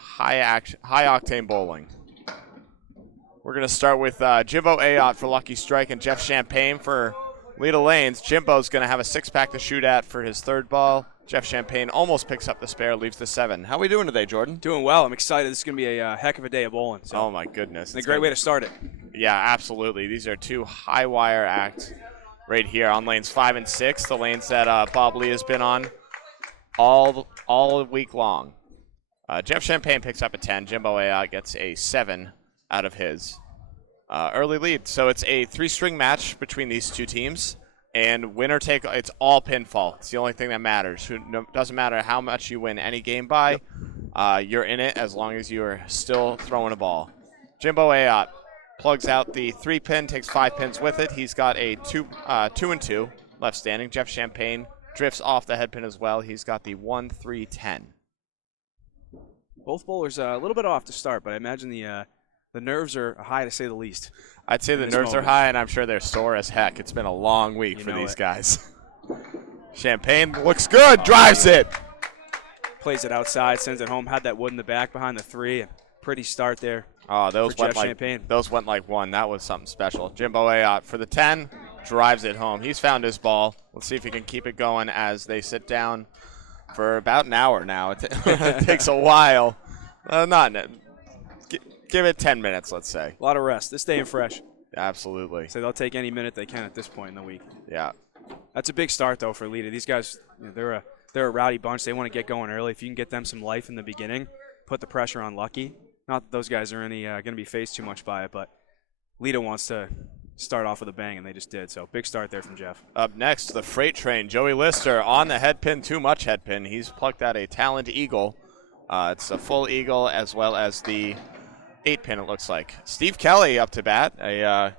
high-octane bowling. We're going to start with Jimbo Ayotte for Lucky Strike and Jeff Champagne for Leda Lanes. Jimbo's going to have a 6-pack to shoot at for his third ball. Jeff Champagne almost picks up the spare, leaves the 7. How are we doing today, Jordan? Doing well. I'm excited. This is going to be a heck of a day of bowling. So. Oh, my goodness. It's a great way to start it. Yeah, absolutely. These are 2 high-wire acts right here on lanes 5 and 6, the lanes that Bob Lee has been on all week long. Jeff Champagne picks up a 10. Jimbo Ayotte gets a 7 out of his early lead. So it's a 3-string match between these 2 teams. And winner take, it's all pinfall. It's the only thing that matters. Doesn't matter how much you win any game by, you're in it as long as you're still throwing a ball. Jimbo Ayotte plugs out the 3-pin, takes 5 pins with it. He's got a 2 and 2 left standing. Jeff Champagne drifts off the head pin as well. He's got the 1, 3, 10. Both bowlers a little bit off to start, but I imagine the nerves are high to say the least. I'd say the nerves are high, and I'm sure they're sore as heck. It's been a long week for these guys. Champagne looks good, drives it. Plays it outside, sends it home. Had that wood in the back behind the 3. Pretty start there. Oh, those went like 1. That was something special. Jimbo Ayotte for the 10, drives it home. He's found his ball. Let's see if he can keep it going as they sit down for about an hour now. It takes a while. Give it 10 minutes, let's say. A lot of rest. They're staying fresh. Absolutely. So they'll take any minute they can at this point in the week. Yeah. That's a big start, though, for Leda. These guys, they're a rowdy bunch. They want to get going early. If you can get them some life in the beginning, put the pressure on Lucky. Not that those guys are going to be phased too much by it, but Leda wants to start off with a bang, and they just did. So big start there from Jeff. Up next, the freight train. Joey Lister on the head pin, too much head pin. He's plucked out a Talent Eagle. It's a full eagle as well as the 8-pin, it looks like. Steve Kelly up to bat, a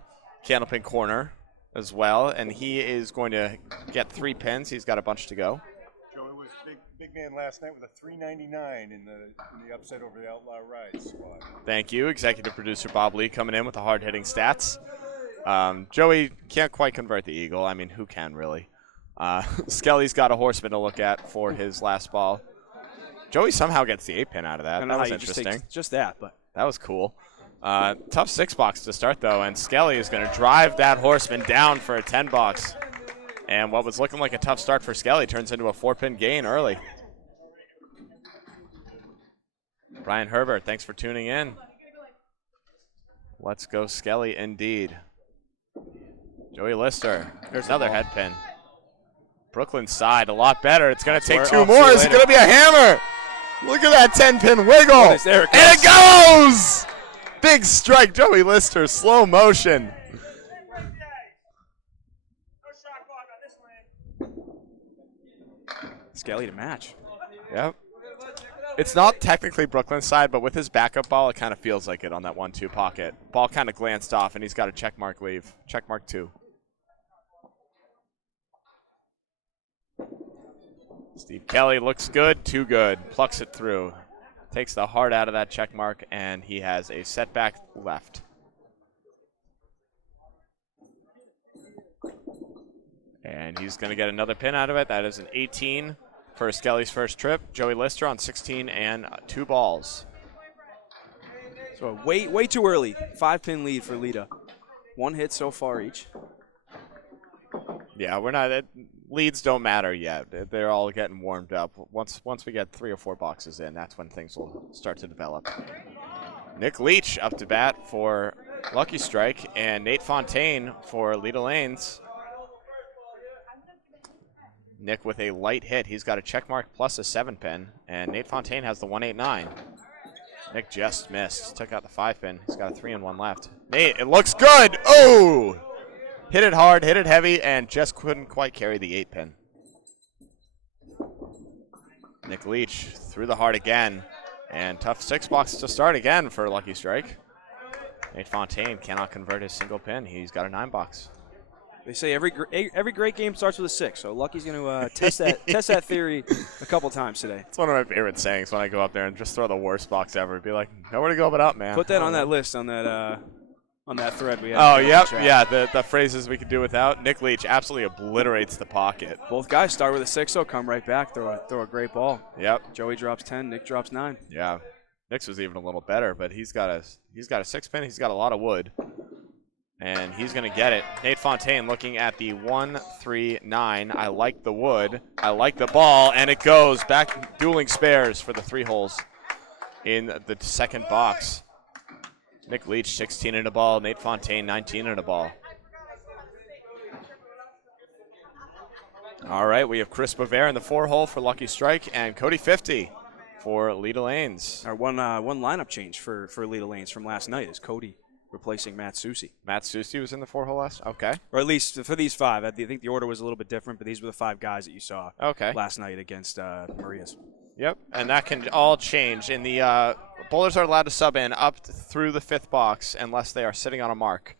Candlepin corner as well, and he is going to get 3 pins. He's got a bunch to go. Joey was big man last night with a 399 in the upset over the Outlaw Rides squad. Thank you, executive producer Bob Lee coming in with the hard-hitting stats. Joey can't quite convert the eagle. I mean, who can really? Skelly's got a horseman to look at for his last ball. Joey somehow gets the 8-pin out of that. That was interesting. Just that, but. That was cool. Tough 6-box to start, though, and Skelly is going to drive that horseman down for a 10-box. And what was looking like a tough start for Skelly turns into a 4-pin gain early. Brian Herbert, thanks for tuning in. Let's go Skelly indeed. Joey Lister, there's another head pin. Brooklyn side, a lot better. It's going to take 2 more. Is it going to be a hammer? Look at that 10-pin wiggle. There it goes. And it goes! Big strike, Joey Lister, slow motion. Skelly to match. Yep. It's not technically Brooklyn's side, but with his backup ball, it kind of feels like it on that 1-2 pocket. Ball kind of glanced off, and he's got a check mark leave. Check mark 2. Steve Kelly looks good, too good. Plucks it through. Takes the heart out of that check mark, and he has a setback left. And he's going to get another pin out of it. That is an 18 for Skelly's first trip. Joey Lister on 16 and 2 balls. So way too early. 5-pin lead for Leda. 1 hit so far each. Yeah, we're not. Leads don't matter yet. They're all getting warmed up. Once we get 3 or 4 boxes in, that's when things will start to develop. Nick Leach up to bat for Lucky Strike, and Nate Fontaine for Leda Lanes. Nick with a light hit. He's got a check mark plus a 7-pin, and Nate Fontaine has the 189. Nick just missed. Took out the 5-pin. He's got a 3 and 1 left. Nate, it looks good. Oh! Hit it hard, hit it heavy, and just couldn't quite carry the 8-pin. Nick Leach through the heart again, and tough 6-box to start again for Lucky Strike. Nate Fontaine cannot convert his single pin. He's got a 9-box. They say every great game starts with a 6, so Lucky's going to test that theory a couple times today. It's one of my favorite sayings when I go up there and just throw the worst box ever. Be like, nowhere to go but up, man. Put that on that list on that thread we have. Oh, yep, yeah, the phrases we could do without. Nick Leach absolutely obliterates the pocket. Both guys start with a 6-0, come right back, throw a great ball. Yep. Joey drops 10, Nick drops 9. Yeah. Nick's was even a little better, but he's got a 6-pin. He's got a lot of wood, and he's going to get it. Nate Fontaine looking at the 1-3-9. I like the wood. I like the ball, and it goes back. Dueling spares for the 3 holes in the second box. Nick Leach 16 in a ball. Nate Fontaine 19 in a ball. All right, we have Chris Boisvert in the 4-hole for Lucky Strike, and Cody 50 for Leda Lanes. Our one lineup change for Leda Lanes from last night is Cody replacing Matt Susi. Matt Susi was in the 4-hole last? Okay. Or at least for these 5. I think the order was a little bit different, but these were the 5 guys that you saw last night against Maria's. Yep, and that can all change. In the bowlers are allowed to sub in up through the 5th box unless they are sitting on a mark.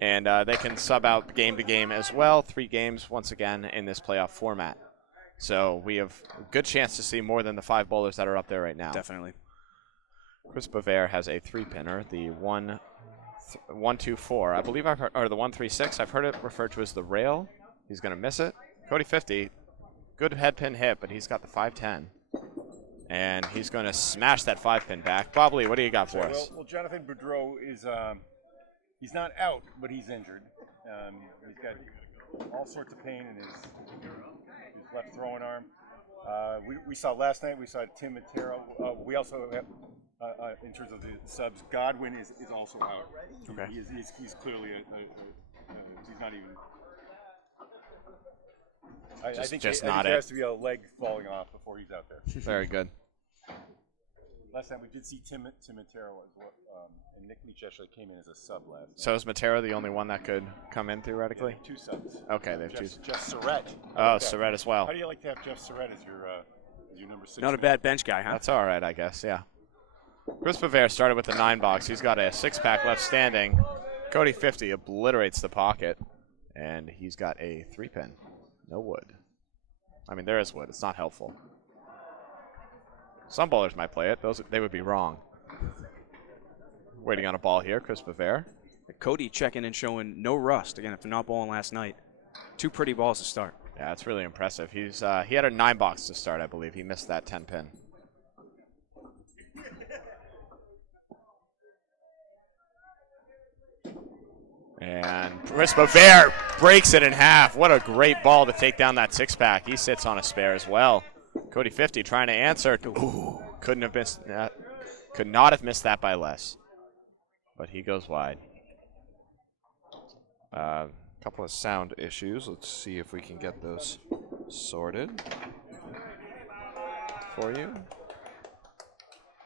And they can sub out game to game as well. 3 games, once again, in this playoff format. So we have a good chance to see more than the 5 bowlers that are up there right now. Definitely. Chris Boisvert has a 3-pinner, the 1-2-4. I believe I've heard, or the 1-3-6. I've heard it referred to as the rail. He's going to miss it. Cody 50, good head pin hit, but he's got the 5-10. And he's going to smash that 5-pin back. Bob Lee, what do you got for us? Well, Jonathan Boudreau is he's not out, but he's injured. He's got all sorts of pain in his left throwing arm. We saw last night, we saw Tim Matera. We also have, in terms of the subs, Godwin is also out. Okay. He's clearly he's not even. I think just there not has to be a leg falling off before he's out there. Very good. Last time we did see Tim Matera and Nick Leach actually came in as a sub last night. So is Matera the only one that could come in theoretically? Yeah, 2 subs. Okay, they have 2. Jeff Surette. Oh, Surette as well. How do you like to have Jeff Surette as your number 6? Not a bad bench guy, huh? That's all right, I guess, yeah. Chris Boisvert started with the 9 box. He's got a 6-pack left standing. Cody 50 obliterates the pocket, and he's got a 3-pin. No wood. I mean, there is wood. It's not helpful. Some bowlers might play it. They would be wrong. Waiting on a ball here, Chris Boisvert. Cody checking and showing no rust. Again, after not bowling last night. 2 pretty balls to start. Yeah, it's really impressive. He had a 9 box to start, I believe. He missed that 10-pin. And Chris Boisvert breaks it in half. What a great ball to take down that 6-pack. He sits on a spare as well. Cody 50 trying to answer. Ooh, couldn't have missed that. Could not have missed that by less. But he goes wide. Couple of sound issues. Let's see if we can get those sorted for you.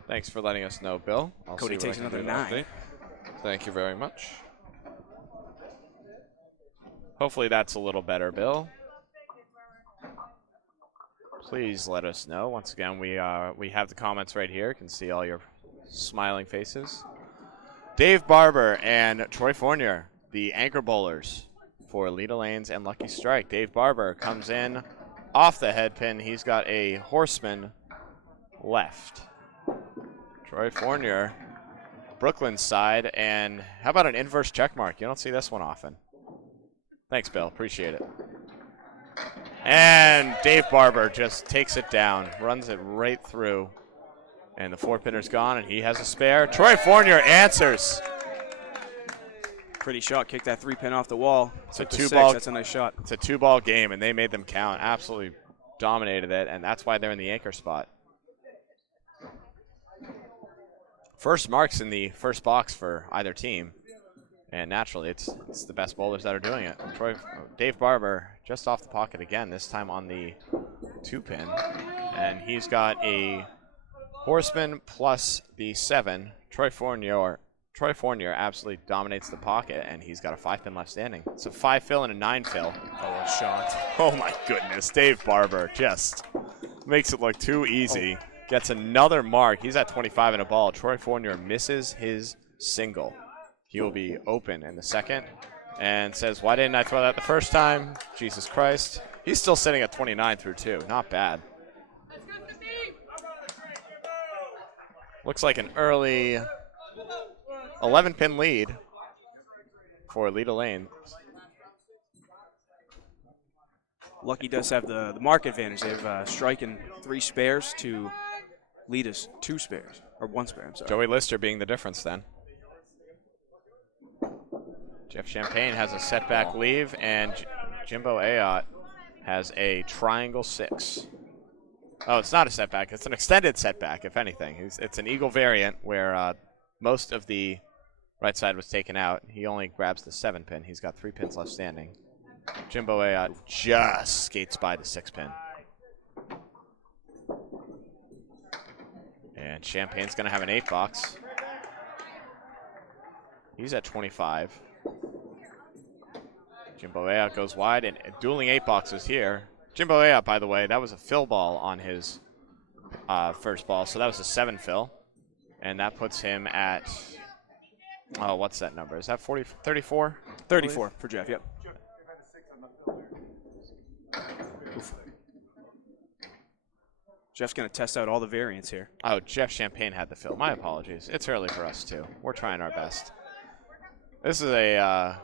Thanks for letting us know, Bill. Cody takes another 9. Thank you very much. Hopefully that's a little better, Bill. Please let us know. Once again, we have the comments right here. You can see all your smiling faces. Dave Barber and Troy Fournier, the anchor bowlers for Leda Lanes and Lucky Strike. Dave Barber comes in off the head pin. He's got a horseman left. Troy Fournier, Brooklyn's side, and how about an inverse check mark? You don't see this one often. Thanks, Bill. Appreciate it. And Dave Barber just takes it down, runs it right through. And the 4-pinner's gone, and he has a spare. Troy Fournier answers. Pretty shot. Kicked that 3-pin off the wall. It's a Took the 2-ball. That's a nice shot. It's a 2-ball game, and they made them count. Absolutely dominated it, and that's why they're in the anchor spot. First marks in the first box for either team. And naturally, it's the best bowlers that are doing it. Dave Barber just off the pocket again, this time on the 2-pin. And he's got a horseman plus the 7. Troy Fournier absolutely dominates the pocket, and he's got a 5-pin left standing. It's a 5-fill and a 9-fill. Oh, a shot. Oh, my goodness. Dave Barber just makes it look too easy. Gets another mark. He's at 25 in a ball. Troy Fournier misses his single. He will be open in the second and says, why didn't I throw that the first time? Jesus Christ. He's still sitting at 29 through 2. Not bad. Looks like an early 11-pin lead for Leda Lanes. Lucky does have the mark advantage. They have striking 3 spares to Leda's 2 spares. Or one spare, I'm sorry. Joey Lister being the difference then. Jeff Champagne has a setback leave, and Jimbo Ayotte has a triangle 6. Oh, it's not a setback. It's an extended setback, if anything. It's an eagle variant where most of the right side was taken out. He only grabs the 7 pin. He's got 3 pins left standing. Jimbo Ayotte just skates by the 6 pin. And Champagne's going to have an 8 box. He's at 25. Jimbo Ayotte goes wide, and dueling 8 boxes here. Jimbo Ayotte, by the way, that was a fill ball on his first ball, so that was a 7 fill. And that puts him at, oh, what's that number? Is that 34? 34 for Jeff, yep. Oof. Jeff's going to test out all the variants here. Oh, Jeff Champagne had the fill. My apologies. It's early for us, too. We're trying our best. This is a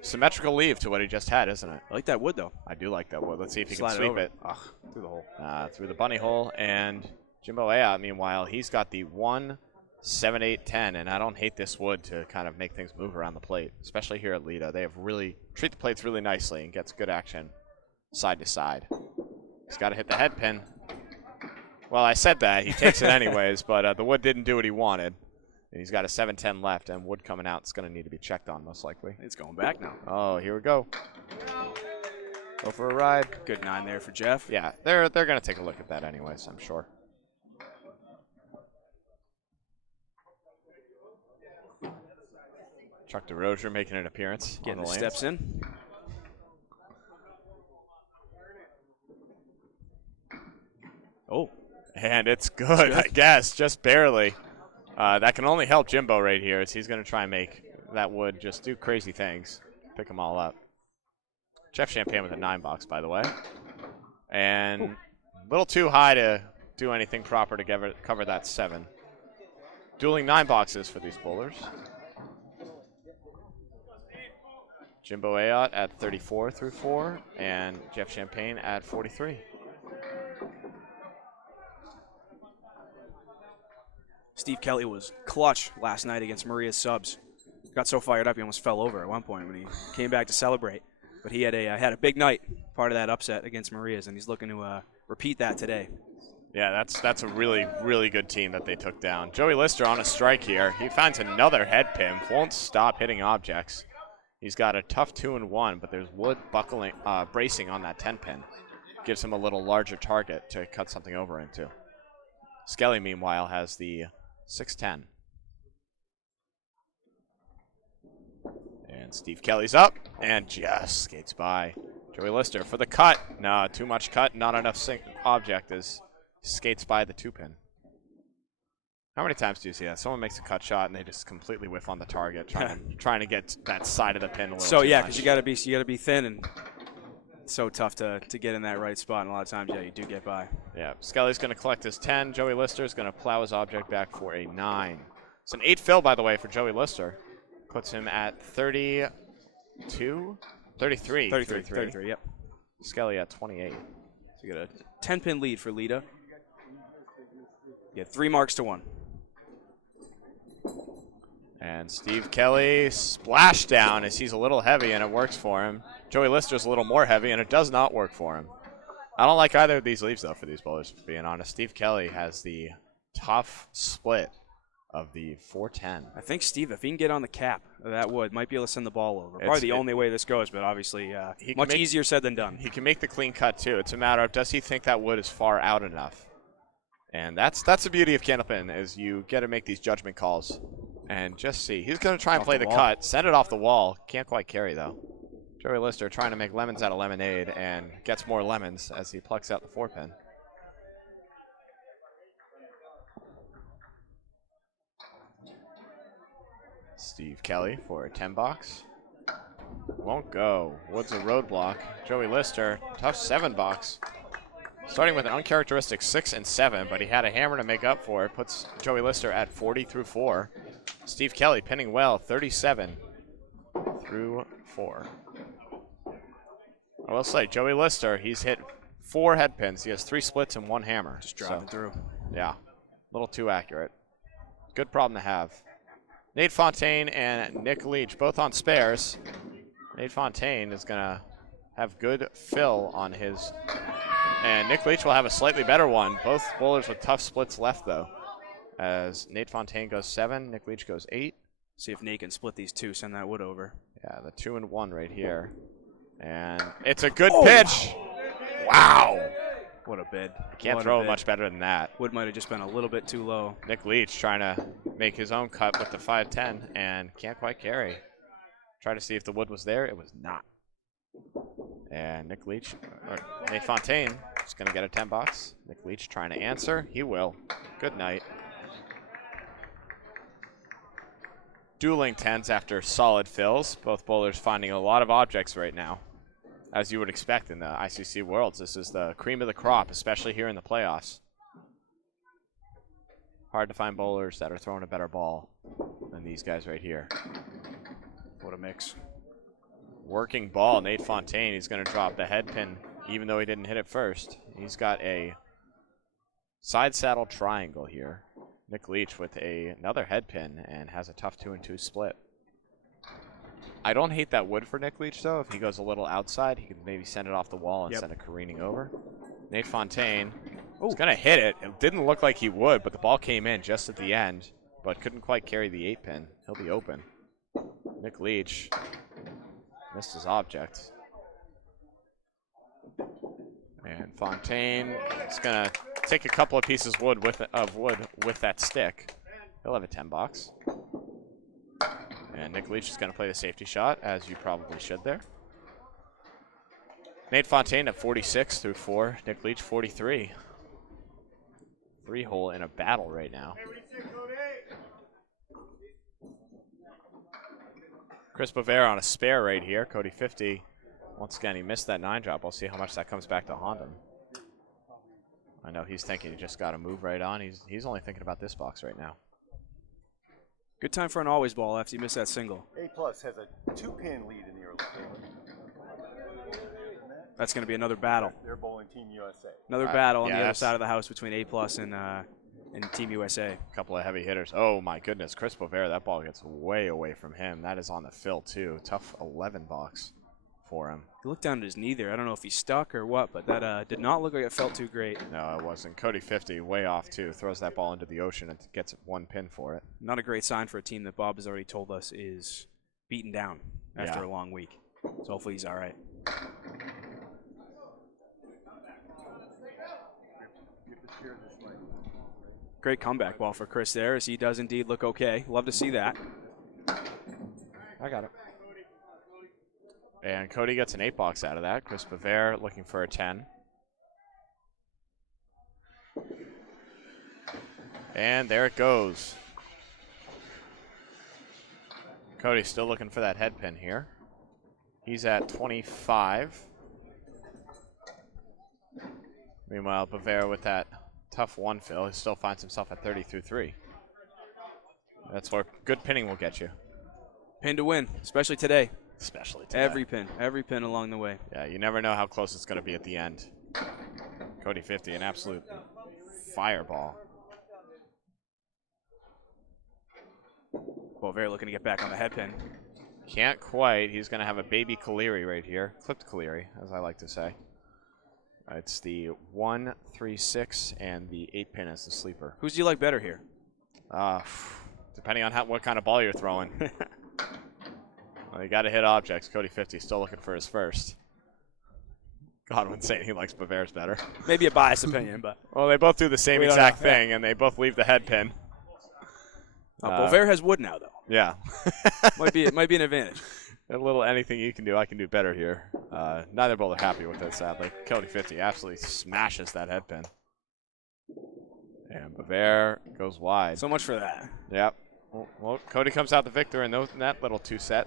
symmetrical leave to what he just had, isn't it? I like that wood, though. I do like that wood. Let's see if he can Slide sweep over. it. Ugh, through the hole. Through the bunny hole. And Jimbo Ayotte, meanwhile, he's got the 1, 7, 8, 10. And I don't hate this wood to kind of make things move around the plate, especially here at Leda. They have really treat the plates really nicely and gets good action side to side. He's got to hit the head pin. Well, I said that. He takes it anyways, but the wood didn't do what he wanted. And he's got a 7-10 left, and wood coming out is going to need to be checked on, most likely. It's going back now. Oh, here we go. Go for a ride. Good 9 there for Jeff. Yeah, they're going to take a look at that anyways, I'm sure. Chuck DeRosier making an appearance. Getting on the the steps in. Oh. And it's good, I guess, just barely. That can only help Jimbo right here, as he's going to try and make that wood just do crazy things. Pick them all up. Jeff Champagne with a 9 box, by the way. And a little too high to do anything proper to cover that 7. Dueling 9 boxes for these bowlers. Jimbo Ayotte at 34 through 4, and Jeff Champagne at 43. Steve Kelly was clutch last night against Maria's subs. Got so fired up he almost fell over at one point when he came back to celebrate. But he had a big night, part of that upset against Maria's, and he's looking to repeat that today. Yeah, that's a really, really good team that they took down. Joey Lister on a strike here. He finds another head pin, won't stop hitting objects. He's got a tough 2-1, but there's wood buckling, bracing on that 10 pin. Gives him a little larger target to cut something over into. Skelly, meanwhile, has the 6-10. And Steve Kelly's up and just skates by. Joey Lister for the cut. No, too much cut, not enough object as skates by the 2-pin. How many times do you see that? Someone makes a cut shot and they just completely whiff on the target, trying to get that side of the pin a little So too yeah, much. because you gotta be thin, and it's so tough to get in that right spot, and a lot of times, yeah, you do get by. Yeah, Skelly's going to collect his 10. Joey Lister's going to plow his object back for a 9. It's an 8 fill, by the way, for Joey Lister. Puts him at 32? 33. 33, yep. Skelly at 28. So you got a 10-pin lead for Leda. You have 3 marks to 1. And Steve Kelly splash down as he's a little heavy, and it works for him. Joey Lister's a little more heavy, and it does not work for him. I don't like either of these leaves, though, for these bowlers, being honest. Steve Kelly has the tough split of the 410. I think Steve, if he can get on the cap of that wood, might be able to send the ball over. Probably the only way this goes, but obviously much easier said than done. He can make the clean cut, too. It's a matter of, does he think that wood is far out enough? And that's the beauty of Candlepin, is you get to make these judgment calls and just see. He's going to try and play the cut, send it off the wall. Can't quite carry, though. Joey Lister trying to make lemons out of lemonade and gets more lemons as he plucks out the 4-pin. Steve Kelly for a 10 box. Won't go. Wood's a roadblock. Joey Lister, tough 7 box. Starting with an uncharacteristic 6 and 7, but he had a hammer to make up for it. Puts Joey Lister at 40 through 4. Steve Kelly pinning well, 37 through 4. I will say, Joey Lister, he's hit 4 head pins. He has 3 splits and 1 hammer. Just driving through. Yeah. little too accurate. Good problem to have. Nate Fontaine and Nick Leach both on spares. Nate Fontaine is going to have good fill on his. And Nick Leach will have a slightly better one. Both bowlers with tough splits left, though. As Nate Fontaine goes 7, Nick Leach goes 8. See if Nate can split these two, send that wood over. Yeah, the 2 and 1 right here. And it's a good pitch. Wow. What a bid. Can't throw it much better than that. Wood might have just been a little bit too low. Nick Leach trying to make his own cut with the 5-10 and can't quite carry. Try to see if the wood was there. It was not. And Nick Leach, or Nate Fontaine, is going to get a 10 bucks. Nick Leach trying to answer. He will. Good night. Dueling 10s after solid fills. Both bowlers finding a lot of objects right now. As you would expect in the ICC Worlds, this is the cream of the crop, especially here in the playoffs. Hard to find bowlers that are throwing a better ball than these guys right here. What a mix. Working ball, Nate Fontaine. He's going to drop the head pin, even though he didn't hit it first. He's got a side saddle triangle here. Nick Leach with another head pin and has a tough 2 and 2 split. I don't hate that wood for Nick Leach, though. If he goes a little outside, he could maybe send it off the wall instead of careening over. Nate Fontaine is going to hit it. It didn't look like he would, but the ball came in just at the end, but couldn't quite carry the 8 pin. He'll be open. Nick Leach missed his object. And Fontaine is going to take a couple of pieces of wood with that stick. He'll have a 10 box. And Nick Leach is going to play the safety shot, as you probably should there. Nate Fontaine at 46 through 4. Nick Leach 43. 3-hole in a battle right now. Chris Boisvert on a spare right here. Cody 50. Once again, he missed that 9 drop. We'll see how much that comes back to haunt him. I know he's thinking he just got to move right on. He's only thinking about this box right now. Good time for an always ball after you miss that single. A+ has a 2-pin lead in the early game. That's going to be another battle. They're bowling Team USA. Another battle on the other side of the house between A+ and Team USA. A couple of heavy hitters. Oh, my goodness. Chris Boisvert, that ball gets way away from him. That is on the fill, too. Tough 11 box for him. He looked down at his knee there. I don't know if he's stuck or what, but that did not look like it felt too great. No, it wasn't. Cody 50, way off, too. Throws that ball into the ocean and gets 1 pin for it. Not a great sign for a team that Bob has already told us is beaten down after a long week. So hopefully he's all right. Great comeback ball for Chris there, as he does indeed look okay. Love to see that. I got it. And Cody gets an 8 box out of that. Chris Boisvert looking for a 10. And there it goes. Cody's still looking for that head pin here. He's at 25. Meanwhile, Boisvert with that tough 1 fill, he still finds himself at 30 through 3. That's where good pinning will get you. Pin to win, especially today. Especially today. Every pin along the way. Yeah, you never know how close it's going to be at the end. Cody 50, an absolute fireball. Boisvert looking to get back on the head pin. Can't quite. He's going to have a baby Caleri right here. Clipped Caleri, as I like to say. It's the 1, 3, 6, and the 8 pin as the sleeper. Who's do you like better here? Depending on what kind of ball you're throwing. Well, you got to hit objects. Cody 50 still looking for his first. Godwin saying he likes Boisvert's better. Maybe a biased opinion, but well, they both do the same exact thing, and they both leave the head pin. Boisvert has wood now, though. Yeah, it might be an advantage. A little anything you can do, I can do better here. Neither bowler happy with it, sadly. Cody 50 absolutely smashes that head pin. And Boisvert goes wide. So much for that. Yep. Well, Cody comes out the victor in that little 2-set.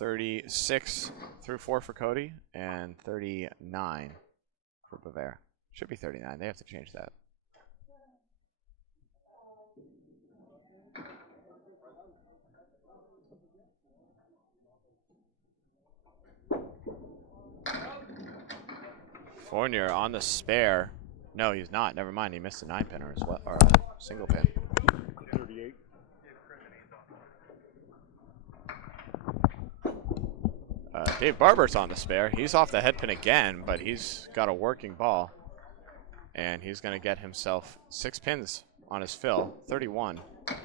$36 through 4 for Cody and 39 for Boisvert. Should be 39. They have to change that. Fournier on the spare. No, he's not. Never mind. He missed a 9-pinner as well, or a single pin. 38. Dave Barber's on the spare. He's off the head pin again, but he's got a working ball. And he's going to get himself 6 pins on his fill. 31.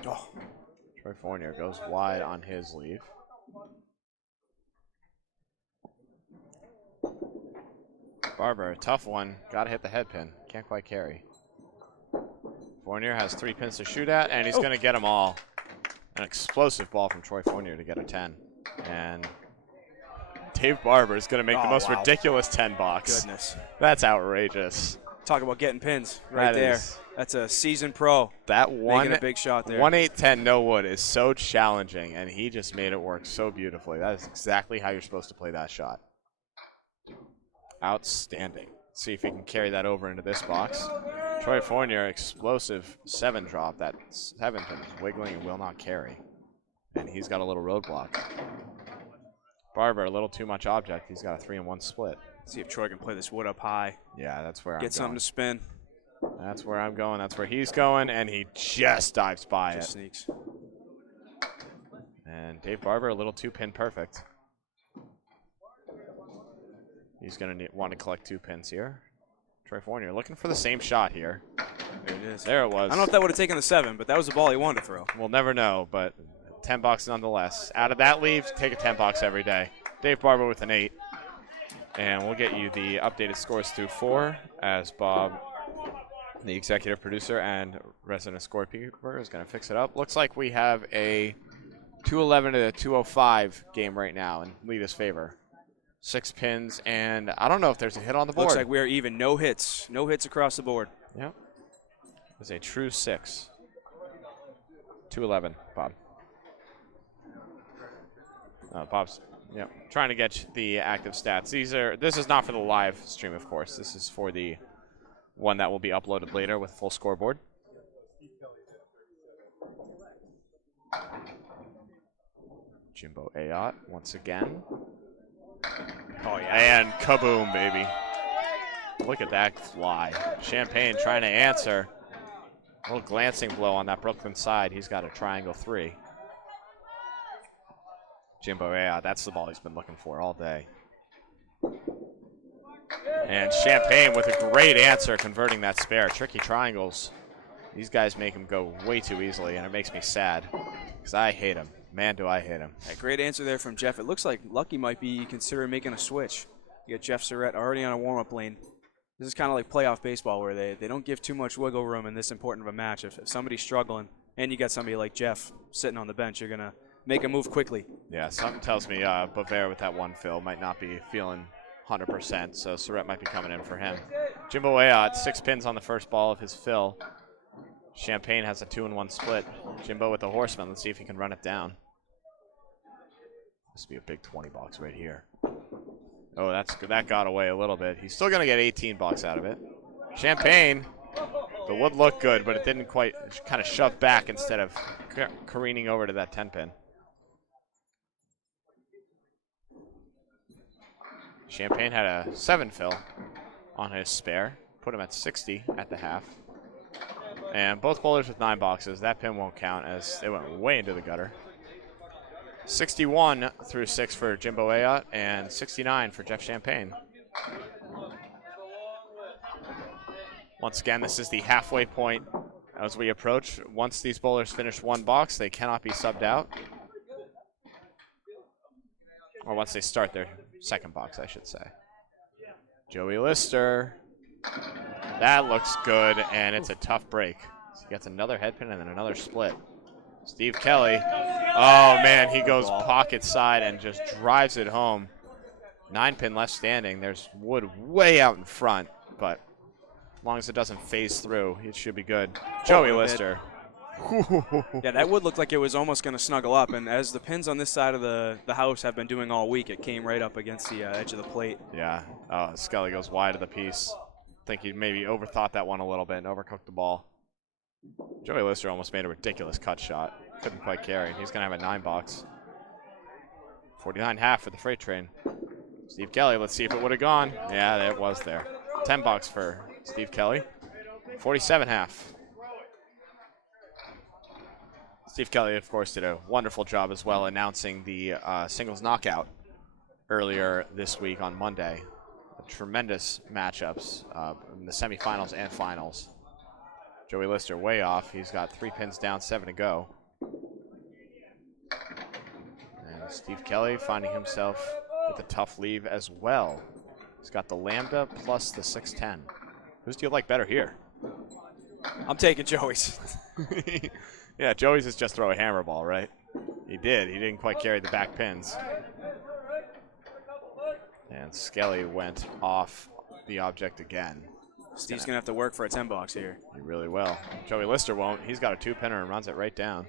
Oh. Troy Fournier goes wide on his leave. Barber, a tough one. Got to hit the head pin. Can't quite carry. Fournier has 3 pins to shoot at, and he's going to get them all. An explosive ball from Troy Fournier to get a 10. And Dave Barber is going to make the most ridiculous 10 box. Goodness. That's outrageous. Talk about getting pins right there. That's a seasoned pro. That one, making a big shot there. 1-8-10 no wood is so challenging, and he just made it work so beautifully. That is exactly how you're supposed to play that shot. Outstanding. See if he can carry that over into this box. Troy Fournier, explosive 7 drop. That 7 pin is wiggling and will not carry. And he's got a little roadblock. Barber, a little too much object. He's got a 3-1 split. See if Troy can play this wood up high. Yeah, that's where I'm going. Get something to spin. That's where I'm going. That's where he's going, and he just dives by Just it. sneaks. And Dave Barber, a little 2-pin perfect. He's going to want to collect 2 pins here. Troy Fournier looking for the same shot here. There it is. There it was. I don't know if that would have taken the 7, but that was the ball he wanted to throw. We'll never know, but 10 bucks nonetheless. Out of that leave, take a 10 bucks every day. Dave Barber with an 8. And we'll get you the updated scores through 4 as Bob, the executive producer and resident scorekeeper, is going to fix it up. Looks like we have a 211 to a 205 game right now in Leda's favor. 6 pins, and I don't know if there's a hit on the board. Looks like we are even. No hits. No hits across the board. Yep. It's a true 6. 211, Bob. Bob's trying to get the active stats. This is not for the live stream, of course. This is for the one that will be uploaded later with a full scoreboard. Jimbo Ayotte once again. Oh, yeah. And kaboom, baby. Look at that fly. Champagne trying to answer. A little glancing blow on that Brooklyn side. He's got a triangle 3. Jimbo Ayotte, that's the ball he's been looking for all day. And Champagne with a great answer, converting that spare. Tricky triangles. These guys make him go way too easily, and it makes me sad because I hate him. Man, do I hate him. A great answer there from Jeff. It looks like Lucky might be considering making a switch. You got Jeff Surette already on a warm-up lane. This is kind of like playoff baseball where they don't give too much wiggle room in this important of a match. If somebody's struggling and you got somebody like Jeff sitting on the bench, you're going to make a move quickly. Yeah, something tells me Boisvert with that one fill might not be feeling 100%, so Surette might be coming in for him. Jimbo Ayotte, 6 pins on the first ball of his fill. Champagne has a 2-1 split. Jimbo with the horseman. Let's see if he can run it down. This would be a big 20 bucks right here. Oh, that got away a little bit. He's still going to get 18 bucks out of it. Champagne, the wood looked good, but it didn't quite, kind of shoved back instead of careening over to that 10 pin. Champagne had a 7 fill on his spare. Put him at 60 at the half. And both bowlers with 9 boxes. That pin won't count as they went way into the gutter. 61 through 6 for Jimbo Ayotte and 69 for Jeff Champagne. Once again, this is the halfway point as we approach. Once these bowlers finish 1 box, they cannot be subbed out. Or once they start their 2nd box, I should say. Joey Lister. That looks good, and it's a tough break. So he gets another head pin and then another split. Steve Kelly. Oh, man, he goes pocket side and just drives it home. 9 pin left standing. There's wood way out in front, but as long as it doesn't phase through, it should be good. Joey Lister. Yeah, that wood looked like it was almost going to snuggle up, and as the pins on this side of the house have been doing all week, it came right up against the edge of the plate. Yeah, Scully goes wide of the piece. I think he maybe overthought that one a little bit and overcooked the ball. Joey Lister almost made a ridiculous cut shot. Couldn't quite carry. He's going to have a 9 box. 49.5 for the freight train. Steve Kelly, let's see if it would have gone. Yeah, it was there. 10 bucks for Steve Kelly. 47.5. Steve Kelly, of course, did a wonderful job as well announcing the singles knockout earlier this week on Monday. Tremendous matchups in the semifinals and finals. Joey Lister way off. He's got 3 pins down, 7 to go. And Steve Kelly finding himself with a tough leave as well. He's got the Lambda plus the 610. Who's do you like better here? I'm taking Joey's. Yeah, Joey's is just throw a hammer ball, right? He did. He didn't quite carry the back pins. And Skelly went off the object again. Steve's going to have to work for a 10 box here. He really will. Joey Lister won't. He's got a 2-pinner and runs it right down.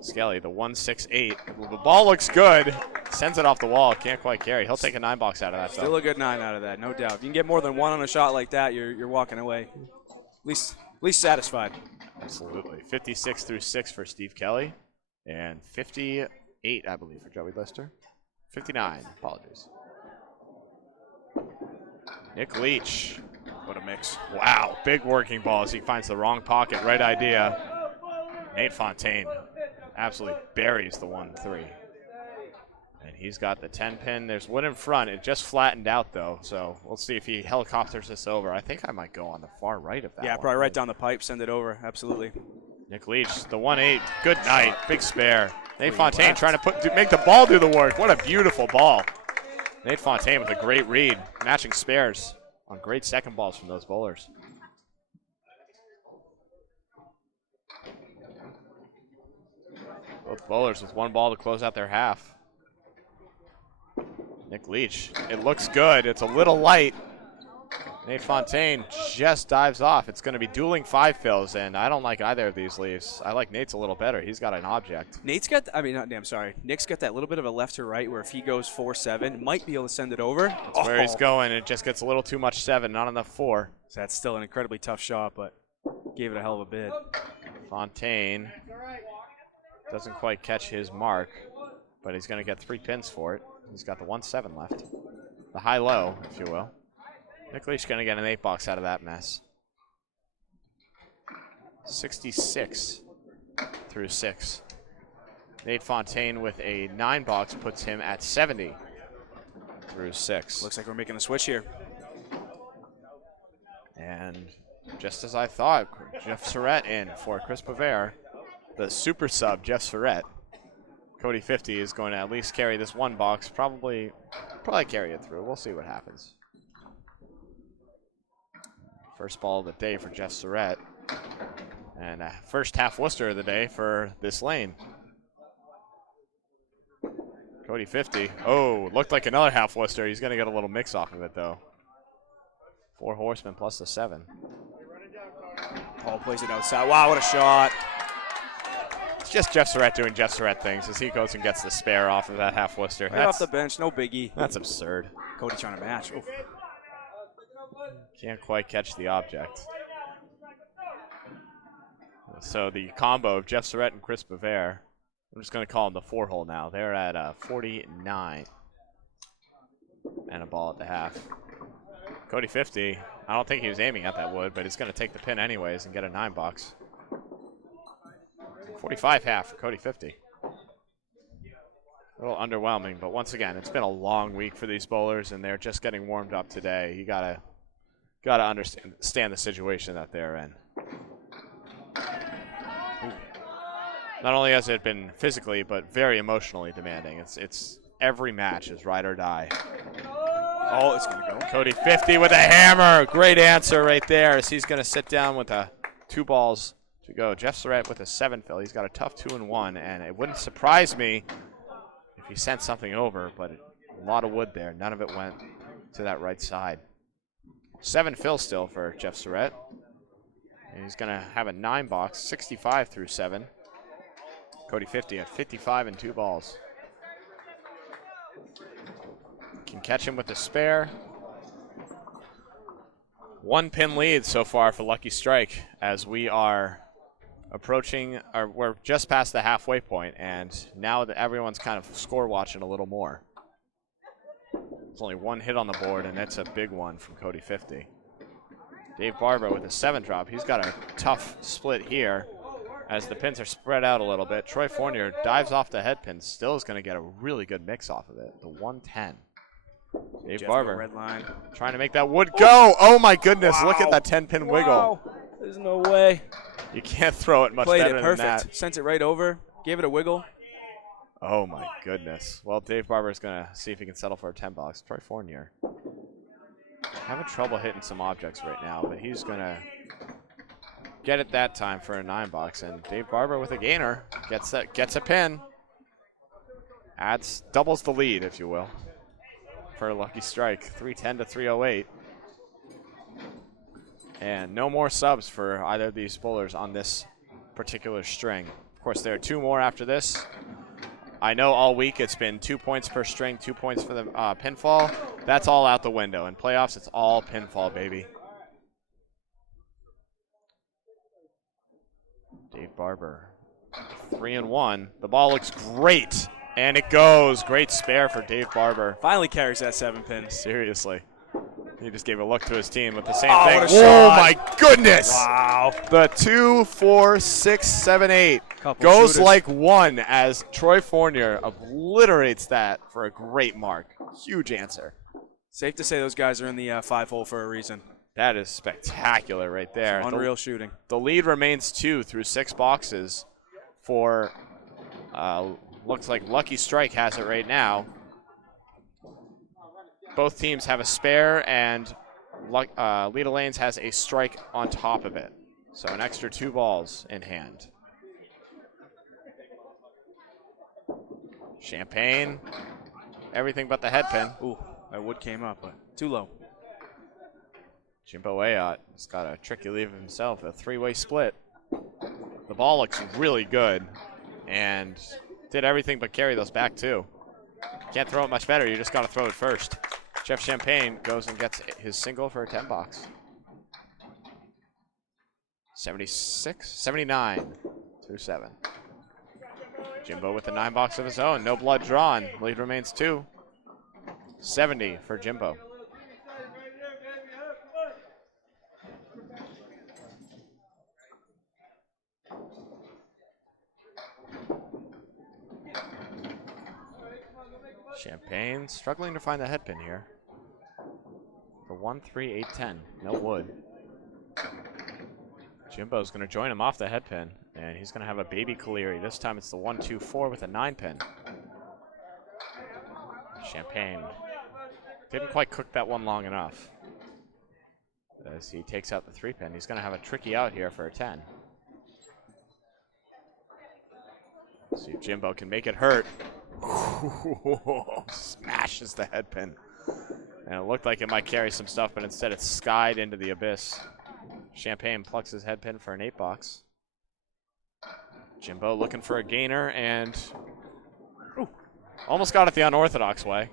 Skelly, the 168. The ball looks good. Sends it off the wall. Can't quite carry. He'll take a 9 box out of that. Still a good 9 out of that, no doubt. If you can get more than 1 on a shot like that, you're walking away. At least satisfied. Absolutely. 56 through 6 for Steve Kelly. And 58, I believe, for Joey Lister. 59, apologies. Nick Leach. What a mix. Wow, big working ball as he finds the wrong pocket. Right idea. Nate Fontaine absolutely buries the 1-3. And he's got the 10-pin. There's wood in front. It just flattened out, though, so we'll see if he helicopters this over. I think I might go on the far right of that Yeah, one. probably right down the pipe, send it over, absolutely. Nick Leach, the 1-8. Good night. Big spare. Nate Fontaine trying to make the ball do the work. What a beautiful ball. Nate Fontaine with a great read. Matching spares on great second balls from those bowlers. Both bowlers with 1 ball to close out their half. Nick Leach, it looks good. It's a little light. Nate Fontaine just dives off. It's going to be dueling 5 fills, and I don't like either of these leaves. I like Nate's a little better. He's got an object. Nick's got that little bit of a left to right where if he goes 4-7, might be able to send it over. That's where he's going. It just gets a little too much 7, not enough 4. So that's still an incredibly tough shot, but gave it a hell of a bid. Fontaine doesn't quite catch his mark, but he's going to get 3 pins for it. He's got the 1-7 left. The high-low, if you will. Nick Leach going to get an 8 box out of that mess. 66 through 6. Nate Fontaine with a 9 box puts him at 70 through 6. Looks like we're making a switch here. And just as I thought, Jeff Surette in for Chris Boisvert. The super sub, Jeff Surette. Cody 50 is going to at least carry this 1 box, probably carry it through. We'll see what happens. First ball of the day for Jeff Surette. And first half Worcester of the day for this lane. Cody 50. Oh, looked like another half Worcester. He's going to get a little mix off of it, though. 4 horsemen plus the 7. Paul plays it outside. Wow, what a shot. It's just Jeff Surette doing Jeff Surette things as he goes and gets the spare off of that half Worcester. Right off the bench, no biggie. That's absurd. Cody trying to match. Oof. Can't quite catch the object. So the combo of Jeff Surette and Chris Boisvert, I'm just going to call them the 4-hole now. They're at 49 and a ball at the half. Cody 50, I don't think he was aiming at that wood, but he's going to take the pin anyways and get a 9 box. 45 half for Cody 50. A little underwhelming, but once again, it's been a long week for these bowlers, and they're just getting warmed up today. You gotta understand the situation that they're in. Not only has it been physically, but very emotionally demanding. It's every match is ride or die. Oh, it's gonna go. Cody 50 with a hammer. Great answer right there as he's gonna sit down with 2 balls to go. Jeff Surette with a 7 fill. He's got a tough 2-1, and it wouldn't surprise me if he sent something over, but a lot of wood there. None of it went to that right side. 7 fill still for Jeff Surette. And he's going to have a 9 box, 65 through 7. Cody 50 at 55 and 2 balls. Can catch him with a spare. 1 pin lead so far for Lucky Strike as we are approaching, or we're just past the halfway point, and now that everyone's kind of score watching a little more. There's only one hit on the board, and that's a big one from Cody 50. Dave Barber with a 7 drop. He's got a tough split here as the pins are spread out a little bit. Troy Fournier dives off the head pin. Still is going to get a really good mix off of it. The 110. Dave Barber red line. trying to make that wood go. Oh my goodness, Wow. Look at that 10-pin wiggle. Wow. There's no way. You can't throw it much Played better it than perfect. that. Sent it right over. Gave it a wiggle. Oh my goodness. Well, Dave Barber is going to see if he can settle for a 10 box. Troy Fournier having trouble hitting some objects right now, but he's going to get it that time for a 9 box. And Dave Barber with a gainer gets a pin. Doubles the lead, if you will, for a Lucky Strike. 310 to 308. And no more subs for either of these bowlers on this particular string. Of course, there are 2 more after this. I know all week it's been 2 points per string, 2 points for the pinfall. That's all out the window. In playoffs, it's all pinfall, baby. Dave Barber, 3-1. The ball looks great, and it goes. Great spare for Dave Barber. Finally carries that 7 pin. Seriously. He just gave a look to his team with the same Oh, thing. what a Oh shot. my goodness! Wow. The 2, 4, 6, 7, 8 Couple goes shooters. like one as Troy Fournier obliterates that for a great mark. Huge answer. Safe to say those guys are in the 5 hole for a reason. That is spectacular right there. Unreal shooting. The lead remains 2 through 6 boxes for, looks like Lucky Strike has it right now. Both teams have a spare, and Leda Lanes has a strike on top of it. So an extra 2 balls in hand. Champagne, everything but the head pin. Ooh, that wood came up, but too low. Jimbo Ayotte has got a tricky lead of himself, a 3-way split. The ball looks really good and did everything but carry those back too. Can't throw it much better, you just got to throw it first. Jeff Champagne goes and gets his single for a 10 box. 76, 79 through 7. Jimbo with the 9 box of his own, no blood drawn. Lead remains 2. 70 for Jimbo. Champagne struggling to find the head pin here. For 1, 3, 8, 10. No wood. Jimbo's going to join him off the head pin, and he's going to have a baby Caleri. This time it's the 1, 2, 4 with a 9 pin. Champagne didn't quite cook that one long enough. As he takes out the 3 pin, he's going to have a tricky out here for a 10. See if Jimbo can make it hurt. Smashes the head pin. And it looked like it might carry some stuff, but instead it skied into the abyss. Champagne plucks his head pin for an 8 box. Jimbo looking for a gainer and almost got it the unorthodox way.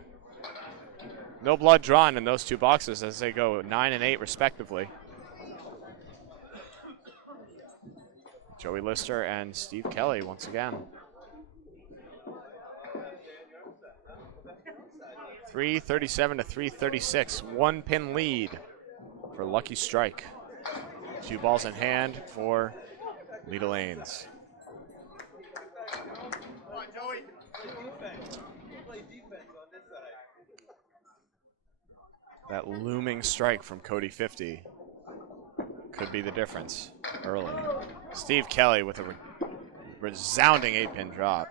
No blood drawn in those 2 boxes as they go 9 and 8 respectively. Joey Lister and Steve Kelly once again. 337 to 336, 1 pin lead for Lucky Strike. 2 balls in hand for Leda Lanes. That looming strike from Cody 50 could be the difference early. Steve Kelly with a resounding 8-pin drop.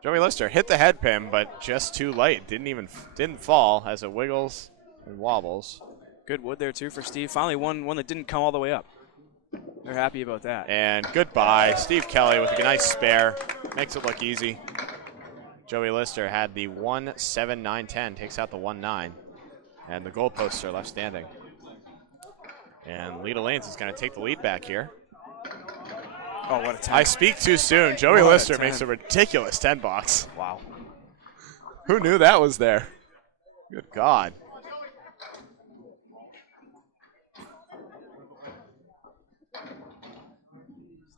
Joey Lister hit the head pin, but just too late. Didn't fall as it wiggles and wobbles. Good wood there too for Steve. Finally one that didn't come all the way up. They're happy about that. And goodbye, Steve Kelly with a nice spare. Makes it look easy. Joey Lister had the 1, 7, 9, 10. Takes out the 1, 9. And the goalposts are left standing. And Leda Lanes is going to take the lead back here. Oh, what a 10. I speak too soon. Joey What a Lister 10. makes a ridiculous 10 box. Wow. Who knew that was there? Good God.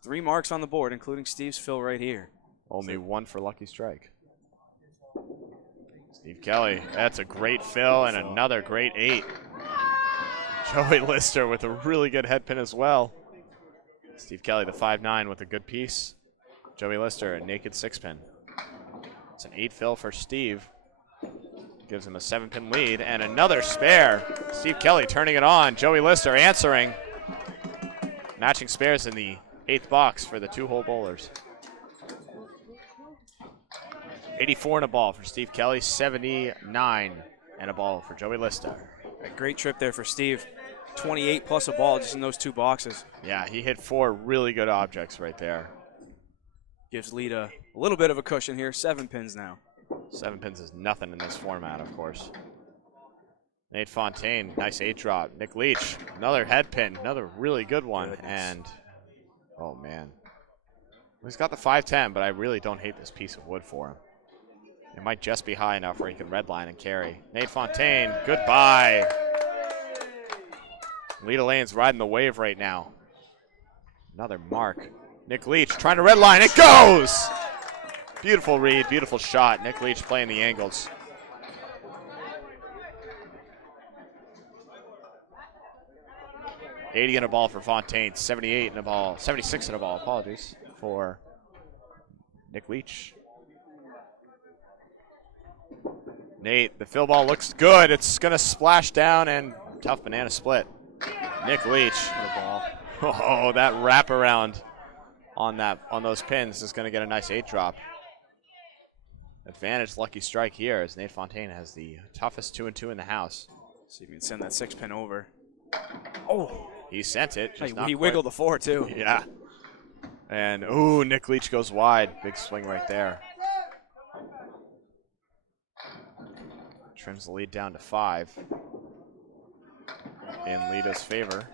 Three marks on the board, including Steve's fill right here. Only 1 for Lucky Strike. Steve Kelly, that's a great fill and another great 8. Joey Lister with a really good head pin as well. Steve Kelly, the 5'9", with a good piece. Joey Lister, a naked 6-pin. It's an 8 fill for Steve. Gives him a 7-pin lead and another spare. Steve Kelly turning it on. Joey Lister answering. Matching spares in the 8th box for the 2-hole bowlers. 84 and a ball for Steve Kelly, 79 and a ball for Joey Lister. A great trip there for Steve. 28 plus a ball just in those 2 boxes. Yeah, he hit 4 really good objects right there. Gives Leda a little bit of a cushion here. 7 pins now. 7 pins is nothing in this format, of course. Nate Fontaine, nice 8 drop. Nick Leach, another head pin, another really good one. Goodness. And, oh man. He's got the 5'10", but I really don't hate this piece of wood for him. It might just be high enough where he can redline and carry. Nate Fontaine, goodbye. Leda Lanes riding the wave right now. Another mark. Nick Leach trying to redline. It goes! Beautiful read, beautiful shot. Nick Leach playing the angles. $80 and a ball for Fontaine. 78 and a ball. 76 and a ball, apologies, for Nick Leach. Nate, the fill ball looks good. It's going to splash down and tough banana split. Nick Leach. Oh, that wraparound on those pins is going to get a nice 8 drop. Advantage Lucky Strike here as Nate Fontaine has the toughest 2-2 in the house. See if you can send that 6-pin over. Oh, he sent it. He wiggled the 4 too. Yeah. And ooh, Nick Leach goes wide. Big swing right there. Trims the lead down to 5 in Leda's favor.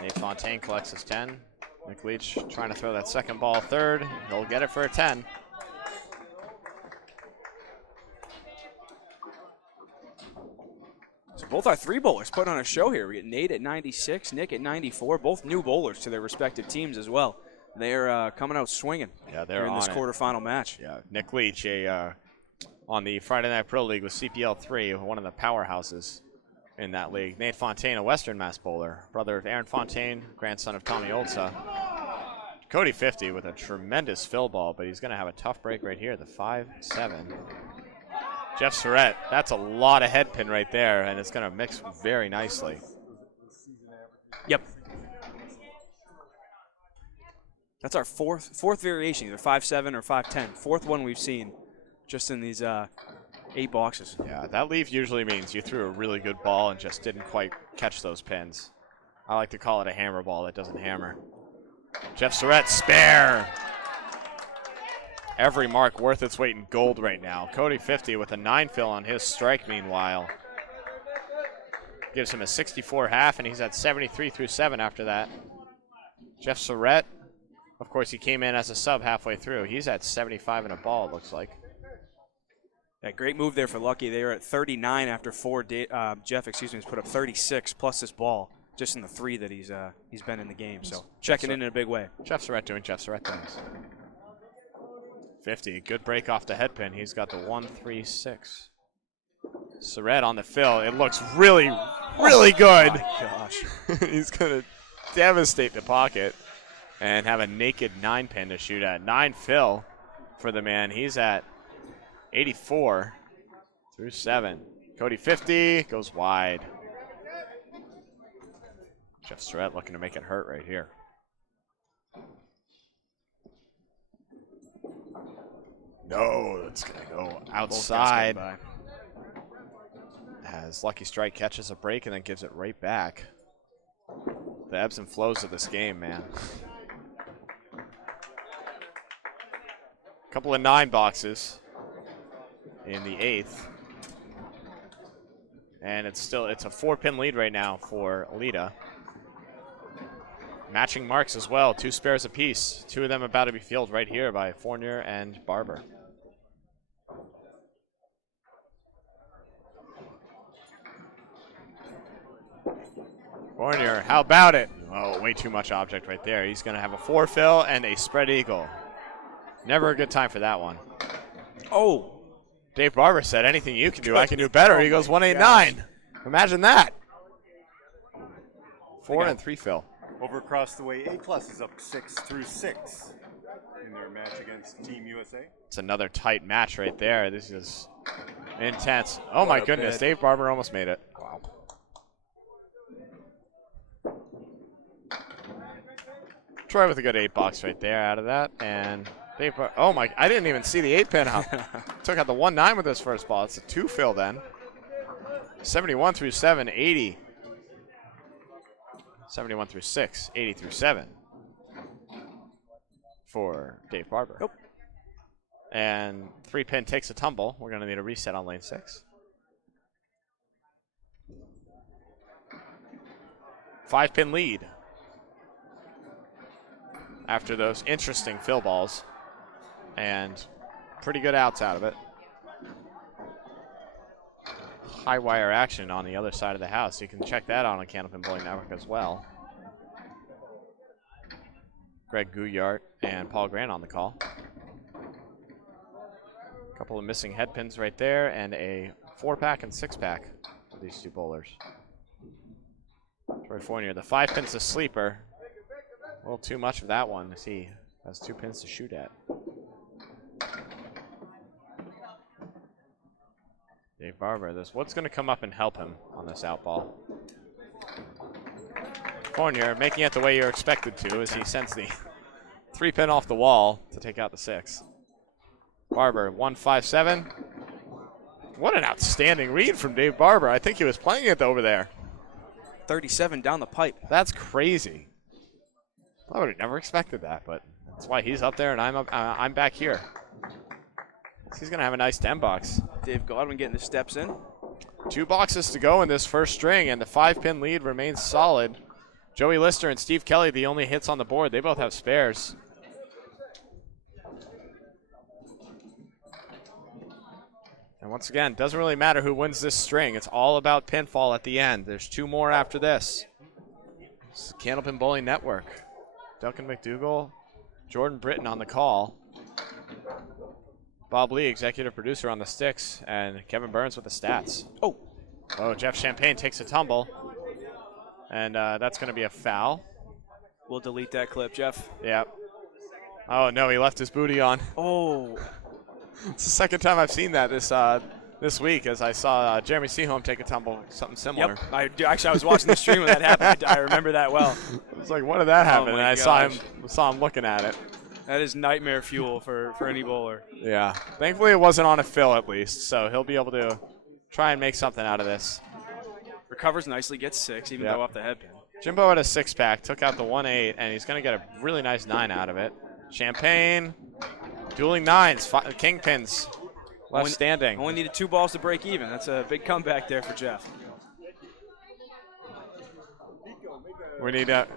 Nate Fontaine collects his 10. Nick Leach trying to throw that second ball third. He'll get it for a 10. So both our 3 bowlers put on a show here. We get Nate at 96, Nick at 94. Both new bowlers to their respective teams as well. They're coming out swinging. Yeah, they're in on this it. quarterfinal match. Yeah, Nick Leach, on the Friday Night Pro League with CPL 3, one of the powerhouses in that league. Nate Fontaine, a Western Mass bowler, brother of Aaron Fontaine, grandson of Tommy Oldsa. Cody 50 with a tremendous fill ball, but he's going to have a tough break right here, the 5-7. Jeff Surette, that's a lot of head pin right there, and it's going to mix very nicely. Yep. That's our fourth variation, either 5-7 or 5-10. 4th one we've seen just in these 8 boxes. Yeah, that leaf usually means you threw a really good ball and just didn't quite catch those pins. I like to call it a hammer ball that doesn't hammer. Jeff Surette, spare. Every mark worth its weight in gold right now. Cody 50 with a 9 fill on his strike, meanwhile. Gives him a 64 half, and he's at 73 through 7 after that. Jeff Surette, of course, he came in as a sub halfway through. He's at 75 and a ball, it looks like. Yeah, great move there for Lucky. They are at 39 after 4. Jeff, has put up 36 plus this ball just in the 3 that he's been in the game. So checking in a big way. Jeff Surette doing Jeff Surette things. 50, good break off the head pin. He's got the 1-3-6. Surette on the fill. It looks really, really good. Oh my gosh. He's going to devastate the pocket and have a naked 9 pin to shoot at. 9 fill for the man. He's at 84 through 7. Cody 50 goes wide. Jeff Surette looking to make it hurt right here. No, it's going to go outside. As Lucky Strike catches a break and then gives it right back. The ebbs and flows of this game, man. Couple of 9 boxes in the 8th. And it's a 4-pin lead right now for Leda. Matching marks as well, 2 spares apiece. 2 of them about to be filled right here by Fournier and Barber. Fournier, how about it? Oh, way too much object right there. He's going to have a 4 fill and a spread eagle. Never a good time for that one. Oh, Dave Barber said, anything you can do, I can do better. He goes 189. Imagine that. 4 and 3 fill. Over across the way, A+ is up 6-6 in their match against Team USA. It's another tight match right there. This is intense. Oh my goodness, Dave Barber almost made it. Wow. Troy with a good 8-box right there out of that. And Dave Barber, oh my, I didn't even see the 8-pin up. Took out the 1-9 with his first ball. It's a 2 fill then. 71 through 7, 80. 71 through 6, 80 through 7 for Dave Barber. Nope. And 3-pin takes a tumble. We're going to need a reset on lane 6. 5-pin lead after those interesting fill balls and pretty good outs out of it. High wire action on the other side of the house. You can check that out on Candlepin Bowling Network as well. Greg Gouillart and Paul Grant on the call. A couple of missing head pins right there, and a 4-pack and 6-pack for these two bowlers. Troy Fournier, the 5-pin's a sleeper. A little too much of that one as he has 2 pins to shoot at. Dave Barber, what's going to come up and help him on this out ball? Fournier making it the way you're expected to as he sends the 3-pin off the wall to take out the 6. Barber, 1-5-7. What an outstanding read from Dave Barber. I think he was playing it over there. 37 down the pipe. That's crazy. I would have never expected that, but that's why he's up there and I'm back here. He's going to have a nice 10-box. Dave Godwin getting the steps in. 2 boxes to go in this first string, and the 5-pin lead remains solid. Joey Lister and Steve Kelly, the only hits on the board. They both have spares. And once again, doesn't really matter who wins this string. It's all about pinfall at the end. There's 2 more after this. This is Candlepin Bowling Network. Duncan MacDougall, Jordan Britton on the call. Bob Lee, executive producer on the sticks, and Kevin Burns with the stats. Oh, Jeff Champagne takes a tumble, and that's going to be a foul. We'll delete that clip, Jeff. Yep. Oh, no, he left his booty on. Oh. It's the second time I've seen that this week, as I saw Jeremy Seaholm take a tumble, something similar. Yep. I was watching the stream when that happened. I remember that well. It was like, when did that happen? And I saw him looking at it. That is nightmare fuel for any bowler. Yeah. Thankfully, it wasn't on a fill at least, so he'll be able to try and make something out of this. Recovers nicely, gets 6, even though off the head pin. Jimbo had a 6-pack, took out the 1-8, and he's going to get a really nice 9 out of it. Champagne, dueling 9s, kingpins, left standing. Only needed 2 balls to break even. That's a big comeback there for Jeff. We need a...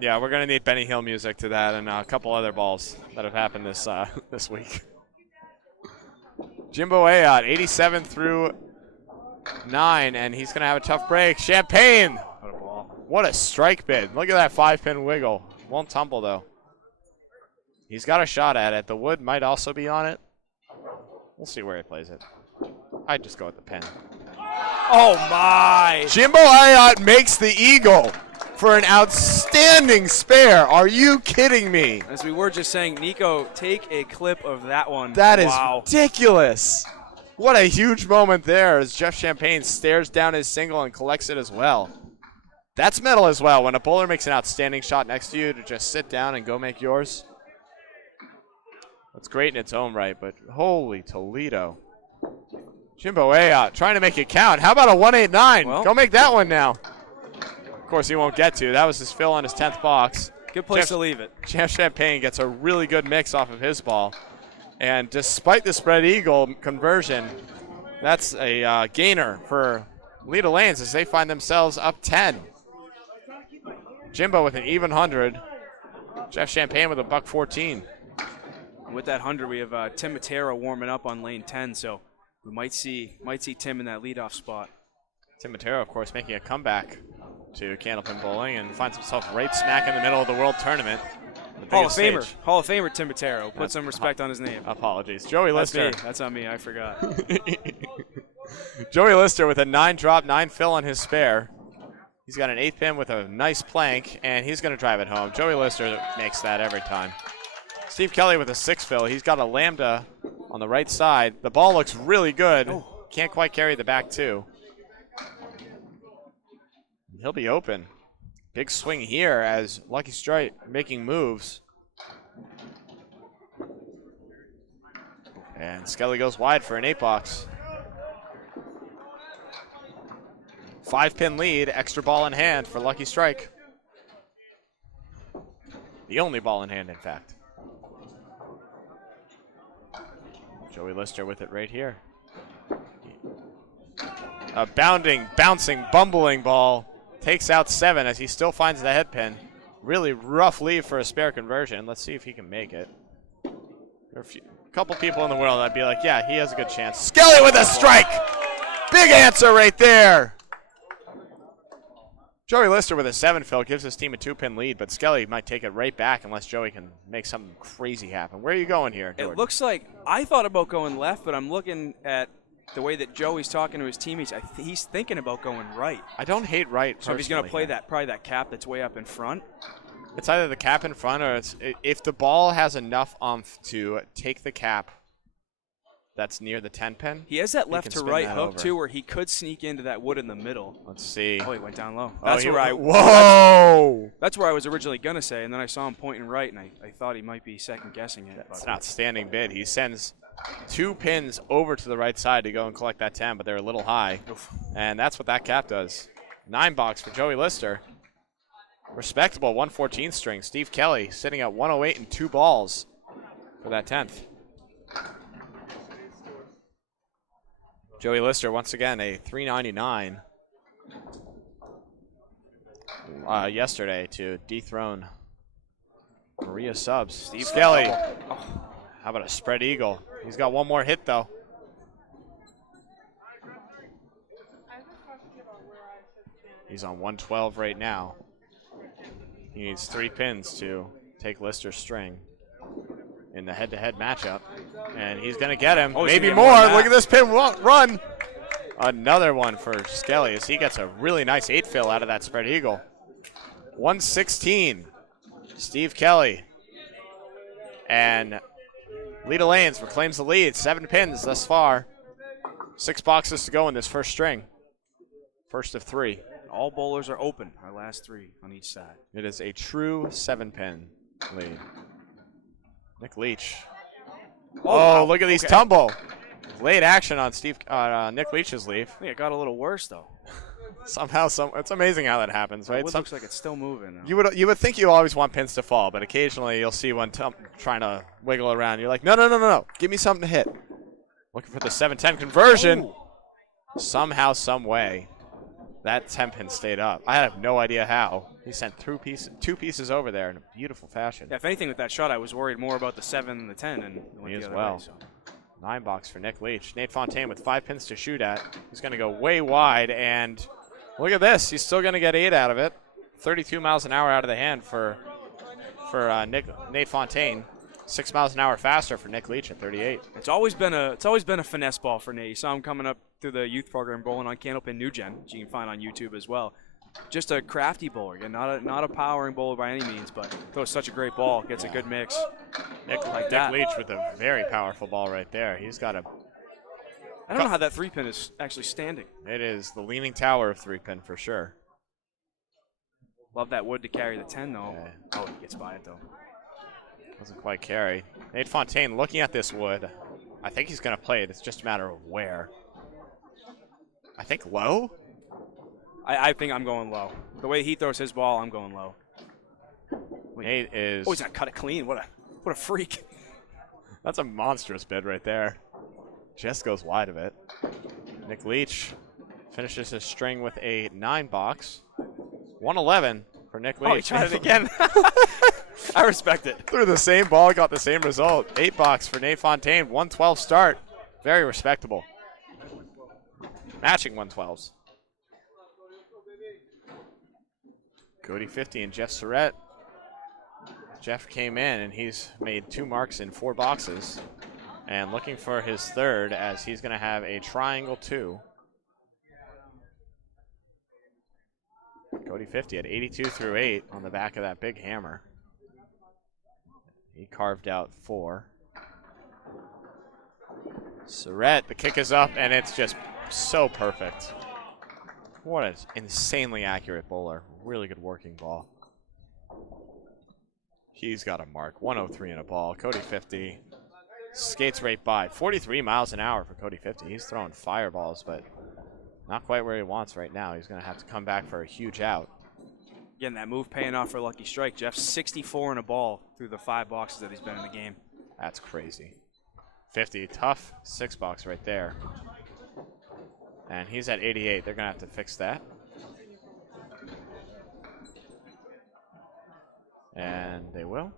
Yeah, we're going to need Benny Hill music to that and a couple other balls that have happened this week. Jimbo Ayotte, 87 through 9, and he's going to have a tough break. Champagne! What a ball. What a strike bid. Look at that 5-pin wiggle. Won't tumble, though. He's got a shot at it. The wood might also be on it. We'll see where he plays it. I'd just go with the pin. Oh, my! Jimbo Ayotte makes the eagle for an outstanding spare. Are you kidding me? As we were just saying, Nico, take a clip of that one. That is ridiculous. What a huge moment there as Jeff Champagne stares down his single and collects it as well. That's metal as well. When a bowler makes an outstanding shot next to you, to just sit down and go make yours. That's great in its own right, but holy Toledo. Jimbo Ayotte trying to make it count. How about a 189? Well, go make that one now. Of course, he won't get to. That was his fill on his 10th box. Good place to leave it. Jeff Champagne gets a really good mix off of his ball. And despite the spread eagle conversion, that's a gainer for Leda Lanes as they find themselves up 10. Jimbo with an even 100. Jeff Champagne with a $114. With that 100, we have Tim Matera warming up on lane 10, so we might see Tim in that leadoff spot. Tim Matera, of course, making a comeback to Candlepin Bowling and finds himself right smack in the middle of the World Tournament. The Hall of biggest Famer. stage. Hall of Famer Tim Matero. Put some respect on his name. Apologies. Joey That's Lister. me. That's on me. I forgot. Joey Lister with a 9 drop, 9 fill on his spare. He's got an 8 pin with a nice plank, and he's going to drive it home. Joey Lister makes that every time. Steve Kelly with a 6 fill. He's got a lambda on the right side. The ball looks really good. Can't quite carry the back 2. He'll be open. Big swing here as Lucky Strike making moves. And Skelly goes wide for an 8 box. 5 pin lead, extra ball in hand for Lucky Strike. The only ball in hand, in fact. Joey Lister with it right here. A bouncing, bumbling ball. Takes out 7 as he still finds the head pin. Really rough leave for a spare conversion. Let's see if he can make it. There are a couple people in the world I'd be like, yeah, he has a good chance. Skelly with a strike! Big answer right there! Joey Lister with a 7 fill gives his team a 2-pin lead, but Skelly might take it right back unless Joey can make something crazy happen. Where are you going here, Jordan? It looks like I thought about going left, but I'm looking at the way that Joey's talking to his teammates. He's thinking about going right. I don't hate right. So if he's going to play probably that cap that's way up in front. It's either the cap in front or if the ball has enough oomph to take the cap that's near the 10 pin. He has that left to right hook over. too, where he could sneak into that wood in the middle. Let's see. Oh, he went down low. Whoa! That's where I was originally going to say, and then I saw him pointing right, and I thought he might be second guessing it. That's an outstanding bid. He sends 2 pins over to the right side to go and collect that 10, but they're a little high. And that's what that cap does. 9 box for Joey Lister. Respectable 114 string. Steve Kelly sitting at 108 and 2 balls for that 10th. Joey Lister, once again, a 399 yesterday to dethrone Maria Subs. Steve Kelly. How about a spread eagle? He's got one more hit, though. He's on 112 right now. He needs 3 pins to take Lister's string in the head-to-head matchup. And he's going to get him. Maybe more. Look at this pin run. Another one for Skelly as he gets a really nice 8 fill out of that spread eagle. 116. Steve Kelly. And Leda Lanes reclaims the lead. 7 pins thus far. 6 boxes to go in this first string. First of 3. All bowlers are open. Our last 3 on each side. It is a true 7-pin lead. Nick Leach. Oh, look at these tumble. Late action on Nick Leach's leaf. I think it got a little worse though. Somehow, it's amazing how that happens, right? It looks like it's still moving. You would think you always want pins to fall, but occasionally you'll see one trying to wiggle around. You're like, no, give me something to hit. Looking for the 7-10 conversion. Somehow, some way, that 10-pin stayed up. I have no idea how. He sent 2 pieces over there in a beautiful fashion. Yeah, if anything with that shot, I was worried more about the 7 than the 10. And me as well. Way, so. 9 box for Nick Leach. Nate Fontaine with 5 pins to shoot at. He's going to go way wide, and look at this. He's still going to get 8 out of it. 32 miles an hour out of the hand for Nate Fontaine. 6 miles an hour faster for Nick Leach at 38. It's always been a finesse ball for Nate. You saw him coming up through the youth program bowling on Candlepin New Gen, which you can find on YouTube as well. Just a crafty bowler, again, not a powering bowler by any means, but throws such a great ball, gets a good mix. Nick Leach with a very powerful ball right there. He's got a. I don't know how that 3-pin is actually standing. It is the leaning tower of 3-pin for sure. Love that wood to carry the 10 though. Yeah. Oh, he gets by it though. Doesn't quite carry. Nate Fontaine looking at this wood. I think he's going to play it. It's just a matter of where. I think low. I think I'm going low. The way he throws his ball, I'm going low. Nate is. Oh, he's gonna cut it clean. What a freak. That's a monstrous bid right there. Just goes wide of it. Nick Leach finishes his string with a 9 box. 111 for Nick Leach. Oh, he tried it again. I respect it. Threw the same ball, got the same result. 8 box for Nate Fontaine. 112 start. Very respectable. Matching 112s. Cody 50 and Jeff Surette. Jeff came in and he's made 2 marks in 4 boxes. And looking for his third as he's going to have a triangle 2. Cody 50 at 82 through 8 on the back of that big hammer. He carved out 4. Surette, the kick is up, and it's just so perfect. What an insanely accurate bowler. Really good working ball. He's got a mark. 103 in a ball. Cody 50 skates right by. 43 miles an hour for Cody 50. He's throwing fireballs, but not quite where he wants right now. He's going to have to come back for a huge out. Again, that move paying off for Lucky Strike. Jeff 64 in a ball through the 5 boxes that he's been in the game. That's crazy. 50, tough 6 box right there. And he's at 88. They're going to have to fix that. And they will.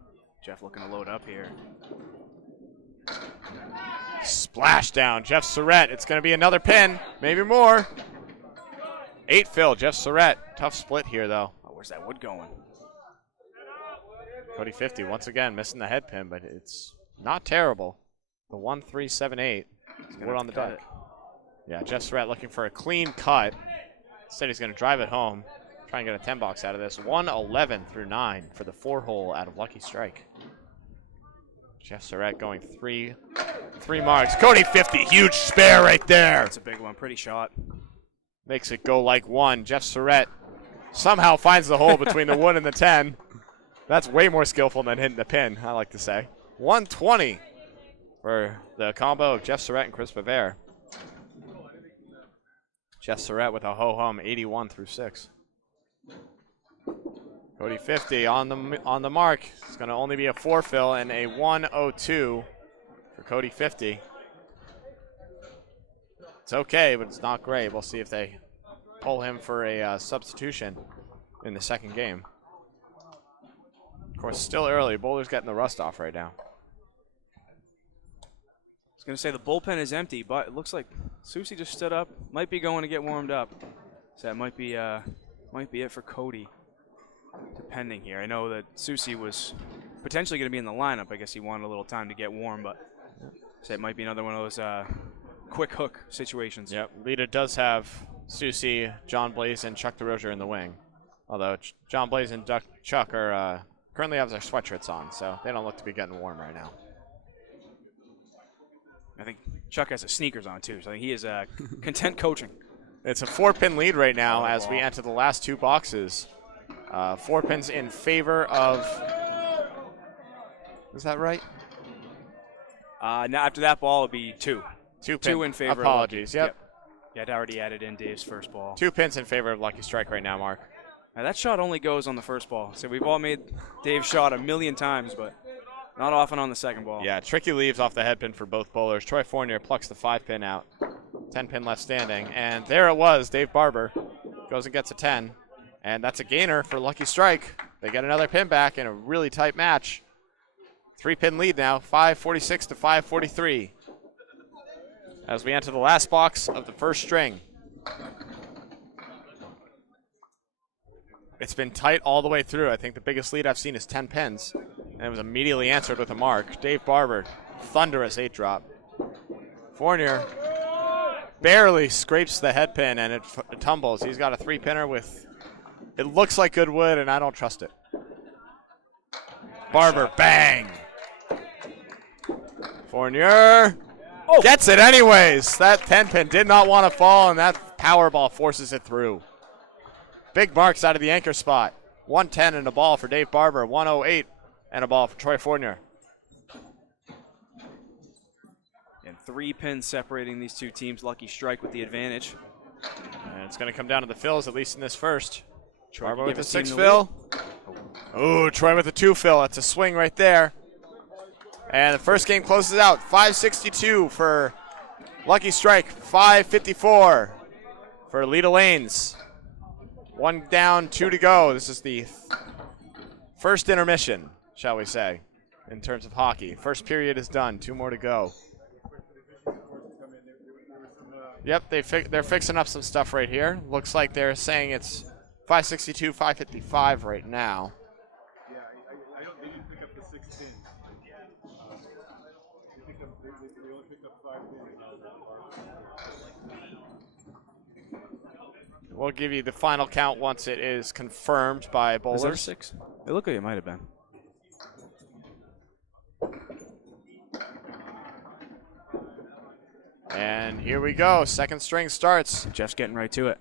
Jeff looking to load up here. Splashdown, Jeff Surette. It's going to be another pin, maybe more. 8 fill, Jeff Surette. Tough split here, though. Oh, where's that wood going? Cody 50, once again, missing the head pin, but it's not terrible. The 1-3-7-8. Wood on the deck. Yeah, Jeff Surette looking for a clean cut. Instead, he's going to drive it home. Try and get a 10 box out of this. 111 through 9 for the 4-hole out of Lucky Strike. Jeff Surette going 3 marks. Cody 50, huge spare right there. That's a big one, pretty shot. Makes it go like 1. Jeff Surette somehow finds the hole between the wood and the 10. That's way more skillful than hitting the pin, I like to say. 120 for the combo of Jeff Surette and Chris Boisvert. Jeff Surette with a ho-hum 81 through 6. Cody 50 on the mark. It's going to only be a 4 fill and a 102 for Cody 50. It's okay, but it's not great. We'll see if they pull him for a substitution in the second game. Of course, still early. Bowler's getting the rust off right now. I was going to say the bullpen is empty, but it looks like Susie just stood up. Might be going to get warmed up. So that might be it for Cody, depending here. I know that Susie was potentially going to be in the lineup. I guess he wanted a little time to get warm, but so it might be another one of those quick hook situations. Yep, Leda does have Susie, John Blais, and Chuck Desrosiers in the wing. Although John Blais and Chuck are currently have their sweatshirts on, so they don't look to be getting warm right now. I think Chuck has his sneakers on too, so he is content coaching. It's a 4-pin lead right now as we enter the last 2 boxes. 4 pins in favor of. Is that right? Now after that ball, it'll be 2. 2 in favor. Apologies. Of Lucky. Yep. Yeah, I'd already added in Dave's first ball. 2 pins in favor of Lucky Strike right now, Mark. Now that shot only goes on the first ball. So we've all made Dave's shot a million times, but not often on the second ball. Yeah, tricky leaves off the head pin for both bowlers. Troy Fournier plucks the 5-pin out. 10 pin left standing. And there it was. Dave Barber goes and gets a 10. And that's a gainer for Lucky Strike. They get another pin back in a really tight match. 3-pin lead now, 546 to 543. As we enter the last box of the first string. It's been tight all the way through. I think the biggest lead I've seen is 10 pins. And it was immediately answered with a mark. Dave Barber, thunderous 8-drop. Fournier barely scrapes the head pin and it tumbles. He's got a 3-pinner with, it looks like good wood, and I don't trust it. Barber, bang! Fournier gets it anyways. That 10-pin did not want to fall, and that power ball forces it through. Big marks out of the anchor spot. 110 and a ball for Dave Barber. 108 and a ball for Troy Fournier. And 3 pins separating these 2 teams. Lucky Strike with the advantage. And it's going to come down to the fills, at least in this first. Troy Barber with the 6 the fill. Oh, Troy with the 2 fill. That's a swing right there. And the first game closes out. 562 for Lucky Strike. 554 for Leda Lanes. 1 down, 2 to go. This is the first intermission, shall we say, in terms of hockey. First period is done. 2 more to go. Yep, they're fixing up some stuff right here. Looks like they're saying it's 562, 555 right now. We'll give you the final count once it is confirmed by bowlers. Is there 6? It looked like it might have been. And here we go. Second string starts. Jeff's getting right to it.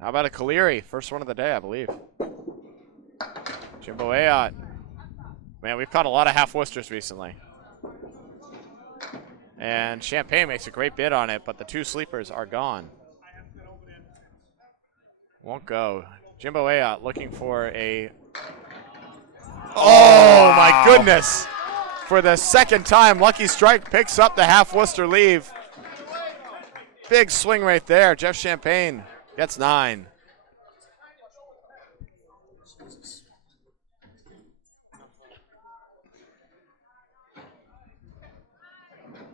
How about a Kaleri? First one of the day, I believe. Jimbo Ayotte. Man, we've caught a lot of half Worcesters recently. And Champagne makes a great bid on it, but the 2 sleepers are gone. Won't go. Jimbo Ayotte looking for a... Oh, my goodness. For the second time, Lucky Strike picks up the half Worcester leave. Big swing right there. Jeff Champagne gets 9. I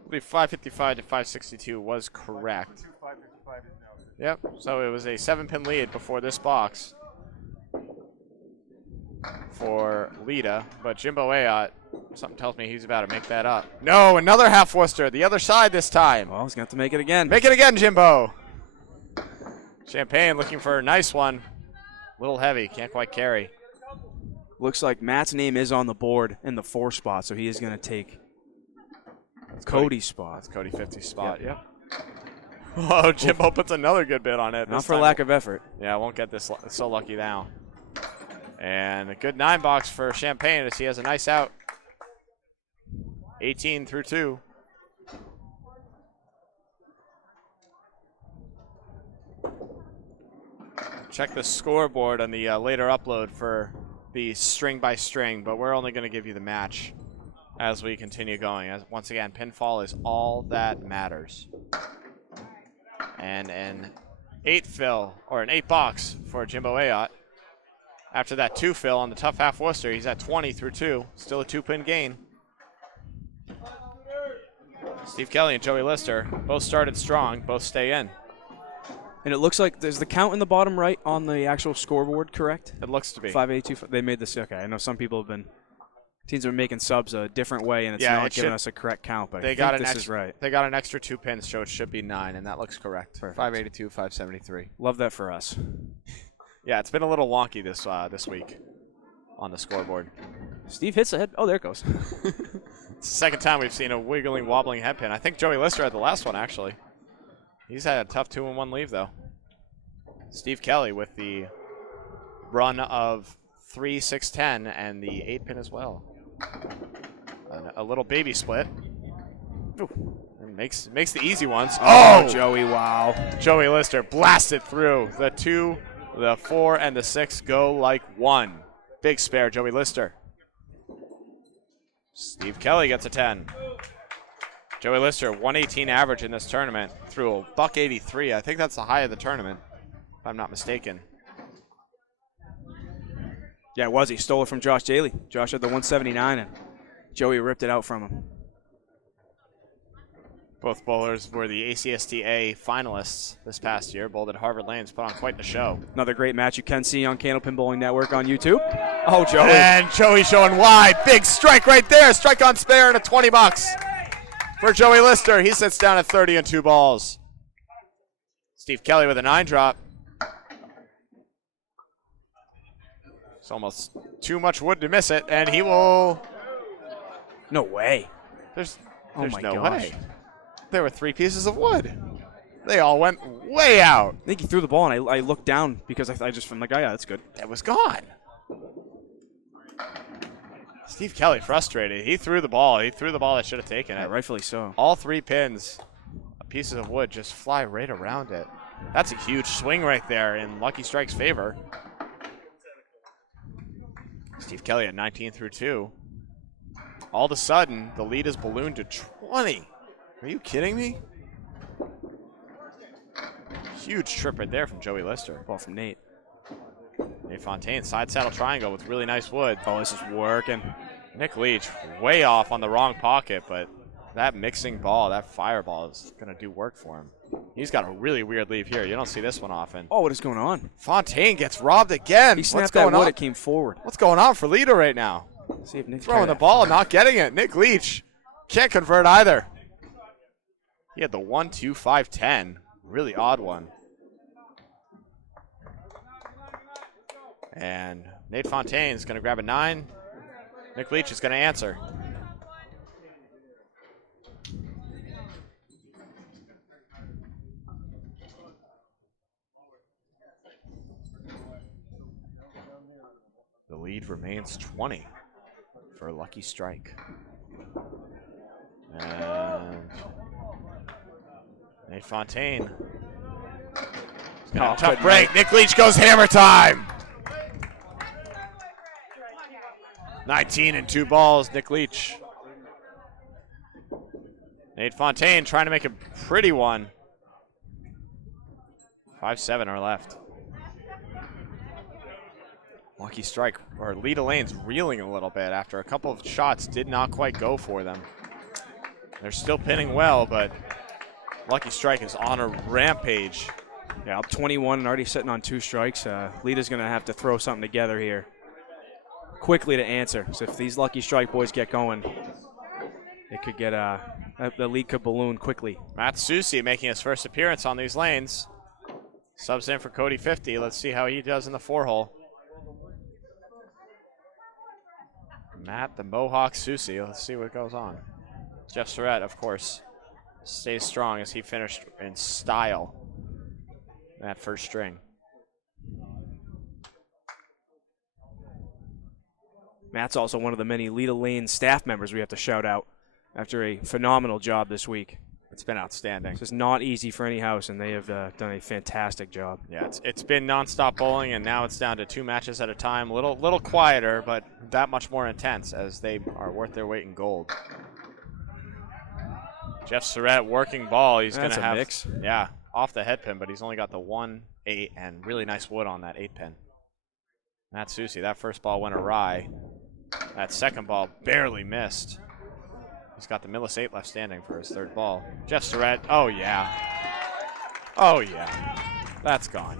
believe 555 to 562 was correct. Yep, so it was a 7-pin lead before this box for Leda, but Jimbo Ayotte, something tells me he's about to make that up. No, another half Worcester, the other side this time. Well, he's going to have to make it again. Make it again, Jimbo. Champagne looking for a nice one. A little heavy, can't quite carry. Looks like Matt's name is on the board in the 4 spot, so he is going to take Cody's spot. That's Cody 50's spot, yep. Oh, Jimbo puts another good bid on it. Not for lack of effort. Yeah, I won't get this so lucky now. And a good 9 box for Champagne as he has a nice out. 18 through 2. Check the scoreboard on the later upload for the string by string, but we're only going to give you the match as we continue going. As once again, pinfall is all that matters. And an 8 fill, or an 8 box for Jimbo Ayotte. After that 2 fill on the tough half Worcester, he's at 20 through 2. Still a 2-pin gain. Steve Kelly and Joey Lister both started strong, both stay in. And it looks like there's the count in the bottom right on the actual scoreboard, correct? It looks to be. 582. They made this. Okay, I know some people have been. Teams are making subs a different way, and it's Yeah, not it giving should- us a correct count. But They I got think an this extra, is right. They got an extra 2 pins, so it should be 9, and that looks correct. Perfect. 582, 573. Love that for us. Yeah, it's been a little wonky this week on the scoreboard. Steve hits the head. Oh, there it goes. It's the second time we've seen a wiggling, wobbling head pin. I think Joey Lister had the last one, actually. He's had a tough 2-1 leave, though. Steve Kelly with the run of 3, 6, 10, and the 8 pin as well. A little baby split. Ooh, and makes the easy ones. Oh, Joey, wow. Joey Lister blasted through. The 2, the 4, and the 6 go like 1. Big spare, Joey Lister. Steve Kelly gets a 10. Joey Lister, 118 average in this tournament, threw a $183. I think that's the high of the tournament, if I'm not mistaken. Yeah, it was. He stole it from Josh Daly. Josh had the 179, and Joey ripped it out from him. Both bowlers were the ACSTA finalists this past year. Bowled at Harvard Lanes, put on quite the show. Another great match you can see on Candlepin Bowling Network on YouTube. Oh, Joey. And Joey showing why. Big strike right there. Strike on spare and a 20 bucks for Joey Lister. He sits down at 30 and 2 balls. Steve Kelly with a 9 drop. It's almost too much wood to miss it, and he will. No way. There's Oh, my no gosh. way. There were 3 pieces of wood. They all went way out. I think he threw the ball, and I looked down because I'm like, oh, yeah, that's good. That was gone. Steve Kelly frustrated. He threw the ball. He threw the ball that should have taken Yeah, it. rightfully so. All 3 pins, pieces of wood just fly right around it. That's a huge swing right there in Lucky Strike's favor. Steve Kelly at 19 through 2. All of a sudden, the lead is ballooned to 20. Are you kidding me? Huge trip right there from Joey Lister. Ball from Nate. Nate Fontaine, side saddle triangle with really nice wood. Oh, this is working. Nick Leach way off on the wrong pocket, but that mixing ball, that fireball is going to do work for him. He's got a really weird leave here. You don't see this one often. Oh, what is going on? Fontaine gets robbed again. He What's snapped that going wood. on? It came forward. What's going on for Leda right now? See if Nick's Throwing the ball, not getting it. Nick Leach can't convert either. He had the 1, 2, 5, 10. Really odd one. And Nate Fontaine is going to grab a 9. Nick Leach is going to answer. The lead remains 20 for Lucky Strike. And Nate Fontaine. Tough break. Nick Leach goes hammer time. 19 and 2 balls, Nick Leach. Nate Fontaine trying to make a pretty one. 5-7 are left. Lucky Strike, or Leda Lanes, reeling a little bit after a couple of shots did not quite go for them. They're still pinning well, but Lucky Strike is on a rampage. Yeah, up 21 and already sitting on 2 strikes. Leda's going to have to throw something together here quickly to answer. So if these Lucky Strike boys get going, it could get the lead could balloon quickly. Matt Susi making his first appearance on these lanes. Subs in for Cody 50. Let's see how he does in the 4-hole. Matt the Mohawk Susi. Let's see what goes on. Jeff Surette, of course, stays strong as he finished in style that first string. Matt's also one of the many Leda Lane staff members we have to shout out after a phenomenal job this week. It's been outstanding. This is not easy for any house, and they have done a fantastic job. Yeah, it's been nonstop bowling, and now it's down to 2 matches at a time. Little quieter, but that much more intense as they are worth their weight in gold. Jeff Surette working ball. He's going to have mix. Yeah, off the head pin, but he's only got the 1, 8, and really nice wood on that 8 pin. Matt Susi, that first ball went awry. That second ball barely missed. He's got the Millis 8 left standing for his 3rd ball. Jeff Surette, oh yeah. Oh yeah, that's gone.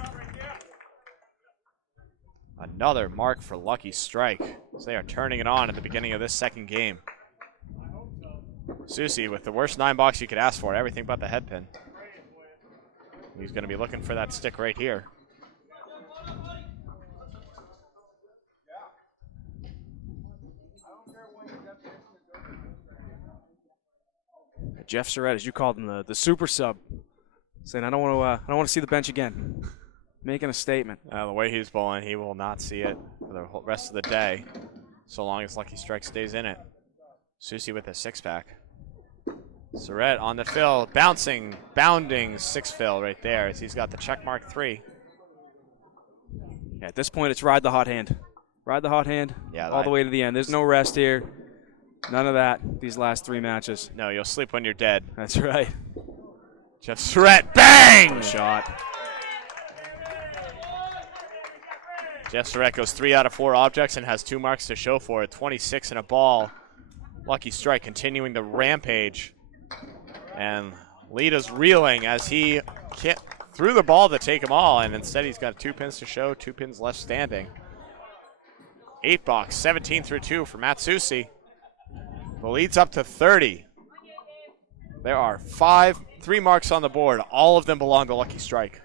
Another mark for Lucky Strike as they are turning it on at the beginning of this second game. Susi with the worst 9 box you could ask for, everything but the head pin. He's going to be looking for that stick right here. Jeff Surette, as you called him, the super sub, saying I don't want to see the bench again. Making a statement. The way he's bowling, he will not see it for the whole rest of the day, so long as Lucky Strike stays in it. Susi with a 6-pack. Surette on the fill, bounding 6-fill right there as he's got the check mark 3. Yeah, at this point, it's ride the hot hand. Ride the hot hand all the way to the end. There's no rest here. None of that these last 3 matches. No, you'll sleep when you're dead. That's right. Jeff Surette, bang! Shot. Jeff Surette goes 3 out of 4 objects and has 2 marks to show for it. 26 and a ball. Lucky Strike continuing the rampage. And Leda's reeling as he threw the ball to take them all, and instead he's got 2 pins to show, 2 pins left standing. 8 box, 17 through 2 for Matt Susi. The lead's up to 30. There are 3 marks on the board. All of them belong to Lucky Strike.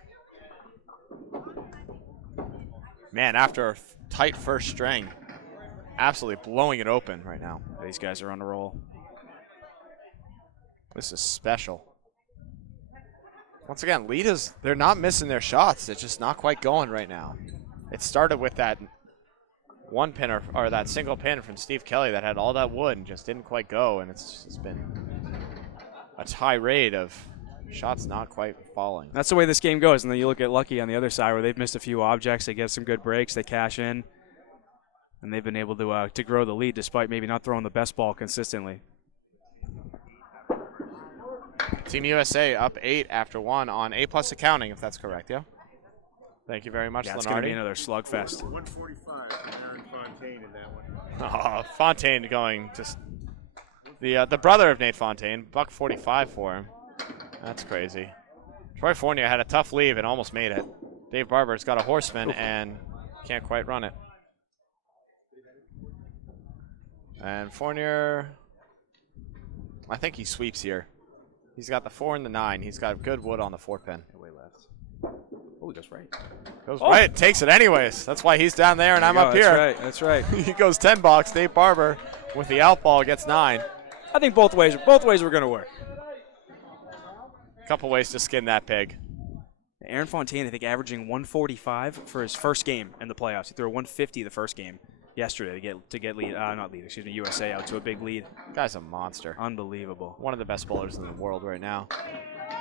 Man, after a tight first string, absolutely blowing it open right now. These guys are on a roll. This is special. Once again, Leda's, they're not missing their shots. They're just not quite going right now. It started with that 1 pin or that single pin from Steve Kelly that had all that wood and just didn't quite go, and it's been a tirade of shots not quite falling. That's the way this game goes, and then you look at Lucky on the other side where they've missed a few objects. They get some good breaks, they cash in, and they've been able to grow the lead despite maybe not throwing the best ball consistently. Team USA up 8 after 1 on A+ accounting, if that's correct, yeah? Thank you very much, Yeah, Lenardi. it's going to be another slugfest. 145 from Aaron Fontaine in that one. Oh, Fontaine going just the brother of Nate Fontaine, $145 for him. That's crazy. Troy Fournier had a tough leave and almost made it. Dave Barber's got a horseman and can't quite run it. And Fournier, I think he sweeps here. He's got the 4 and the 9. He's got good wood on the 4 pin. Way left. Oh, he goes right. Goes right, takes it anyways. That's why he's down there and I'm up here. That's right. He goes 10 bucks. Dave Barber with the out ball gets 9. I think both ways were going to work. Couple ways to skin that pig. Aaron Fontaine, I think, averaging 145 for his first game in the playoffs. He threw a 150 the first game yesterday to get USA out to a big lead. Guy's a monster. Unbelievable. One of the best bowlers in the world right now.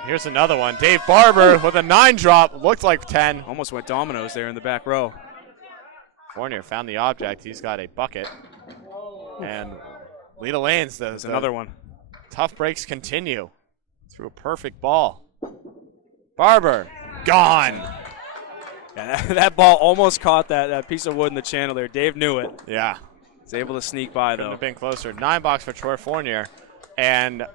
Here's another one. Dave Barber with a 9 drop. Looked like 10. Almost went dominoes there in the back row. Fournier found the object. He's got a bucket. And Leda Lanes, There's another one. Tough breaks continue. Threw a perfect ball. Barber, gone. Yeah, that ball almost caught that piece of wood in the channel there. Dave knew it. Yeah. He's able to sneak by, Couldn't though. have been closer. 9 bucks for Troy Fournier. And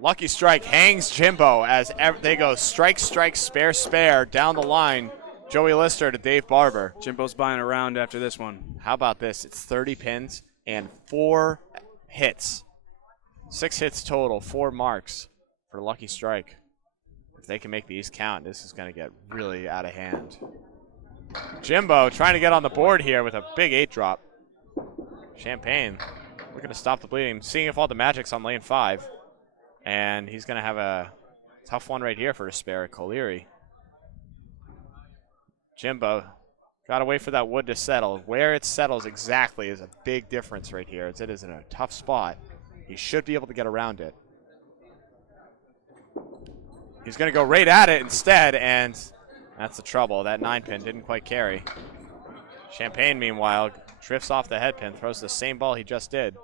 Lucky Strike hangs Jimbo as they go strike, spare down the line. Joey Lister to Dave Barber. Jimbo's buying around after this one. How about this? It's 30 pins and 4 hits. 6 hits total, 4 marks for Lucky Strike. If they can make these count, this is going to get really out of hand. Jimbo trying to get on the board here with a big 8 drop. Champagne looking to stop the bleeding, seeing if all the magic's on lane 5. And he's going to have a tough one right here for Despair at Coleary. Jimbo, got to wait for that wood to settle. Where it settles exactly is a big difference right here, as it is in a tough spot. He should be able to get around it. He's going to go right at it instead, and that's the trouble. That 9-pin didn't quite carry. Champagne, meanwhile, drifts off the head pin, throws the same ball he just did,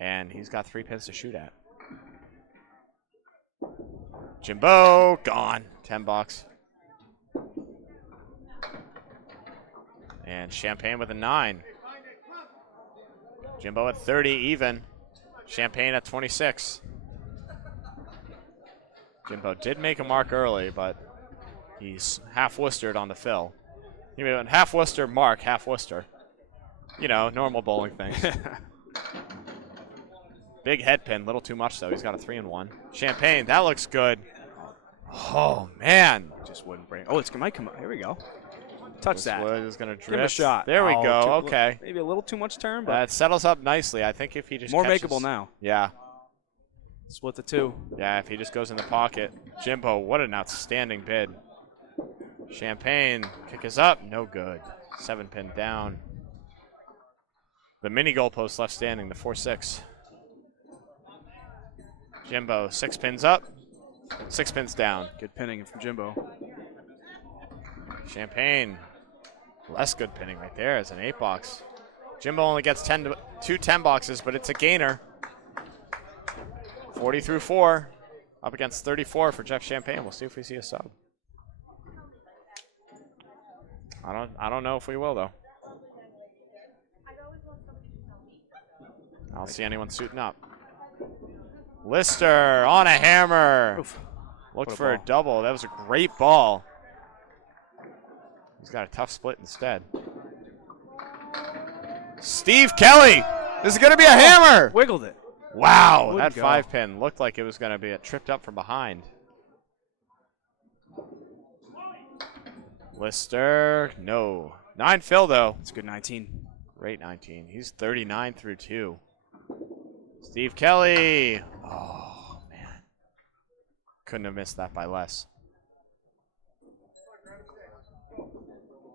and he's got 3 pins to shoot at. Jimbo, gone. 10 bucks. And Champagne with a 9. Jimbo at 30 even. Champagne at 26. Jimbo did make a mark early, but he's half Worcester'd on the fill. He went half Worcester, mark, half Worcester. You know, normal bowling things. Big head pin, little too much though. He's got a 3-1. Champagne, that looks good. Oh man, just wouldn't bring. Oh, it might come up. Here we go. Touch this that. wood is going to drift. Give him a shot. There we go. Okay. Maybe a little too much turn, but it settles up nicely. I think if he just more catches, makeable now. Yeah. Split the 2. Yeah, if he just goes in the pocket. Jimbo, what an outstanding bid. Champagne, kick is up. No good. 7-pin down. The mini goalpost left standing, the 4-6. Jimbo, 6 pins up, 6 pins down. Good pinning from Jimbo. Champagne, less good pinning right there as an 8-box. Jimbo only gets 2 10 boxes, but it's a gainer. 40 through 4, up against 34 for Jeff Champagne. We'll see if we see a sub. I don't know if we will though. I don't see anyone suiting up. Lister on a hammer. Oof. Looked for a double. That was a great ball. He's got a tough split instead. Steve Kelly. This is going to be a hammer. Wiggled it. Wow, that 5-pin looked like it was going to be tripped up from behind. Lister, no. 9 fill, though. It's a good 19. Great 19. He's 39 through 2. Steve Kelly. Oh, man. Couldn't have missed that by less.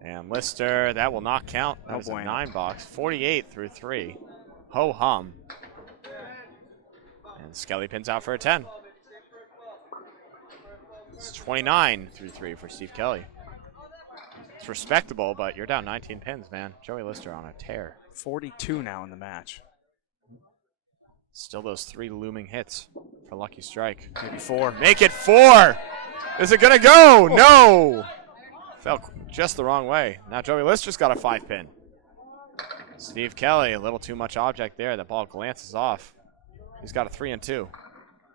And Lister, that will not count. That was a 9-box. 48 through 3. Ho-hum. And Skelly pins out for a 10. It's 29 through 3 for Steve Kelly. It's respectable, but you're down 19 pins, man. Joey Lister on a tear. 42 now in the match. Still those 3 looming hits for Lucky Strike. Maybe 4. Make it 4! Is it gonna go? Oh. No! Fell just the wrong way. Now Joey Lister's got a 5-pin. Steve Kelly, a little too much object there. The ball glances off. He's got a 3-2.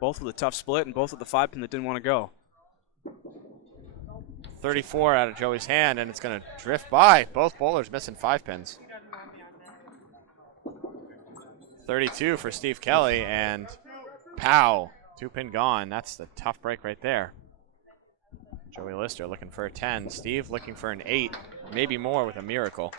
Both with a tough split and both with the 5-pin that didn't want to go. 34 out of Joey's hand, and it's going to drift by. Both bowlers missing 5 pins. 32 for Steve Kelly, and pow, 2-pin gone. That's the tough break right there. Joey Lister looking for a 10. Steve looking for an 8, maybe more with a miracle.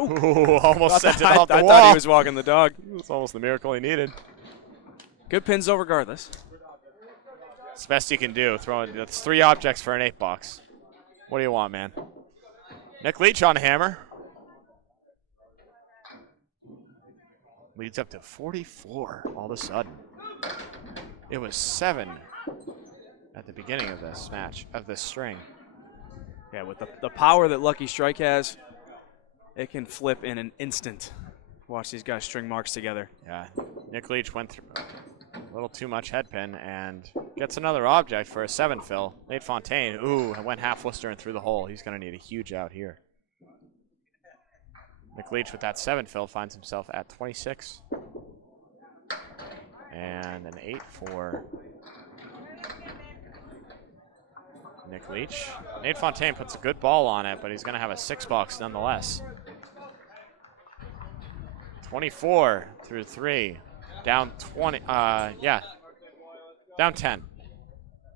Ooh, almost sent it off the wall. I thought he was walking the dog. It's almost the miracle he needed. Good pins though, regardless. It's the best you can do. Throwing that's 3 objects for an 8 box. What do you want, man? Nick Leach on hammer. Leads up to 44 all of a sudden. It was 7 at the beginning of this match, of this string. Yeah, with the power that Lucky Strike has, it can flip in an instant. Watch these guys string marks together. Yeah, Nick Leach went through a little too much head pin and gets another object for a 7 fill. Nate Fontaine, ooh, went half Worcester and through the hole. He's going to need a huge out here. Nick Leach with that 7 fill finds himself at 26. And an 8 for Nick Leach. Nate Fontaine puts a good ball on it, but he's going to have a 6 box nonetheless. 24 through 3. Down 20. Yeah. Down 10.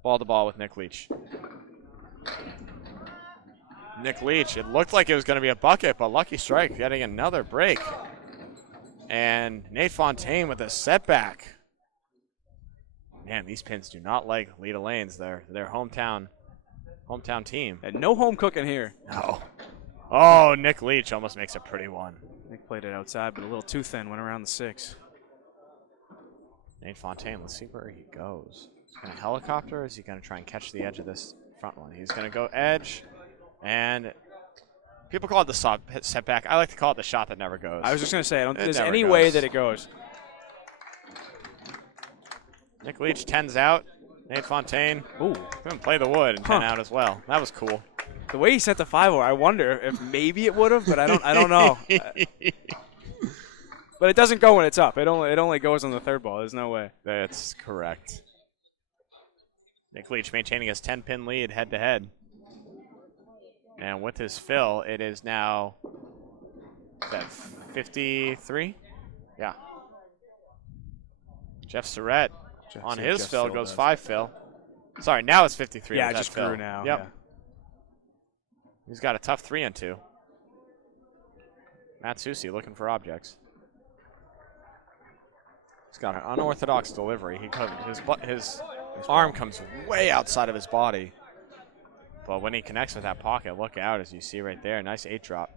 Ball to ball with Nick Leach. Nick Leach, it looked like it was going to be a bucket, but Lucky Strike getting another break. And Nate Fontaine with a setback. Man, these pins do not like Leda Lanes. They're their hometown team. And no home cooking here. No. Oh, Nick Leach almost makes a pretty one. Nick played it outside, but a little too thin, went around the 6. Nate Fontaine, let's see where he goes. Is he going to helicopter, or is he going to try and catch the edge of this front one? He's going to go edge, and people call it the setback. I like to call it the shot that never goes. I was just going to say, I don't think there's any goes. way that it goes. Nick Leach 10's out. Nate Fontaine, ooh, couldn't play the wood and 10 out as well. That was cool. The way he sent the 5-0, I wonder if maybe it would have, but I don't know. But it doesn't go when it's up. It only goes on the 3rd ball. There's no way. That's correct. Nick Leach maintaining his 10-pin lead head-to-head. And with his fill, it is now at 53? Yeah. Jeff Surette on his fill goes 5 fill. Sorry, now it's 53. Yeah, it just grew now. Yep. Yeah. He's got a tough 3 and 2. Matt Susi looking for objects. He's got an unorthodox delivery. His arm comes way outside of his body. But when he connects with that pocket, look out, as you see right there. Nice 8 drop.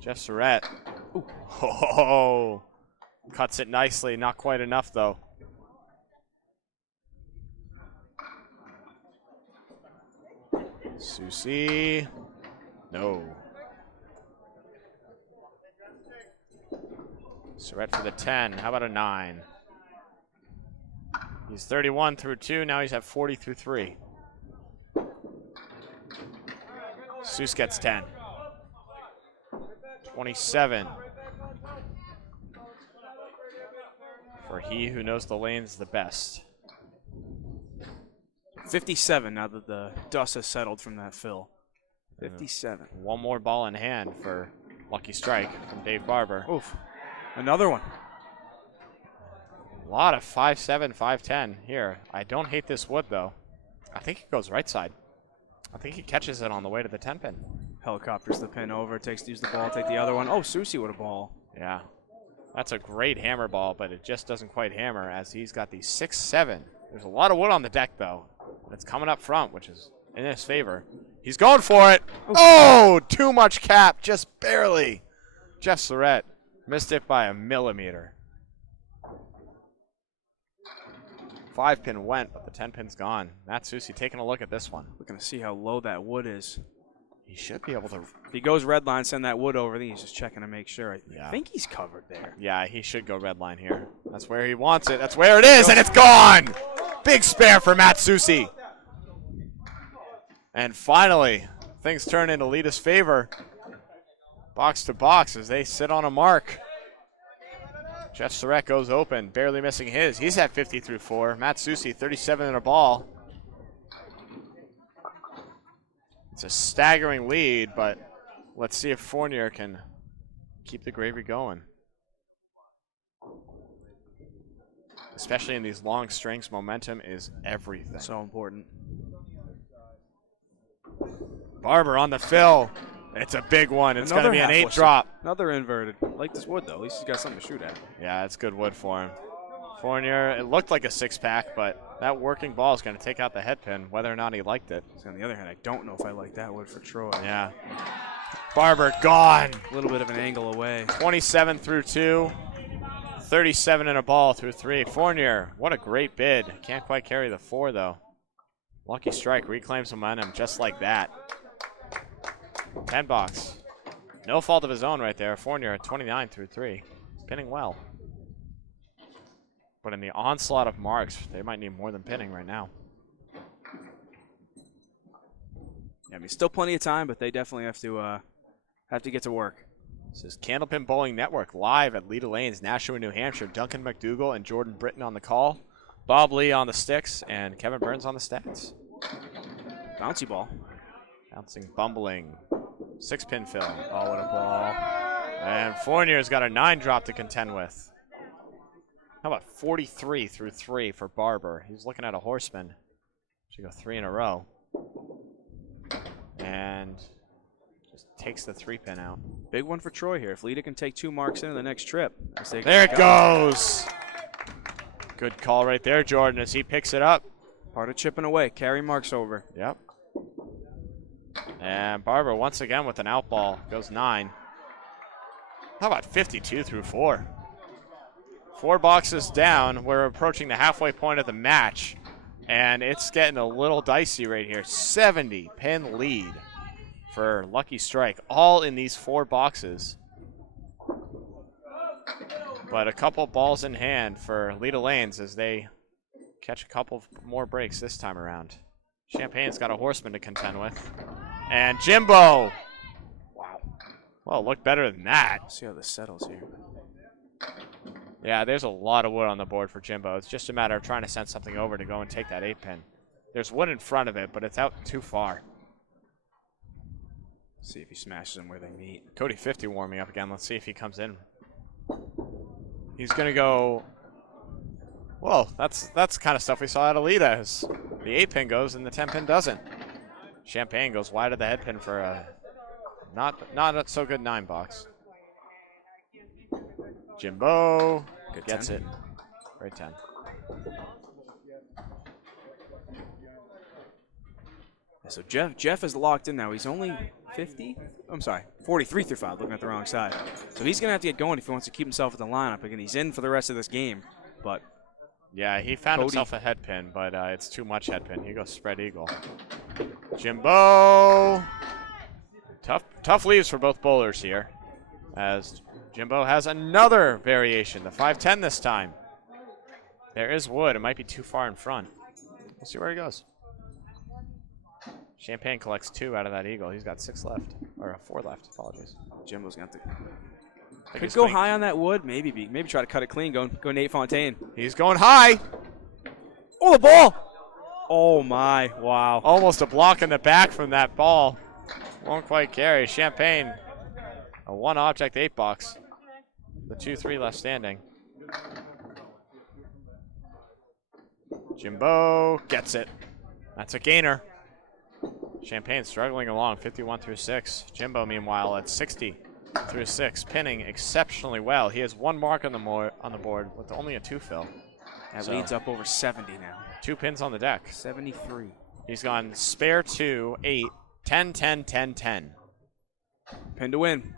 Jeff Surette. Ooh. Oh, cuts it nicely. Not quite enough, though. Susi. No. Surette for the 10. How about a 9? He's 31 through 2. Now he's at 40 through 3. Seuss gets 10. 27. For he who knows the lanes the best. 57 now that the dust has settled from that fill. 57. One more ball in hand for Lucky Strike from Dave Barber. Oof. Another one. A lot of 5-7, 5-10 here. I don't hate this wood, though. I think it goes right side. I think he catches it on the way to the 10-pin. Helicopters the pin over, use the ball, take the other one. Oh, Susi with a ball. Yeah. That's a great hammer ball, but it just doesn't quite hammer as he's got the 6-7. There's a lot of wood on the deck, though. It's coming up front, which is in his favor. He's going for it. Oh, too much cap, just barely. Jeff Surette missed it by a millimeter. 5-pin went, but the 10-pin's gone. Matt Susi taking a look at this one. We're going to see how low that wood is. He should be able to. If he goes red line, send that wood over, then he's just checking to make sure. I think he's covered there. Yeah, he should go red line here. That's where he wants it. That's where it is, and it's gone. Big spare for Matt Susi. And finally, things turn into Leda's favor. Box to box as they sit on a mark. Jeff Surette goes open, barely missing his. He's at 50 through 4. Matt Susi, 37 in a ball. It's a staggering lead, but let's see if Fournier can keep the gravy going. Especially in these long strings, momentum is everything. So important. Barber on the fill. It's a big one. It's going to be an 8 drop. Another inverted. Like this wood, though. At least he's got something to shoot at. Yeah, it's good wood for him. Fournier, it looked like a 6-pack, but that working ball is going to take out the head pin, whether or not he liked it. So on the other hand, I don't know if I like that wood for Troy. Yeah. Barber gone. A little bit of an angle away. 27 through 2. 37 in a ball through 3. Fournier, what a great bid. Can't quite carry the 4, though. Lucky Strike reclaims momentum just like that. 10 box. No fault of his own right there. Fournier at 29 through 3. Pinning well. But in the onslaught of marks, they might need more than pinning right now. Yeah, I mean, still plenty of time, but they definitely have to get to work. This is Candlepin Bowling Network live at Leda Lanes, Nashua, New Hampshire. Duncan MacDougall and Jordan Britton on the call. Bob Lee on the sticks and Kevin Burns on the stats. Bouncy ball. Bouncing, bumbling. 6-pin fill. Oh, what a ball. And Fournier's got a 9 drop to contend with. How about 43 through 3 for Barber? He's looking at a horseman. Should go 3 in a row. And just takes the 3-pin out. Big one for Troy here. If Leda can take 2 marks into the next trip. There it goes. Good call right there, Jordan, as he picks it up. Part of chipping away. Carry marks over. Yep. And Barber once again with an out ball. Goes 9. How about 52 through 4? 4 boxes down. We're approaching the halfway point of the match. And it's getting a little dicey right here. 70-pin lead for Lucky Strike. All in these 4 boxes. But a couple balls in hand for Leda Lanes as they catch a couple more breaks this time around. Champagne's got a horseman to contend with. And Jimbo. Wow. Well, look better than that. Let's see how this settles here. Yeah, there's a lot of wood on the board for Jimbo. It's just a matter of trying to send something over to go and take that 8-pin. There's wood in front of it, but it's out too far. See if he smashes them where they meet. Cody 50 warming up again. Let's see if he comes in. He's going to go... Well, that's kind of stuff we saw out of Leda. The 8-pin goes and the 10-pin doesn't. Champagne goes wide of the head pin for a not so good 9 box. Jimbo Good gets 10. it. Great 10. So Jeff is locked in now. He's only 50? I'm sorry, 43 through 5, looking at the wrong side. So he's going to have to get going if he wants to keep himself in the lineup. Again, he's in for the rest of this game. But yeah, he found Cody. himself a head pin, but it's too much head pin. He goes spread eagle. Jimbo. Tough leaves for both bowlers here, as Jimbo has another variation, the 5-10 this time. There is wood. It might be too far in front. We'll see where he goes. Champagne collects 2 out of that eagle. He's got 6 left, or 4 left. Apologies. Jimbo's going to have to could go high on that wood. Maybe try to cut it clean. Go Nate Fontaine. He's going high. Oh, the ball! Oh my! Wow! Almost a block in the back from that ball. Won't quite carry. Champagne, a 1-object 8 box. The 2-3 left standing. Jimbo gets it. That's a gainer. Champagne struggling along, 51 through 6. Jimbo, meanwhile, at 60 through 6, pinning exceptionally well. He has 1 mark on the board with only a 2 fill. That leads up over 70 now. 2 pins on the deck. 73. He's gone spare 2, 8, 10, 10, 10, 10. Pin to win.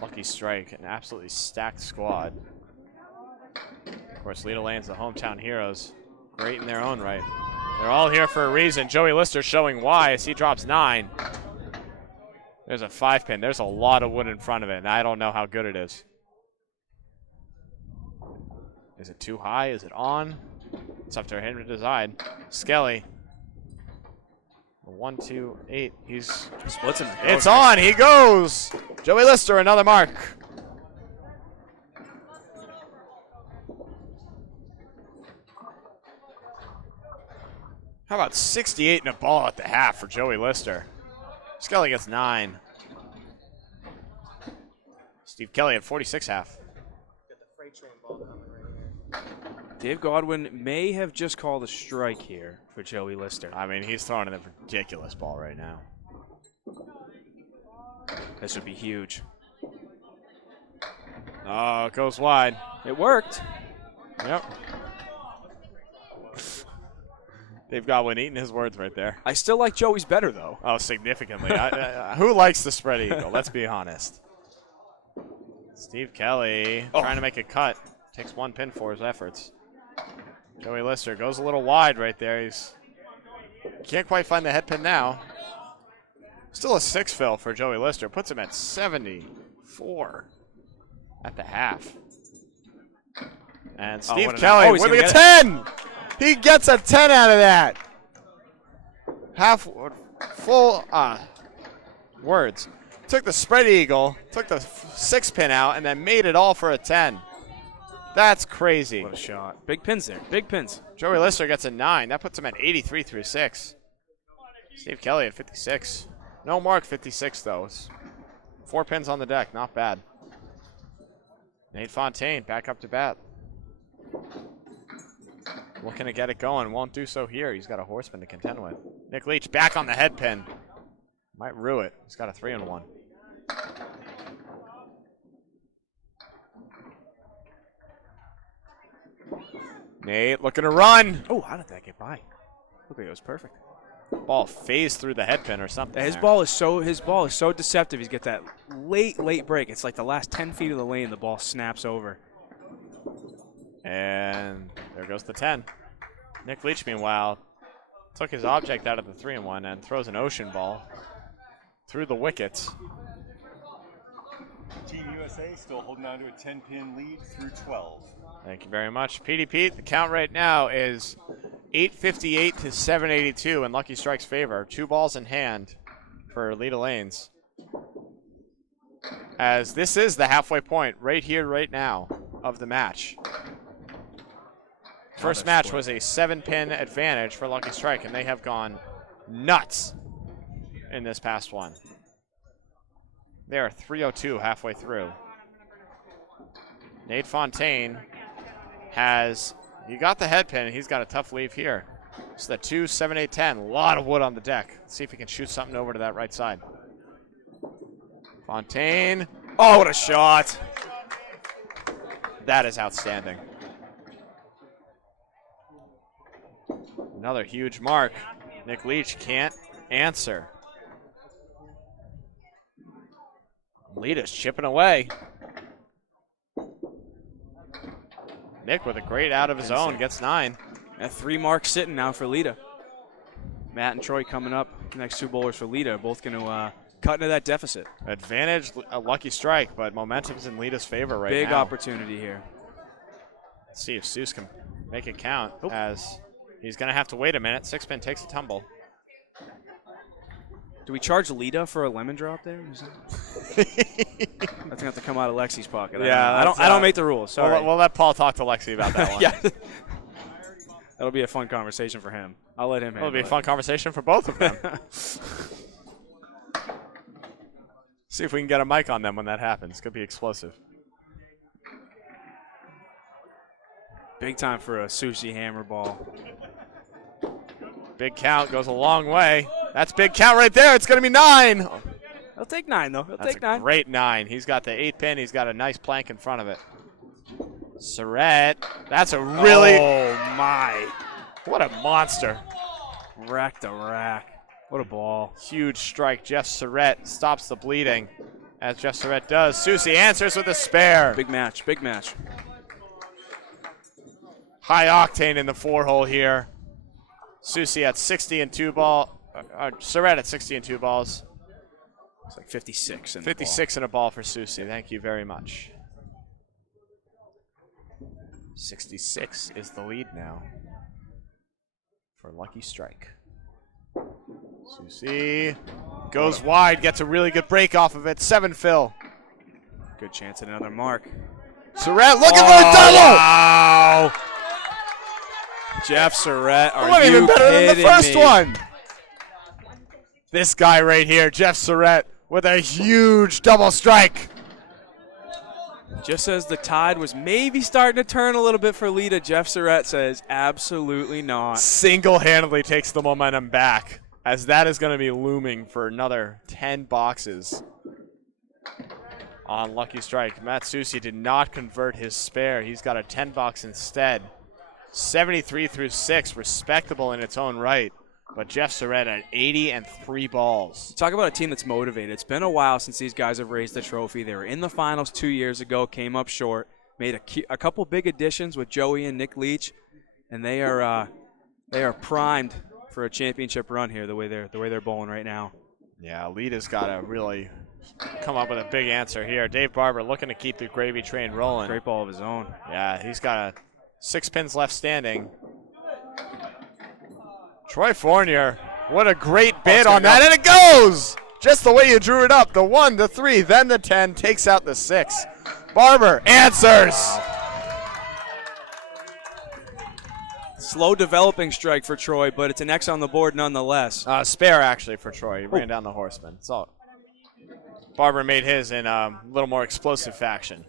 Lucky Strike, an absolutely stacked squad. Of course, Leda Lanes, the hometown heroes, great in their own right. They're all here for a reason. Joey Lister showing why as he drops 9. There's a 5-pin. There's a lot of wood in front of it, and I don't know how good it is. Is it too high? Is it on? It's up to him to decide. Skelly. 1, 2, 8. He's splits him. It's on. He goes. Joey Lister, another mark. How about 68 and a ball at the half for Joey Lister? Skelly gets 9. It's Steve Kelly at 46.5. Dave Godwin may have just called a strike here for Joey Lister. I mean, he's throwing a ridiculous ball right now. This would be huge. Oh, it goes wide. It worked. Yep. Dave Godwin eating his words right there. I still like Joey's better, though. Oh, significantly. Who likes the spread eagle? Let's be honest. Steve Kelly trying to make a cut. Takes 1 pin for his efforts. Joey Lister goes a little wide right there. He's can't quite find the head pin now. Still a 6 fill for Joey Lister. Puts him at 74 at the half. And Steve Kelly winning a 10! He gets a 10 out of that. Full words. Took the spread eagle, took the 6 pin out, and then made it all for a 10. That's crazy. What a shot. Big pins there. Big pins. Joey Lister gets a 9. That puts him at 83 through 6. Steve Kelly at 56. No mark 56, though. It's 4 pins on the deck. Not bad. Nate Fontaine back up to bat. Looking to get it going. Won't do so here. He's got a horseman to contend with. Nick Leach back on the head pin. Might rue it. He's got a 3-1. Nate looking to run. Oh, how did that get by? Looked like it was perfect. Ball phased through the head pin or something. His ball is so deceptive. He's got that late break. It's like the last 10 feet of the lane, the ball snaps over. And there goes the 10. Nick Leach, meanwhile, took his object out of the 3-1 and throws an ocean ball through the wickets. Team USA still holding on to a 10-pin lead through 12. Thank you very much. Petey Pete, the count right now is 858 to 782 in Lucky Strike's favor. 2 balls in hand for Leda Lanes. As this is the halfway point right here, right now of the match. First match was a 7-pin advantage for Lucky Strike, and they have gone nuts in this past one. They are 302 halfway through. Nate Fontaine he got the head pin, and he's got a tough leave here. So the 2, 7, 8, 10, a lot of wood on the deck. Let's see if he can shoot something over to that right side. Fontaine. Oh, what a shot. That is outstanding. Another huge mark. Nick Leach can't answer. Leda's chipping away. Nick with a great out of his own, gets 9. That 3 marks sitting now for Leda. Matt and Troy coming up. Next 2 bowlers for Leda are both going to cut into that deficit. Advantage, a Lucky Strike, but momentum's in Leda's favor right now. Big opportunity here. Let's see if Seuss can make it count, as he's going to have to wait a minute. 6-pin takes a tumble. Do we charge Leda for a lemon drop there? That's going to have to come out of Lexi's pocket. Yeah, I don't make the rules. Sorry. We'll let Paul talk to Lexi about that one. Yeah. That'll be a fun conversation for him. I'll let him handle it. It'll be a fun conversation for both of them. See if we can get a mic on them when that happens. Could be explosive. Big time for a sushi hammer ball. Big count goes a long way. That's big count right there. It's going to be 9. He'll take 9, though. That's a great 9. He's got the 8-pin. He's got a nice plank in front of it. Surette. That's a really. Oh, my. What a monster. Rack to rack. What a ball. Huge strike. Jeff Surette stops the bleeding, as Jeff Surette does. Susie answers with a spare. Big match. Big match. High octane in the 4-hole here. Susie at 60 and 2 ball. Surette at 60 and 2 balls. It's like 56 and 56 and a ball for Susie. Thank you very much. 66 is the lead now for Lucky Strike. Susie goes wide, gets a really good break off of it. 7 fill. Good chance at another mark. Surette looking for a double. Wow. Jeff Surette, are you even better than the first me? one? This guy right here, Jeff Surette, with a huge double strike. Just as the tide was maybe starting to turn a little bit for Leda, Jeff Surette says absolutely not. Single-handedly takes the momentum back, as that is going to be looming for another 10 boxes on Lucky Strike. Matsusi did not convert his spare. He's got a 10 box instead. 73 through 6, respectable in its own right. But Jeff Surette at 80 and 3 balls. Talk about a team that's motivated. It's been a while since these guys have raised the trophy. They were in the finals 2 years ago, came up short, made a couple big additions with Joey and Nick Leach, and they are primed for a championship run here. The way they're bowling right now. Yeah, Leda's got to really come up with a big answer here. Dave Barber looking to keep the gravy train rolling. Great ball of his own. Yeah, he's got 6 pins left standing. Troy Fournier, what a great bid on that, and it goes! Just the way you drew it up. The 1, the 3, then the 10, takes out the 6. Barber answers! Slow developing strike for Troy, but it's an X on the board nonetheless. Spare, actually, for Troy. He ran down the horseman. So Barber made his in a little more explosive fashion.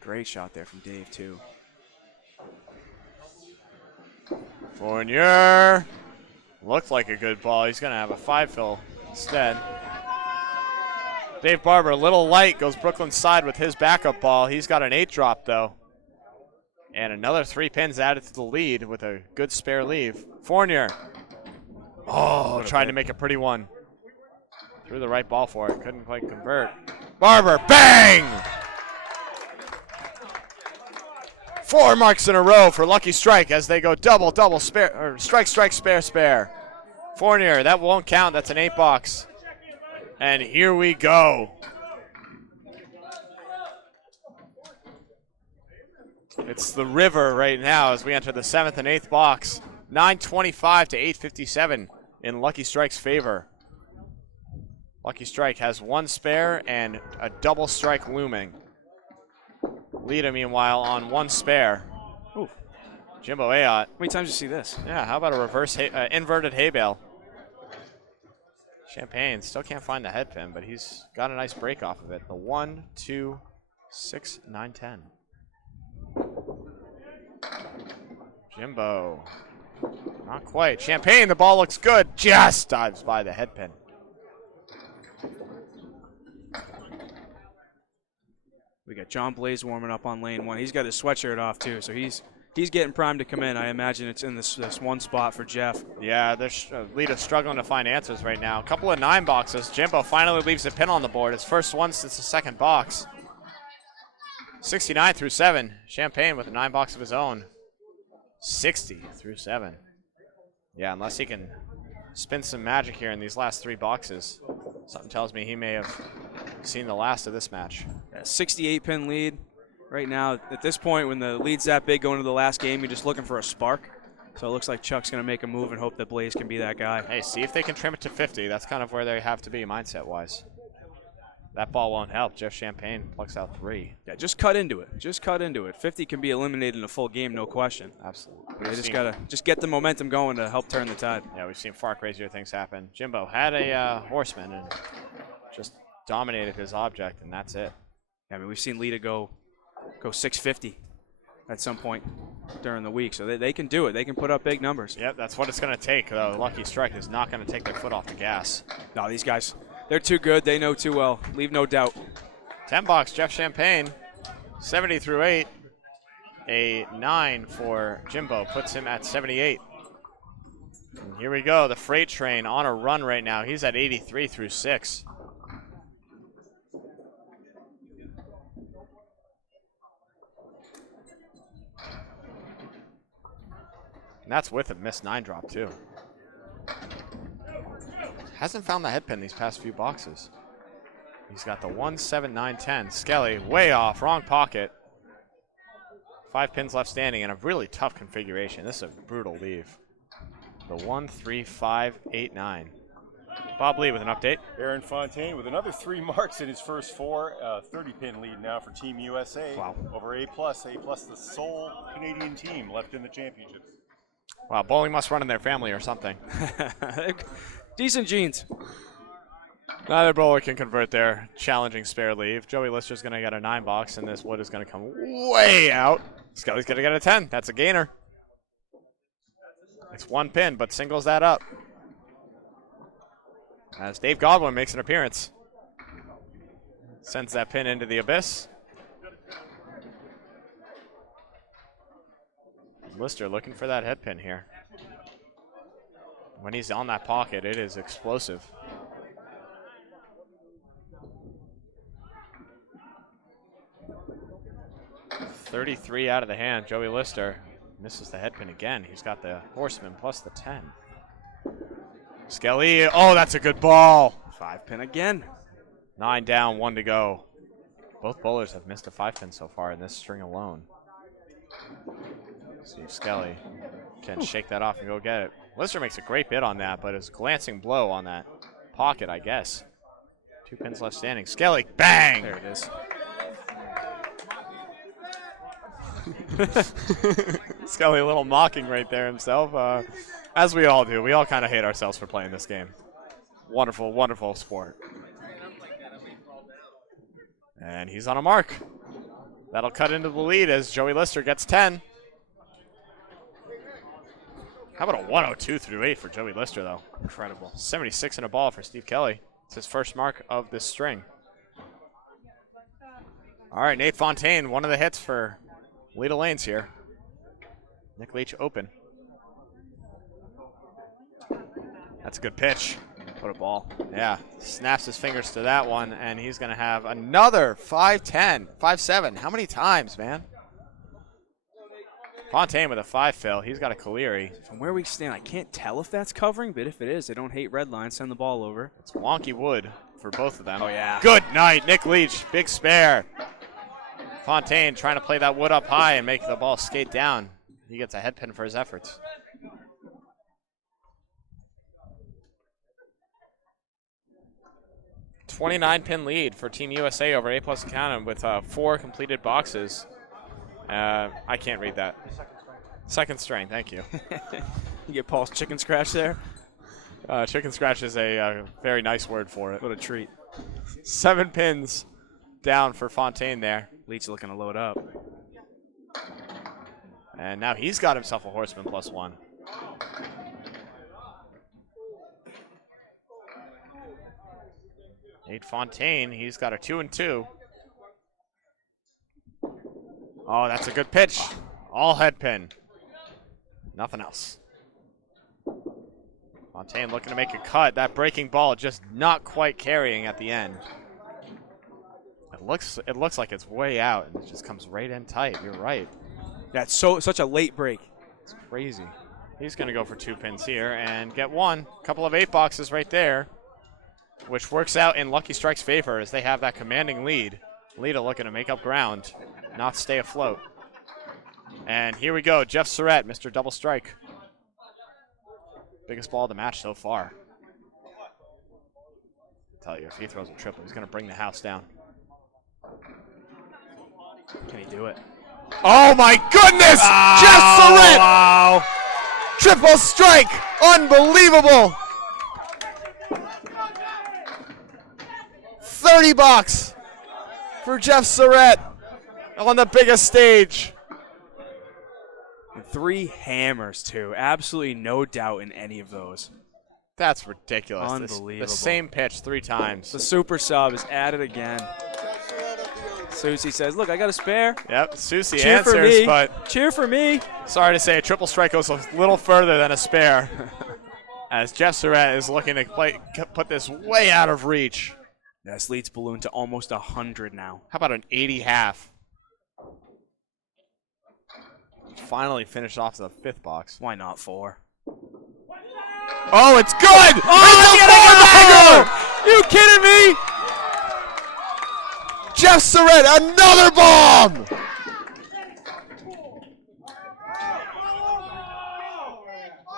Great shot there from Dave, too. Fournier looked like a good ball. He's going to have a 5 fill instead. Dave Barber, a little light, goes Brooklyn's side with his backup ball. He's got an 8 drop, though. And another 3 pins added to the lead with a good spare leave. Fournier. Oh, tried to make a pretty one. Threw the right ball for it. Couldn't quite convert. Barber, bang! 4 marks in a row for Lucky Strike as they go double, double, spare, or strike, strike, spare, spare. Fournier, that won't count. That's an 8 box. And here we go. It's the river right now as we enter the 7th and 8th box. 925 to 857 in Lucky Strike's favor. Lucky Strike has 1 spare and a double strike looming. Leda, meanwhile, on 1 spare. Ooh. Jimbo Ayotte. How many times do you see this? Yeah, how about a reverse inverted hay bale? Champagne still can't find the head pin, but he's got a nice break off of it. The 1, 2, 6, 9, 10. Jimbo. Not quite. Champagne, the ball looks good. Just dives by the head pin. We got John Blais warming up on lane 1. He's got his sweatshirt off, too, so he's getting primed to come in. I imagine it's in this one spot for Jeff. Yeah, Leda's struggling to find answers right now. A couple of 9 boxes. Jimbo finally leaves a pin on the board. His first one since the 2nd box. 69 through 7. Champagne with a 9 box of his own. 60 through 7. Yeah, unless he can spin some magic here in these last 3 boxes. Something tells me he may have seen the last of this match. 68-pin lead right now. At this point, when the lead's that big going into the last game, you're just looking for a spark. So it looks like Chuck's going to make a move and hope that Blais can be that guy. Hey, see if they can trim it to 50. That's kind of where they have to be mindset-wise. That ball won't help. Jeff Champagne plucks out 3. Yeah, just cut into it. Just cut into it. 50 can be eliminated in a full game, no question. Absolutely. They just got to get the momentum going to help turn the tide. Yeah, we've seen far crazier things happen. Jimbo had a horseman and just dominated his object, and that's it. I mean, we've seen Leda go 650 at some point during the week, so they can do it. They can put up big numbers. Yep, that's what it's going to take, though. Lucky Strike is not going to take their foot off the gas. No, these guys, they're too good. They know too well. Leave no doubt. 10 box, Jeff Champagne, 70 through 8. A 9 for Jimbo puts him at 78. And here we go, the freight train on a run right now. He's at 83 through 6. And that's with a missed 9 drop, too. Hasn't found the head pin these past few boxes. He's got the 1, 7, 9, 10. Skelly way off, wrong pocket. 5 pins left standing in a really tough configuration. This is a brutal leave. The 1, 3, 5, 8, 9. Bob Lee with an update. Aaron Fontaine with another 3 marks in his first 4. 30-pin lead now for Team USA. Wow. Over A+. A+, the sole Canadian team left in the championships. Wow, bowling must run in their family or something. Decent genes. Neither bowler can convert their challenging spare leave. Joey Lister's going to get a 9 box, and this wood is going to come way out. Skelly's going to get a 10. That's a gainer. It's 1 pin, but singles that up. As Dave Godwin makes an appearance. Sends that pin into the abyss. Lister looking for that head pin here. When he's on that pocket, it is explosive. $33 out of the hand. Joey Lister misses the head pin again. He's got the horseman plus the 10. Skelly, oh, that's a good ball. 5 pin again. 9 down, 1 to go. Both bowlers have missed a 5 pin so far in this string alone. See if Skelly can shake that off and go get it. Lister makes a great bid on that, but it's a glancing blow on that pocket, I guess. 2 pins left standing. Skelly, bang! There it is. Skelly a little mocking right there himself, as we all do. We all kind of hate ourselves for playing this game. Wonderful, wonderful sport. And he's on a mark. That'll cut into the lead as Joey Lister gets 10. How about a 102 through 8 for Joey Lister, though? Incredible. 76 in a ball for Steve Kelly. It's his first mark of this string. All right, Nate Fontaine, one of the hits for Leda Lanes here. Nick Leach open. That's a good pitch. What a ball. Yeah, snaps his fingers to that one, and he's going to have another 5-10, 5-7. How many times, man? Fontaine with a 5 fill. He's got a Caleri. From where we stand, I can't tell if that's covering, but if it is, they don't hate red line. Send the ball over. It's wonky wood for both of them. Oh, yeah. Good night, Nick Leach. Big spare. Fontaine trying to play that wood up high and make the ball skate down. He gets a head pin for his efforts. $29 pin lead for Team USA over A+ Accountant with 4 completed boxes. I can't read that. Second string, thank you. You get Paul's chicken scratch there? Chicken scratch is a very nice word for it. What a treat. 7 pins down for Fontaine there. Leach looking to load up. And now he's got himself a horseman plus 1. Nate Fontaine, he's got a 2 and 2. Oh, that's a good pitch. All head pin. Nothing else. Fontaine looking to make a cut. That breaking ball just not quite carrying at the end. It looks like it's way out, and it just comes right in tight. You're right. That's such a late break. It's crazy. He's going to go for 2 pins here and get 1. Couple of 8 boxes right there, which works out in Lucky Strike's favor as they have that commanding lead. Leda looking to make up ground, not stay afloat. And here we go, Jeff Surette, Mr. Double Strike. Biggest ball of the match so far. I'll tell you, if he throws a triple, he's going to bring the house down. Can he do it? Oh my goodness! Oh, Jeff Surette! Wow! Triple strike! Unbelievable! 30 bucks for Jeff Surette on the biggest stage. And 3 hammers, too. Absolutely no doubt in any of those. That's ridiculous. Unbelievable. The same pitch 3 times. The super sub is at it again. Susie says, look, I got a spare. Yep, Susie Cheer for answers, me. but Cheer for me. sorry to say, a triple strike goes a little further than a spare. As Jeff Surette is looking to put this way out of reach. This leads balloon to almost 100 now. How about an 80 half? Finally finished off the 5th box. Why not 4? Oh, it's good! Oh, It's a 4-bagger! you kidding me? Jeff Surette, another bomb!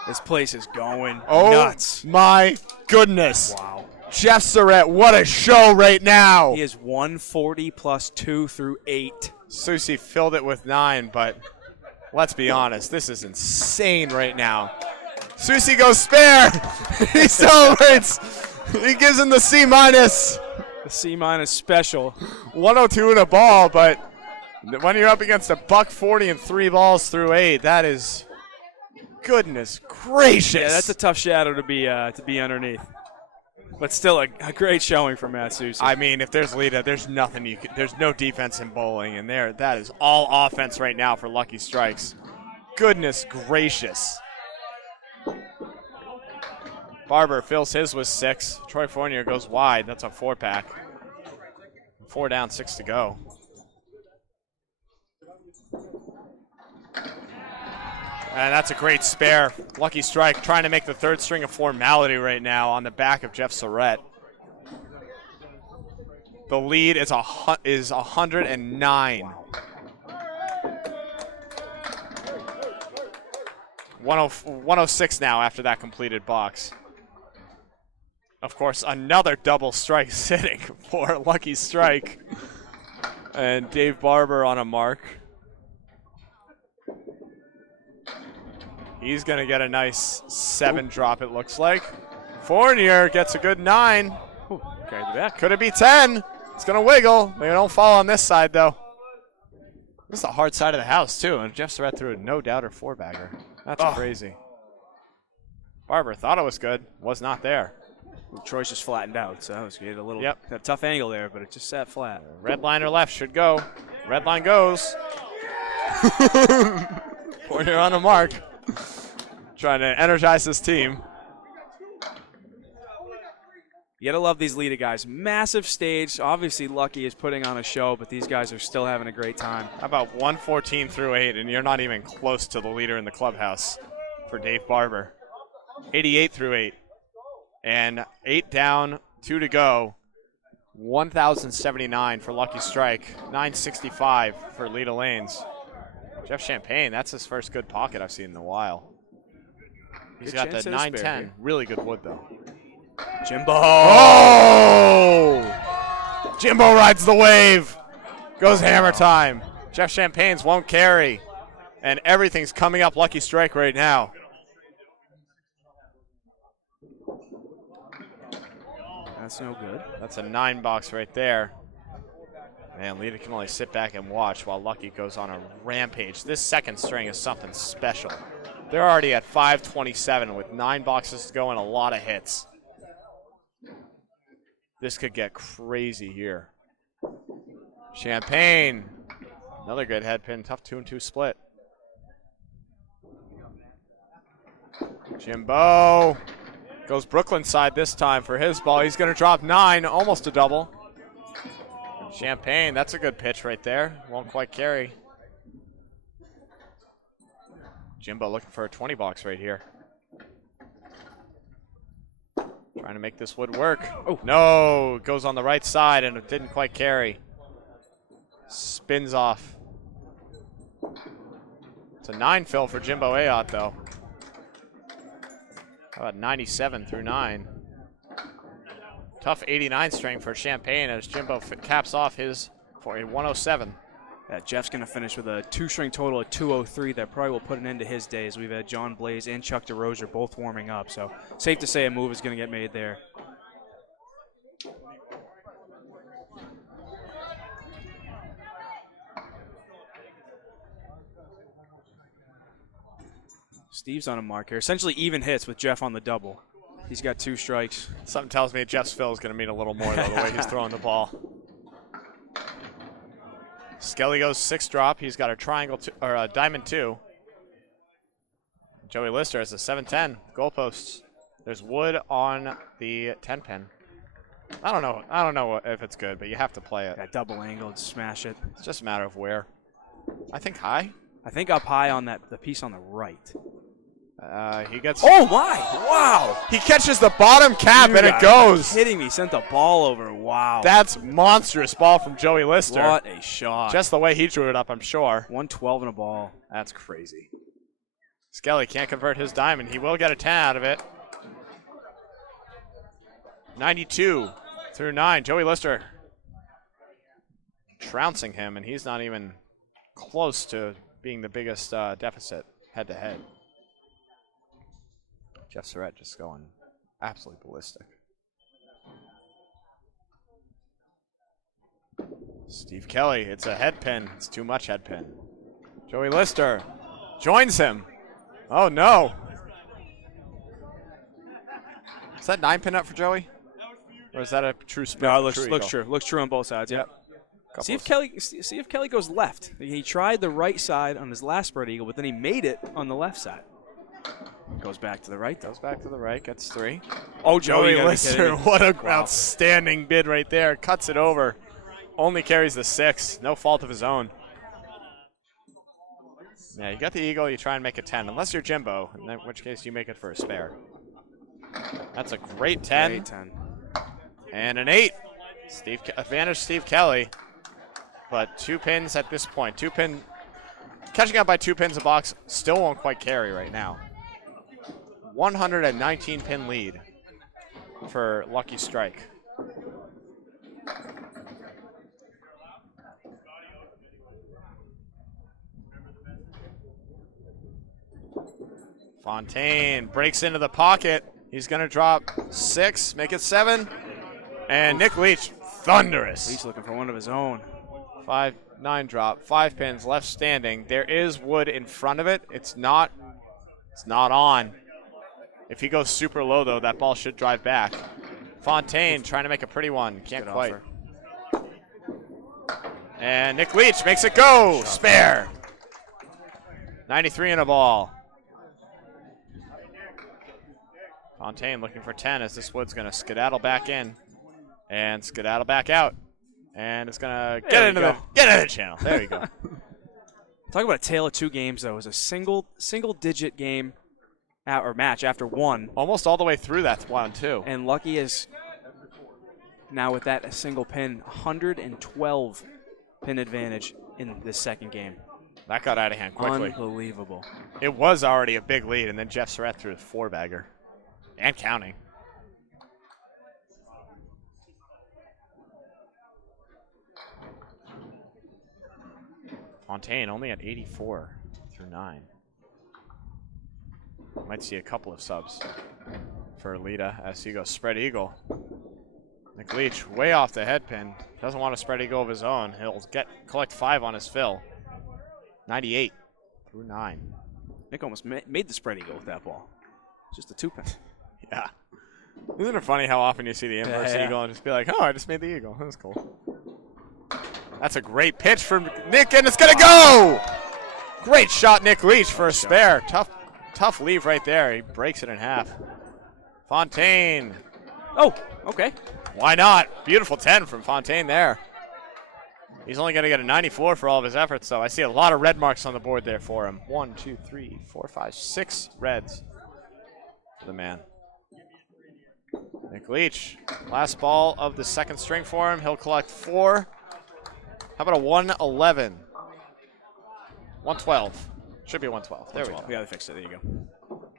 This place is going Oh nuts. my goodness. Wow. Jeff Surette, what a show right now. He is 140 plus 2 through 8. Susie filled it with 9, but let's be honest, this is insane right now. Susie goes spare. He celebrates He gives him the C minus. The C- special. 102 in a ball, but when you're up against a $140 and 3 balls through 8, that is goodness gracious. Yeah, that's a tough shadow to be underneath. But still a great showing from Matt Sousa. I mean, if there's Leda, there's nothing there's no defense in bowling, and that is all offense right now for Lucky Strikes. Goodness gracious. Barber fills his with 6. Troy Fournier goes wide. That's a 4-pack. 4 down, 6 to go. And that's a great spare. Lucky Strike trying to make the third string a formality right now on the back of Jeff Surette. The lead is 109. 106 now after that completed box. Of course, another double strike sitting for Lucky Strike. And Dave Barber on a mark. He's going to get a nice 7 drop, it looks like. Fournier gets a good 9. Okay, back. Could it be 10? It's going to wiggle. They don't fall on this side, though. This is the hard side of the house, too. And Jeff Surette threw a no-doubter 4-bagger. That's crazy. Barber thought it was good. Was not there. Troy's just flattened out, so that was good. A tough angle there, but it just sat flat. Red line or left should go. Red line goes. Fournier on a mark. Trying to energize his team. You gotta love these Leda guys. Massive stage. Obviously, Lucky is putting on a show, but these guys are still having a great time. How about 114 through 8, and you're not even close to the leader in the clubhouse for Dave Barber. 88 through 8. And 8 down, 2 to go. 1,079 for Lucky Strike. 965 for Leda Lanes. Jeff Champagne, that's his first good pocket I've seen in a while. He's got the 910. Really good wood, though. Jimbo. Oh! Jimbo rides the wave. Goes hammer time. Jeff Champagne's won't carry. And everything's coming up Lucky Strike right now. That's no good. That's a 9 box right there. Man, Leda can only sit back and watch while Lucky goes on a rampage. This second string is something special. They're already at 527 with 9 boxes to go and a lot of hits. This could get crazy here. Champagne. Another good head pin. Tough 2-2 split. Jimbo. Goes Brooklyn side this time for his ball. He's going to drop 9, almost a double. Champagne, that's a good pitch right there. Won't quite carry. Jimbo looking for a 20 box right here. Trying to make this wood work. Oh, no. Goes on the right side and it didn't quite carry. Spins off. It's a 9 fill for Jimbo Ayotte, though. How about 97 through 9? Tough 89 string for Champagne as Jimbo caps off his for a 107. Yeah, Jeff's going to finish with a 2-string total of 203. That probably will put an end to his days. We've had John Blais and Chuck Desrosiers both warming up, so safe to say a move is going to get made there. Steve's on a mark here. Essentially even hits with Jeff on the double. He's got 2 strikes. Something tells me Jeff's fill is going to mean a little more, though, the way he's throwing the ball. Skelly goes 6 drop. He's got a triangle or a diamond 2. Joey Lister has a 7-10 goalposts. There's wood on the 10 pin. I don't know if it's good, but you have to play it. Yeah, double angled, smash it. It's just a matter of where. I think high. I think up high on the piece on the right. He gets. Oh my! Wow! He catches the bottom cap and it goes. Hitting me, sent the ball over. Wow! That's monstrous ball from Joey Lister. What a shot! Just the way he drew it up, I'm sure. 112 in a ball. That's crazy. Skelly can't convert his diamond. He will get a 10 out of it. 92 through 9. Joey Lister trouncing him, and he's not even close to being the biggest deficit head-to-head. Jeff Surette just going absolutely ballistic. Steve Kelly, it's a head pin. It's too much head pin. Joey Lister joins him. Oh no. Is that 9 pin up for Joey? Or is that a true spin? No, it looks true. Looks true on both sides, yeah. See if Kelly goes left. He tried the right side on his last spread eagle, but then he made it on the left side. Goes back to the right, though. Goes back to the right, gets 3. Oh, Joey Lister, what a outstanding bid right there. Cuts it over. Only carries the 6. No fault of his own. Yeah, you got the eagle, you try and make it 10. Unless you're Jimbo, in which case you make it for a spare. That's a great 10. Great 10. And an 8. Advantage Steve Kelly. But 2 pins at this point. 2 pin. Catching up by 2 pins a box still won't quite carry right now. 119 pin lead for Lucky Strike. Fontaine breaks into the pocket. He's going to drop 6, make it 7. And Nick Leach, thunderous. Leach looking for one of his own. 5-9 drop, 5 pins left standing. There is wood in front of it. It's not on. If he goes super low, though, that ball should drive back. Fontaine trying to make a pretty one. Can't quite. Offer. And Nick Leach makes it go. Spare. 93 in a ball. Fontaine looking for 10 as this wood's going to skedaddle back in and skedaddle back out. And it's going to get into the channel. There you go. Talk about a tale of 2 games, though. It was a single-digit game or match after 1. Almost all the way through that one, too. And Lucky is now with that single pin, 112 pin advantage in this second game. That got out of hand quickly. Unbelievable. It was already a big lead, and then Jeff Surette threw a 4-bagger. And counting. Fontaine only at 84 through 9. Might see a couple of subs for Leda as he goes spread eagle. Nick Leach way off the head pin. Doesn't want to spread eagle of his own. He'll collect 5 on his fill. 98 through 9. Nick almost made the spread eagle with that ball. Just a 2 pin. Yeah. Isn't it funny how often you see the inverse eagle and just be like, oh, I just made the eagle. That's cool. That's a great pitch from Nick, and it's going to go! Great shot, Nick Leach, for a spare. Tough leave right there. He breaks it in half. Fontaine. Oh, okay. Why not? Beautiful 10 from Fontaine there. He's only going to get a 94 for all of his efforts, though. I see a lot of red marks on the board there for him. 1, 2, 3, 4, 5, 6 reds for the man. Nick Leach, last ball of the second string for him. He'll collect 4. How about a 111? 112. Should be 112. There we go. We got to fix it. There you go. All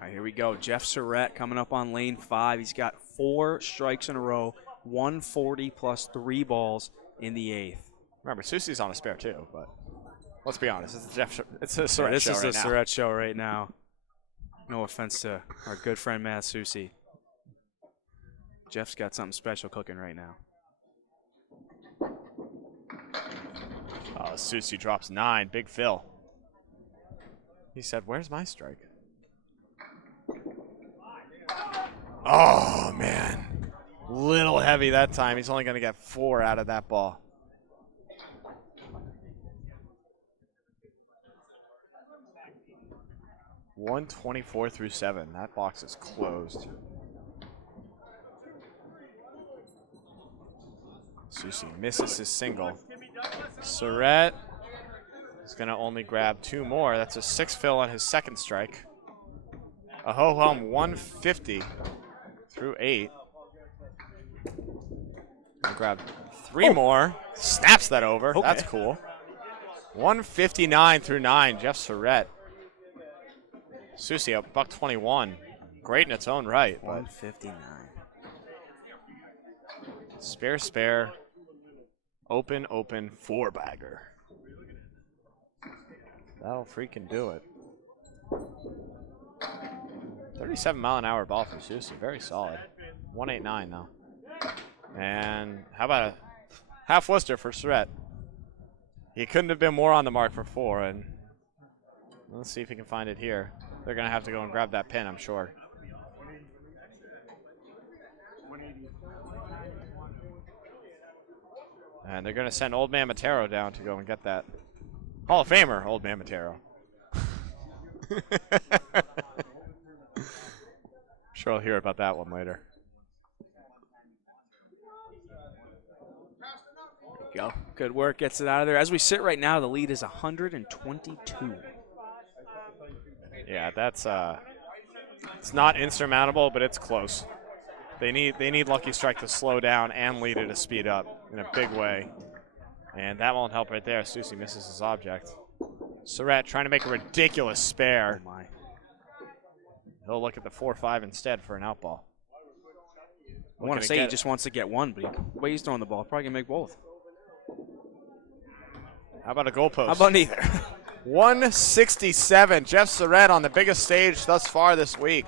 right, here we go. Jeff Surette coming up on lane 5. He's got 4 strikes in a row, 140 plus 3 balls in the 8th. Remember, Susie's on a spare too, but let's be honest. It's a Surette this show is right a now. Surette show right now. No offense to our good friend Matt Susie. Jeff's got something special cooking right now. Oh, Susie drops 9. Big Phil. He said, where's my strike? Oh, man. Little heavy that time. He's only going to get 4 out of that ball. $124 through 7. That box is closed. Susie misses his single. Surette is going to only grab 2 more. That's a 6 fill on his second strike. A ho-hum 150 through 8. Gonna grab 3 more. Snaps that over. Okay. That's cool. 159 through 9. Jeff Surette. Susie up $121. Great in its own right. 159. Spare. Open, 4-bagger. That'll freaking do it. 37-mile-an-hour ball from Susie. Very solid. 189 though. And how about a half Worcester for Surette? He couldn't have been more on the mark for 4, and let's see if he can find it here. They're going to have to go and grab that pin, I'm sure. And they're going to send Old Man Matero down to go and get that. Hall of Famer, Old Man Matero. Sure I'll hear about that one later. Go. Good work, gets it out of there. As we sit right now, the lead is 122. Yeah, that's it's not insurmountable, but it's close. They need Lucky Strike to slow down and Leda to speed up in a big way. And that won't help right there. Susie misses his object. Surette trying to make a ridiculous spare. Oh my. He'll look at the 4-5 instead for an outball. I want to say he just wants to get one, but the way he's throwing the ball, probably going to make both. How about a goalpost? How about neither? 167. Jeff Surette on the biggest stage thus far this week.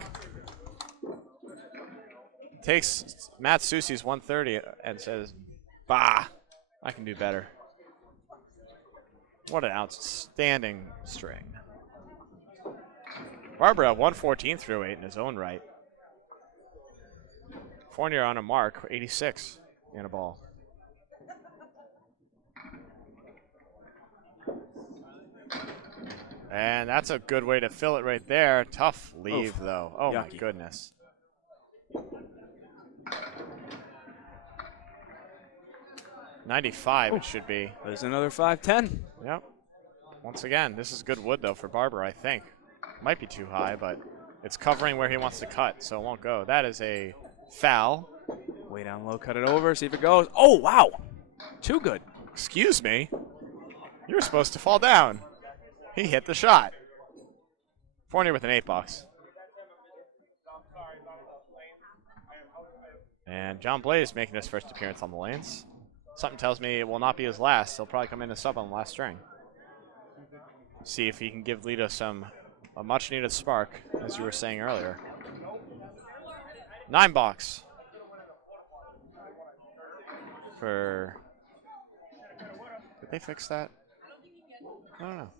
Takes Matt Susie's 130 and says, bah, I can do better. What an outstanding string. Barber at 114 through 8 in his own right. Fournier on a mark, 86 in a ball. And that's a good way to fill it right there. Tough leave, though. Oh, Yucky. my goodness. $95 it should be. There's another 5-10. Yep. Once again, this is good wood, though, for Barber, I think. Might be too high, but it's covering where he wants to cut, so it won't go. That is a foul. Way down low, cut it over, see if it goes. Oh, wow. Too good. Excuse me. You were supposed to fall down. He hit the shot. Fournier with an 8-box. And John Blais making his first appearance on the lanes. Something tells me it will not be his last. He'll probably come in to sub on the last string. See if he can give Leda a much-needed spark, as you were saying earlier. 9-box. For... Did they fix that? I don't know.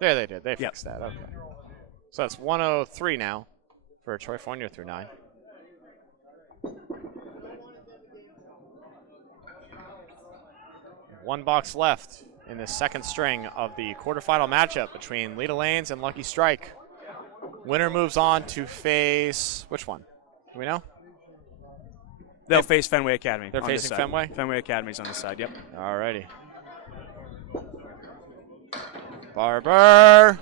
There they did. They fixed that. Okay. So that's 103 now for Troy Fournier through 9. One box left in the second string of the quarterfinal matchup between Leda Lanes and Lucky Strike. Winner moves on to face which one? Do we know? They'll face Fenway Academy. They're facing Fenway? Fenway Academy's on the side, yep. Alrighty. Barber.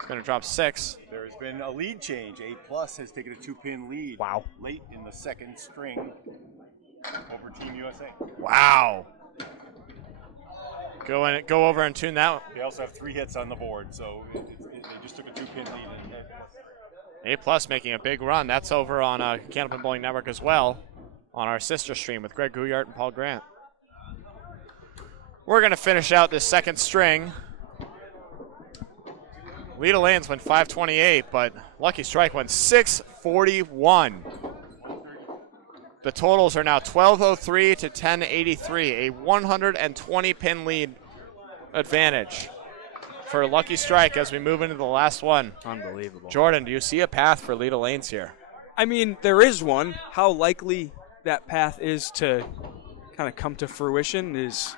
He's going to drop 6. There has been a lead change. A+ has taken a 2-pin lead. Wow. Late in the second string over Team USA. Wow. Go over and tune that. They also have 3 hits on the board, so they just took a 2-pin lead. A+ making a big run. That's over on Candlepin Bowling Network as well, on our sister stream with Greg Gouillart and Paul Grant. We're going to finish out this second string. Leda Lanes went 528, but Lucky Strike went 641. The totals are now 1203 to 1083, a 120-pin lead advantage for Lucky Strike as we move into the last one. Unbelievable. Jordan, do you see a path for Leda Lanes here? I mean, there is one. How likely that path is to kind of come to fruition is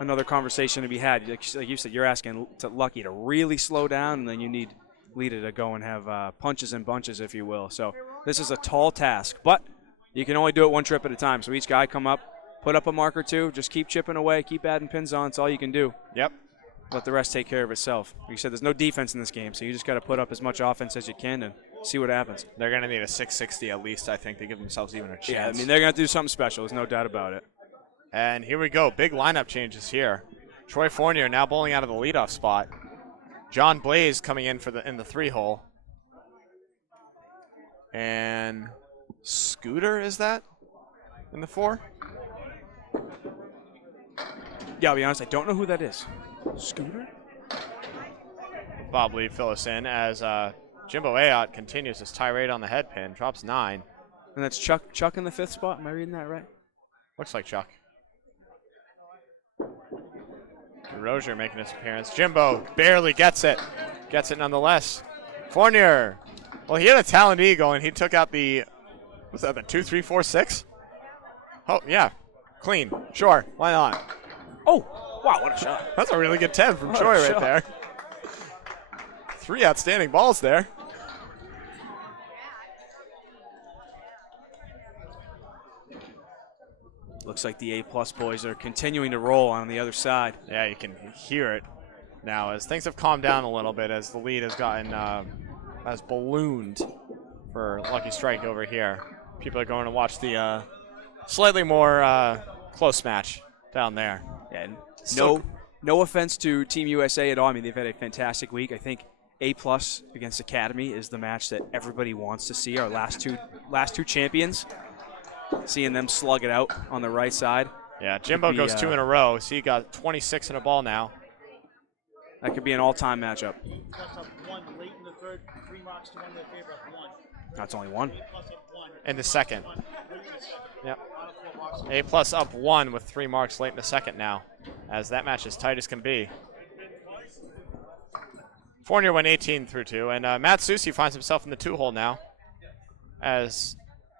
another conversation to be had. Like you said, you're asking Lucky to really slow down, and then you need Leda to go and have punches and bunches, if you will. So this is a tall task, but you can only do it one trip at a time. So each guy come up, put up a mark or two, just keep chipping away, keep adding pins on. It's all you can do. Yep. Let the rest take care of itself. Like you said, there's no defense in this game, so you just got to put up as much offense as you can and see what happens. They're going to need a 660 at least, I think, to give themselves even a chance. Yeah, I mean, they're going to do something special. There's no doubt about it. And here we go. Big lineup changes here. Troy Fournier now bowling out of the leadoff spot. John Blais coming in in the 3-hole. And Scooter, is that in the 4? Yeah, I'll be honest, I don't know who that is. Scooter? Bob Lee fill us in as Jimbo Ayotte continues his tirade on the head pin, drops 9. And that's Chuck in the 5th spot. Am I reading that right? Looks like Chuck. Desrosiers making his appearance. Jimbo barely gets it. Gets it nonetheless. Fournier. Well, he had a talent eagle, and he took out the, what's that, the 2, 3, 4, 6? Oh, yeah. Clean. Sure. Why not? Oh, wow, what a shot. That's a really good 10 from Troy right there. 3 outstanding balls there. Looks like the A-plus boys are continuing to roll on the other side. Yeah, you can hear it now as things have calmed down a little bit, as the lead has gotten, has ballooned for Lucky Strike over here. People are going to watch the slightly more close match down there. And Still- no offense to Team USA at all. I mean, they've had a fantastic week. I think A-plus against Academy is the match that everybody wants to see. Our last two champions. Seeing them slug it out on the right side. Yeah, Jimbo goes 2 in a row, so he got 26 in a ball now. That could be an all-time matchup. Plus up 1 late in the 3rd, 3 marks to 1 in their favor up 1. That's only 1. Plus up 1. In the second. Late in the 2nd. Yep. Out of 4 marks. A plus up 1 with 3 marks late in the second now, as that match is tight as can be. Fournier went 18 through 2, and Matt Susi finds himself in the 2-hole now, as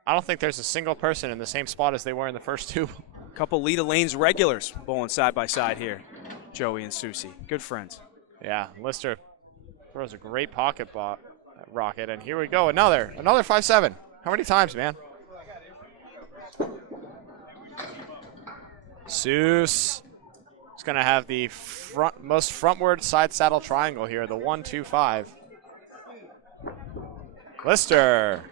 I don't think there's a single person in the same spot as they were in the first 2. A couple Leda Lanes regulars bowling side by side here. Joey and Susie. Good friends. Yeah, Lister throws a great pocket rocket, and here we go, another 5-7. How many times, man? Seuss is going to have the most frontward side saddle triangle here, the 1-2-5. Lister.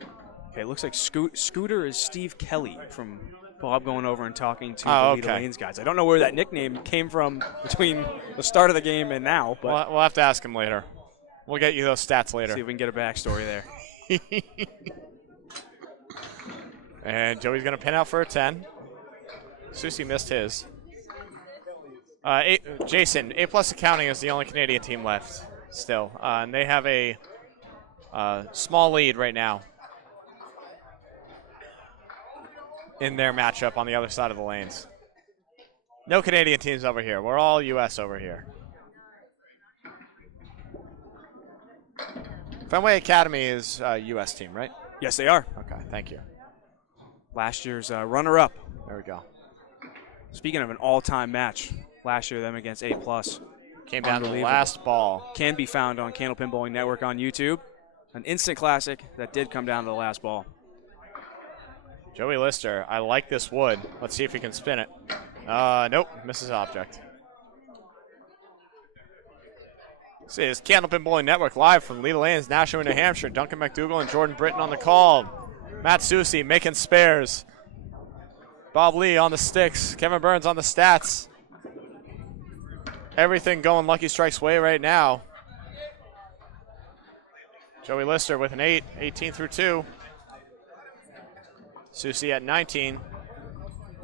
Okay, looks like Scooter is Steve Kelly from Bob going over and talking to Oh, the Leda Lanes guys. I don't know where that nickname came from between the start of the game and now, but We'll have to ask him later. We'll get you those stats later. see if we can get a backstory there. And Joey's going to pin out for a 10. Susie missed his. Jason, A-plus accounting is the only Canadian team left still. And they have a small lead right now in their matchup on the other side of the lanes. No Canadian teams over here. We're all U.S. over here. Fenway Academy is a U.S. team, right? Yes, they are. Okay, thank you. Last year's runner-up. There we go. Speaking of an all-time match, last year them against A-plus. Came down to the Unbelievable. last ball. Can be found on Candlepin Bowling Network on YouTube. An instant classic that did come down to the last ball. Joey Lister, I like this wood. Let's see if he can spin it. Nope, misses object. This is Candlepin Bowling Network live from Leda Lanes, Nashua, New Hampshire. Duncan, MacDougall, and Jordan Britton on the call. Matt Susi making spares. Bob Lee on the sticks. Kevin Burns on the stats. Everything going Lucky Strike's way right now. Joey Lister with an 8, 18 through 2. Susi at 19.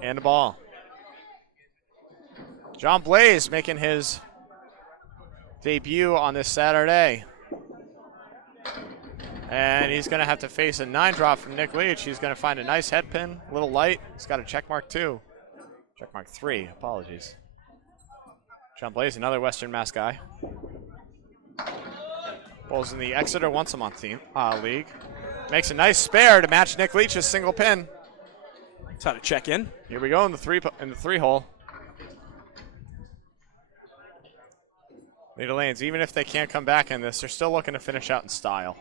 And the ball. John Blais making his debut on this Saturday. And he's going to have to face a 9-drop from Nick Leach. He's going to find a nice head pin, a little light. He's got a check mark 2. Check mark 3, apologies. John Blais, another Western Mass guy. Bowls in the Exeter once a month team league. Makes a nice spare to match Nick Leach's single pin. That's how to check in. Here we go in the 3 hole. Leda Lanes, even if they can't come back in this, they're still looking to finish out in style.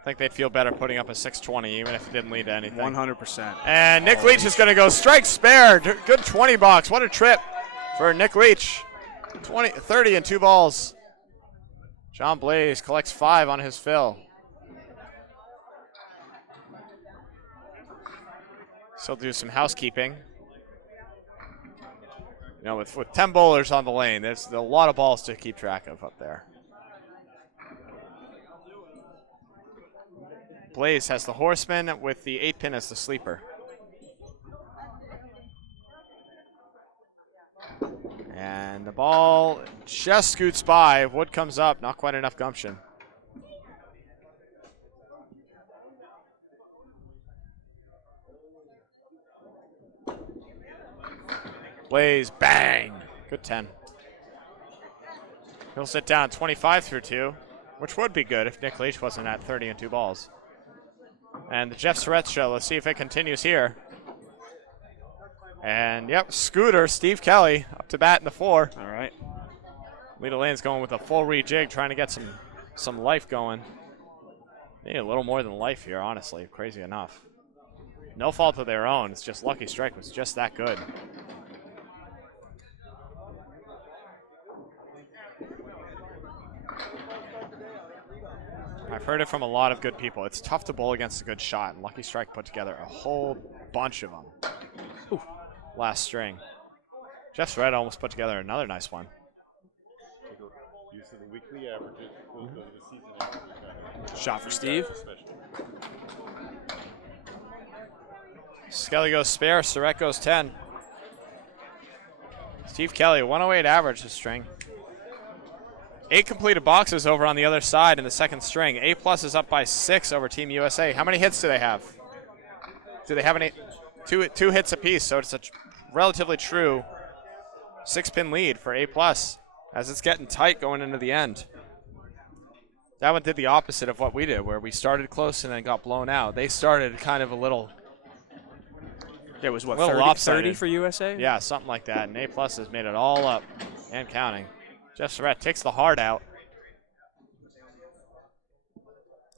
I think they'd feel better putting up a 620 even if it didn't lead to anything. 100%. And Nick Leach is going to go strike spare. Good 20 bucks. What a trip for Nick Leach. 30 and 2 balls. John Blais collects 5 on his fill. Still do some housekeeping. You know, with 10 bowlers on the lane, there's a lot of balls to keep track of up there. Blais has the horseman with the 8-pin as the sleeper. And the ball just scoots by. Wood comes up, not quite enough gumption. Blais, bang. Good 10. He'll sit down 25 through 2, which would be good if Nick Leach wasn't at 30 and 2 balls. And the Jeff Surette show, let's see if it continues here. And yep, Scooter, Steve Kelly, up to bat in the 4. All right. Leda Lanes going with a full rejig, trying to get some life going. They need a little more than life here, honestly, crazy enough. No fault of their own, it's just Lucky Strike was just that good. I've heard it from a lot of good people. It's tough to bowl against a good shot, and Lucky Strike put together a whole bunch of them. Ooh, last string. Jeff Surette almost put together another nice one. Use of the weekly averages, opposed to the season averages. Shot for Steve. Skelly goes spare, Surette goes 10. Steve Kelly, 108 average this string. 8 completed boxes over on the other side in the second string. A+ is up by 6 over Team USA. How many hits do they have? Do they have any? Two hits apiece, so it's a relatively true 6-pin lead for A+, as it's getting tight going into the end. That one did the opposite of what we did, where we started close and then got blown out. They started kind of a little. It was what, a little 30 lopsided. for USA? Yeah, something like that. And A+ has made it all up and counting. Jeff Surette takes the heart out.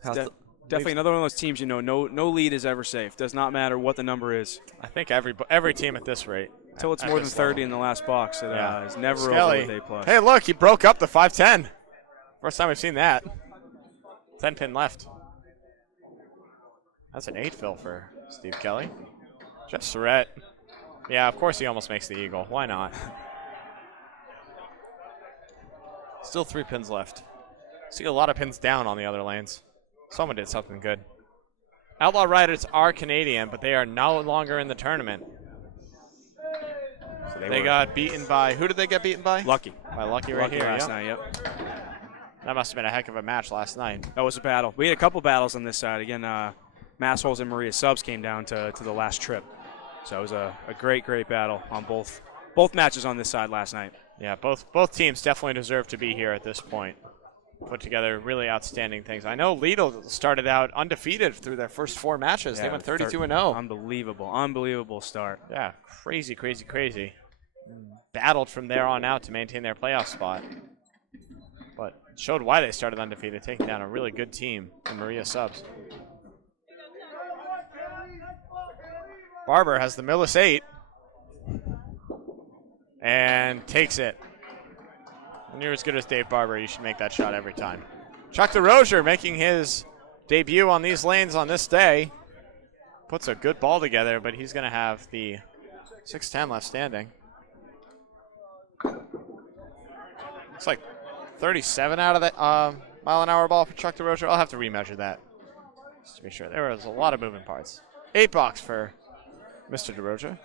Definitely another one of those teams, no lead is ever safe. Does not matter what the number is. I think every team at this rate. Until it's more than 30 in the last box, it is never Skelly. over with A+. Hey, look, he broke up the 5-10. First time we've seen that. 10 pin left. That's an 8 fill for Steve Kelly. Jeff Surette. Yeah, of course he almost makes the eagle. Why not? Still 3 pins left. See a lot of pins down on the other lanes. Someone did something good. Outlaw Riders are Canadian, but they are no longer in the tournament. So they got beaten by, who did they get beaten by? Lucky. By Lucky right here. last Yep. night, yep. That must have been a heck of a match last night. That was a battle. We had a couple battles on this side. Again, Massholes and Maria Subs came down to the last trip. So it was a great, great battle on both matches on this side last night. Yeah, both teams definitely deserve to be here at this point. Put together really outstanding things. I know Lidl started out undefeated through their first 4 matches. Yeah, they went 32-0. Unbelievable start. Yeah, crazy, crazy, crazy. Battled from there on out to maintain their playoff spot. But showed why they started undefeated, taking down a really good team in Maria Subs. Barber has the Millis 8. And takes it. When you're as good as Dave Barber, you should make that shot every time. Chuck Desrosiers making his debut on these lanes on this day. Puts a good ball together, but he's going to have the 6-10 left standing. It's like 37 out of that mile-an-hour ball for Chuck Desrosiers. I'll have to remeasure that just to be sure. There was a lot of moving parts. 8 box for Mr. Desrosiers.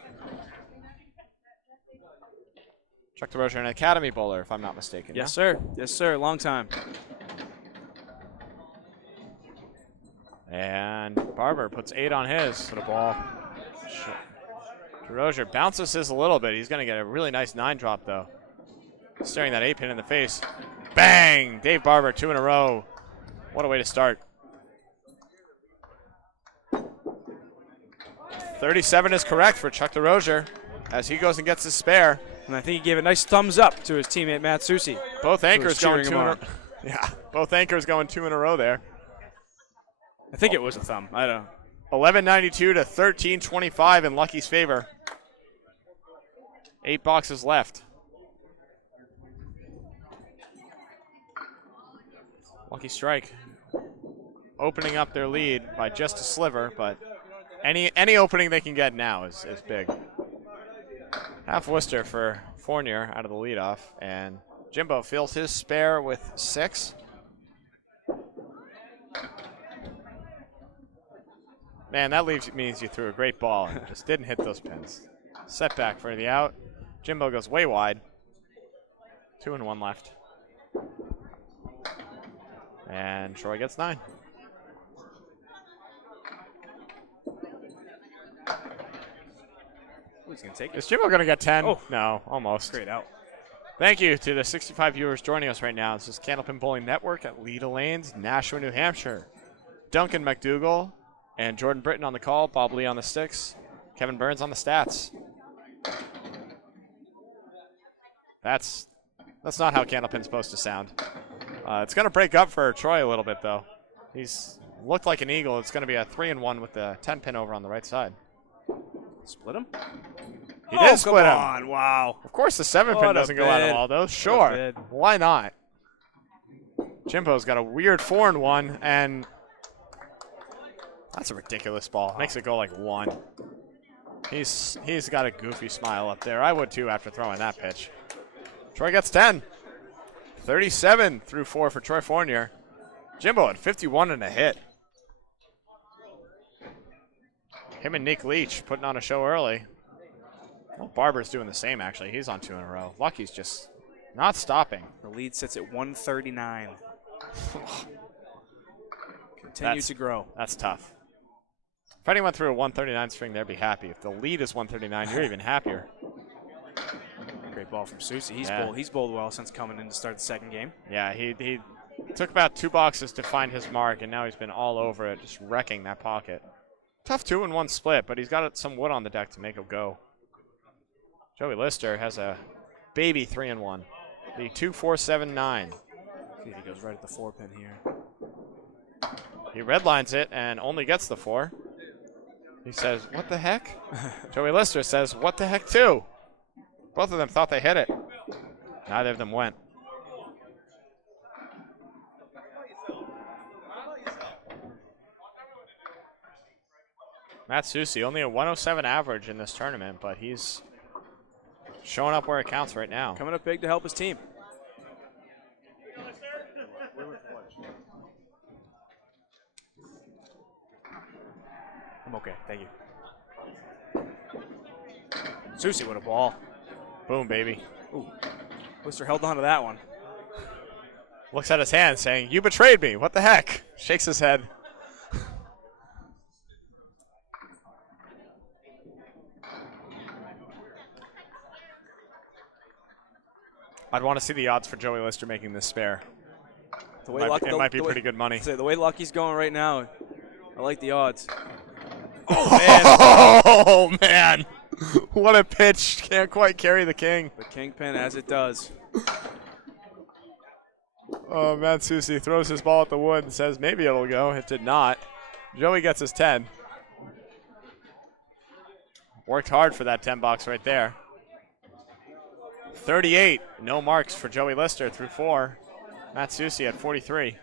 Chuck Desrosiers, an academy bowler, if I'm not mistaken. Yes, sir. Yes, sir. Long time. And Barber puts 8 on his for the ball. Desrosiers bounces his a little bit. He's going to get a really nice 9 drop, though. Staring that 8 pin in the face. Bang! Dave Barber, 2 in a row. What a way to start. 37 is correct for Chuck Desrosiers as he goes and gets his spare. And I think he gave a nice thumbs up to his teammate Matt Susi. Both anchors going cheering 2 him in a on. Yeah, both anchors going 2 in a row there. I think it was a thumb. I don't know. 11.92 to 13.25 in Lucky's favor. 8 boxes left. Lucky Strike opening up their lead by just a sliver, but any opening they can get now is big. Half Worcester for Fournier out of the leadoff, and Jimbo fills his spare with 6. Man, that means you threw a great ball and just didn't hit those pins. Setback for the out. Jimbo goes way wide. 2 and 1 left. And Troy gets 9. Who's going to take it? Is Jimbo going to get 10? Oh. No, almost. Straight out. Thank you to the 65 viewers joining us right now. This is Candlepin Bowling Network at Leda Lanes, Nashua, New Hampshire. Duncan MacDougall and Jordan Britton on the call. Bob Lee on the sticks. Kevin Burns on the stats. That's not how Candlepin's supposed to sound. It's going to break up for Troy a little bit, though. He's looked like an eagle. It's going to be a 3-1 with the 10 pin over on the right side. Split him? He did split him. Come on, wow. Of course, the 7 pin doesn't go out of all those. Sure. Why not? Jimbo's got a weird 4-1, and that's a ridiculous ball. Makes it go like 1. He's got a goofy smile up there. I would too after throwing that pitch. Troy gets 10. 37 through 4 for Troy Fournier. Jimbo at 51 and a hit. Him and Nick Leach putting on a show early. Well, Barber's doing the same, actually. He's on 2 in a row. Lucky's just not stopping. The lead sits at 139. Continue to grow. That's tough. If anyone threw a 139 string, they'd be happy. If the lead is 139, you're even happier. Great ball from Susie. He's bowled well since coming in to start the second game. Yeah, he took about 2 boxes to find his mark, and now he's been all over it, just wrecking that pocket. Tough 2-1 split, but he's got some wood on the deck to make him go. Joey Lister has a baby 3-1. The 2-4-7-9. See if he goes right at the 4 pin here. He redlines it and only gets the 4. He says, "What the heck?" Joey Lister says, "What the heck, too?" Both of them thought they hit it. Neither of them went. Matt Susi, only a 107 average in this tournament, but he's showing up where it counts right now. Coming up big to help his team. I'm okay, thank you. Susie with a ball. Boom, baby. Ooh. Lister held on to that one. Looks at his hand saying, "You betrayed me. What the heck?" Shakes his head. I'd want to see the odds for Joey Lister making this spare. It might be pretty good money. The way Lucky's going right now, I like the odds. Oh, man. Oh, man. What a pitch. Can't quite carry the king. The kingpin as it does. Oh, Matt Susi throws his ball at the wood and says maybe it'll go. It did not. Joey gets his 10. Worked hard for that 10 box right there. 38. No marks for Joey Lister through 4. Matt Susi at 43.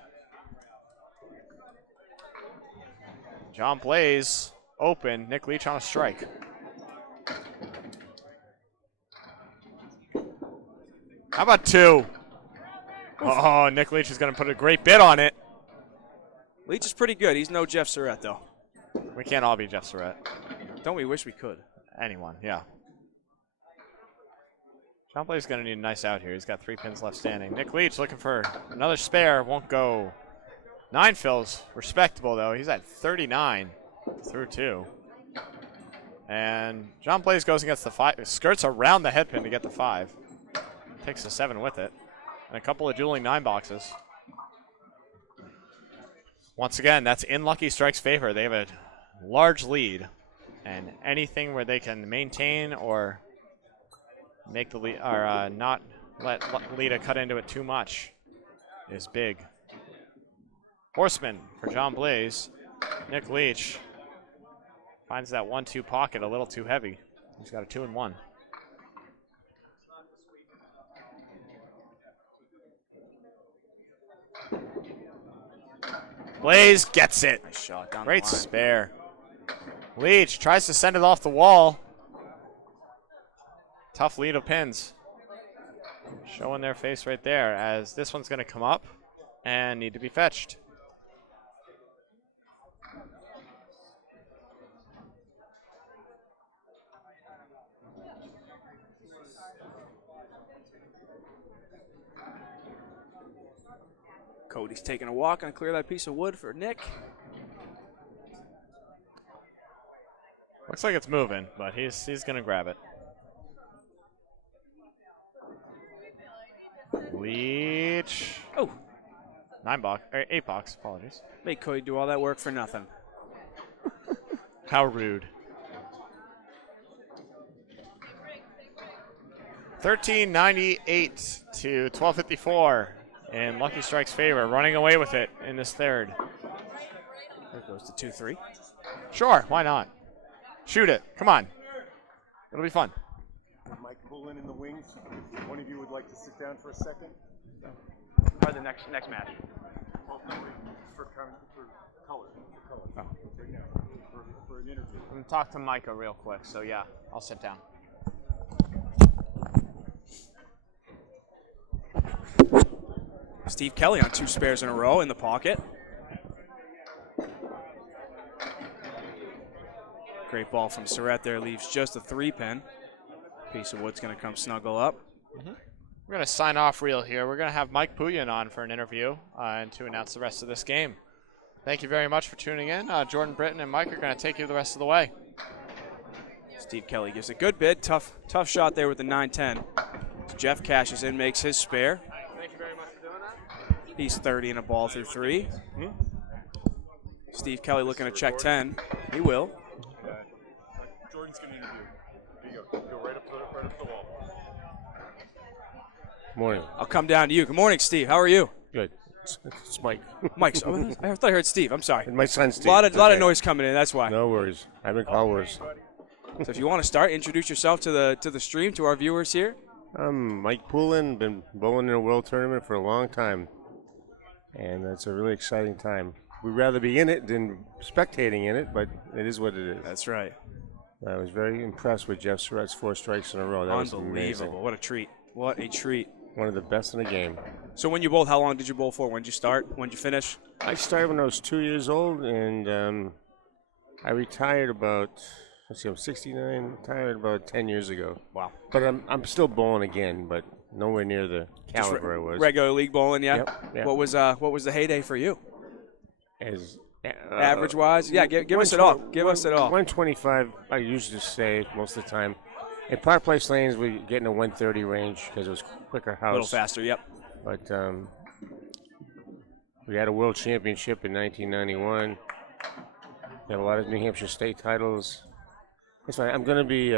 John Blais open. Nick Leach on a strike. How about 2? Oh, Nick Leach is going to put a great bid on it. Leach is pretty good. He's no Jeff Surette, though. We can't all be Jeff Surette. Don't we wish we could? Anyone, yeah. John Blais is going to need a nice out here. He's got 3 pins left standing. Nick Leach looking for another spare. Won't go. 9 fills. Respectable, though. He's at 39 through 2. And John Blais goes against the 5. Skirts around the head pin to get the 5. Takes the 7 with it. And a couple of dueling 9 boxes. Once again, that's in Lucky Strike's favor. They have a large lead. And anything where they can maintain or make the lead, or not let Leda cut into it too much is big. Horseman for John Blais. Nick Leach finds that 1-2 pocket a little too heavy. He's got a 2-1. Blais gets it. Nice shot down Great the line. spare. Leach tries to send it off the wall. Tough lead of pins. Showing their face right there as this one's going to come up and need to be fetched. Cody's taking a walk and clear that piece of wood for Nick. Looks like it's moving, but he's gonna grab it. Leach. Oh. 9 box, or 8 box, apologies. Make Cody do all that work for nothing. How rude. 1398 to 1254 in Lucky Strike's favor, running away with it in this third. There goes to 2-3. Sure, why not? Shoot it, come on. It'll be fun. Mike Poulin in the wings. One of you would like to sit down for a second? Or the next match. For color. Oh. Right now. For an interview. I'm gonna talk to Micah real quick, so yeah, I'll sit down. Steve Kelly on 2 spares in a row in the pocket. Great ball from Surette there, leaves just a 3-pin. Piece of wood's going to come snuggle up. We're going to sign off reel here. We're going to have Mike Pouillon on for an interview and to announce the rest of this game. Thank you very much for tuning in. Jordan, Britton, and Mike are going to take you the rest of the way. Steve Kelly gives a good bid. Tough shot there with the 9-10. Jeff cashes in, makes his spare. Thank you very much for doing that. He's 30 and a ball through 3. Steve Kelly looking to check 10. He will. Jordan's going to interview. There you go. Go right up to the wall. Morning. I'll come down to you. Good morning, Steve. How are you? Good. It's Mike. Mike. I thought I heard Steve. I'm sorry. And my son's Steve. A lot of noise coming in. That's why. No worries. I've been called worse. So if you want to start, introduce yourself to the stream, to our viewers here. I'm Mike Poulin. Been bowling in a world tournament for a long time, and it's a really exciting time. We'd rather be in it than spectating in it, but it is what it is. That's right. I was very impressed with Jeff Surette's 4 strikes in a row. That was amazing. Unbelievable. What a treat. What a treat. One of the best in the game. So when you bowled, how long did you bowl for? When did you start? When did you finish? I started when I was 2 years old, and I retired about, I'm 69, retired about 10 years ago. Wow. But I'm still bowling again, but nowhere near the caliber I was. Regular league bowling, yeah? Yep. What was the heyday for you? As average-wise? Yeah, give us it all. Give us it all. 125, I usually say most of the time. In Park Place Lanes, we get in the 130 range because it was quicker house. A little faster, yep. But we had a world championship in 1991. We had a lot of New Hampshire state titles. It's fine. I'm going to be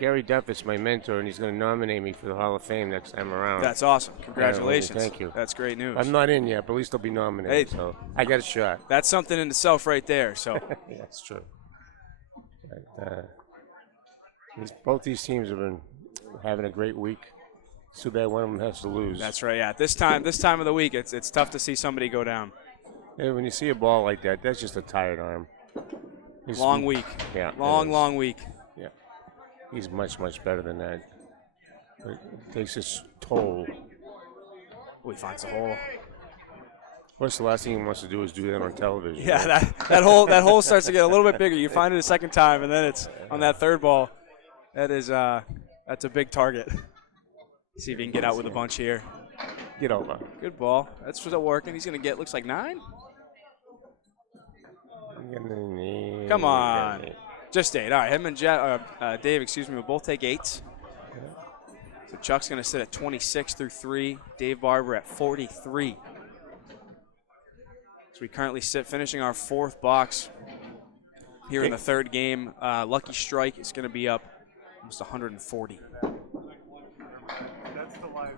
Gary Duff is my mentor, and he's going to nominate me for the Hall of Fame next time around. That's awesome. Congratulations. Thank you. That's great news. I'm not in yet, but at least I'll be nominated. Hey, so I got a shot. That's something in itself right there. So yeah, that's true. But, both these teams have been having a great week. It's too bad one of them has to lose. That's right. Yeah, this time of the week, it's tough to see somebody go down. Yeah, when you see a ball like that, that's just a tired arm. Long week. Yeah. Long week. Yeah. He's much better than that. It takes its toll. He finds a hole. Of course, the last thing he wants to do is do that on television. Yeah, that hole starts to get a little bit bigger. You find it a second time, and then it's on that third ball. That's a big target. See if he can get out with a bunch here. Get over. Good ball. That's what's working. He's going to get, looks like 9. Come on. Just 8. All right, him and Dave, will both take 8s. So Chuck's going to sit at 26 through 3. Dave Barber at 43. So we currently sit finishing our 4th box here in the third game. Lucky Strike is going to be up almost 140. That's the live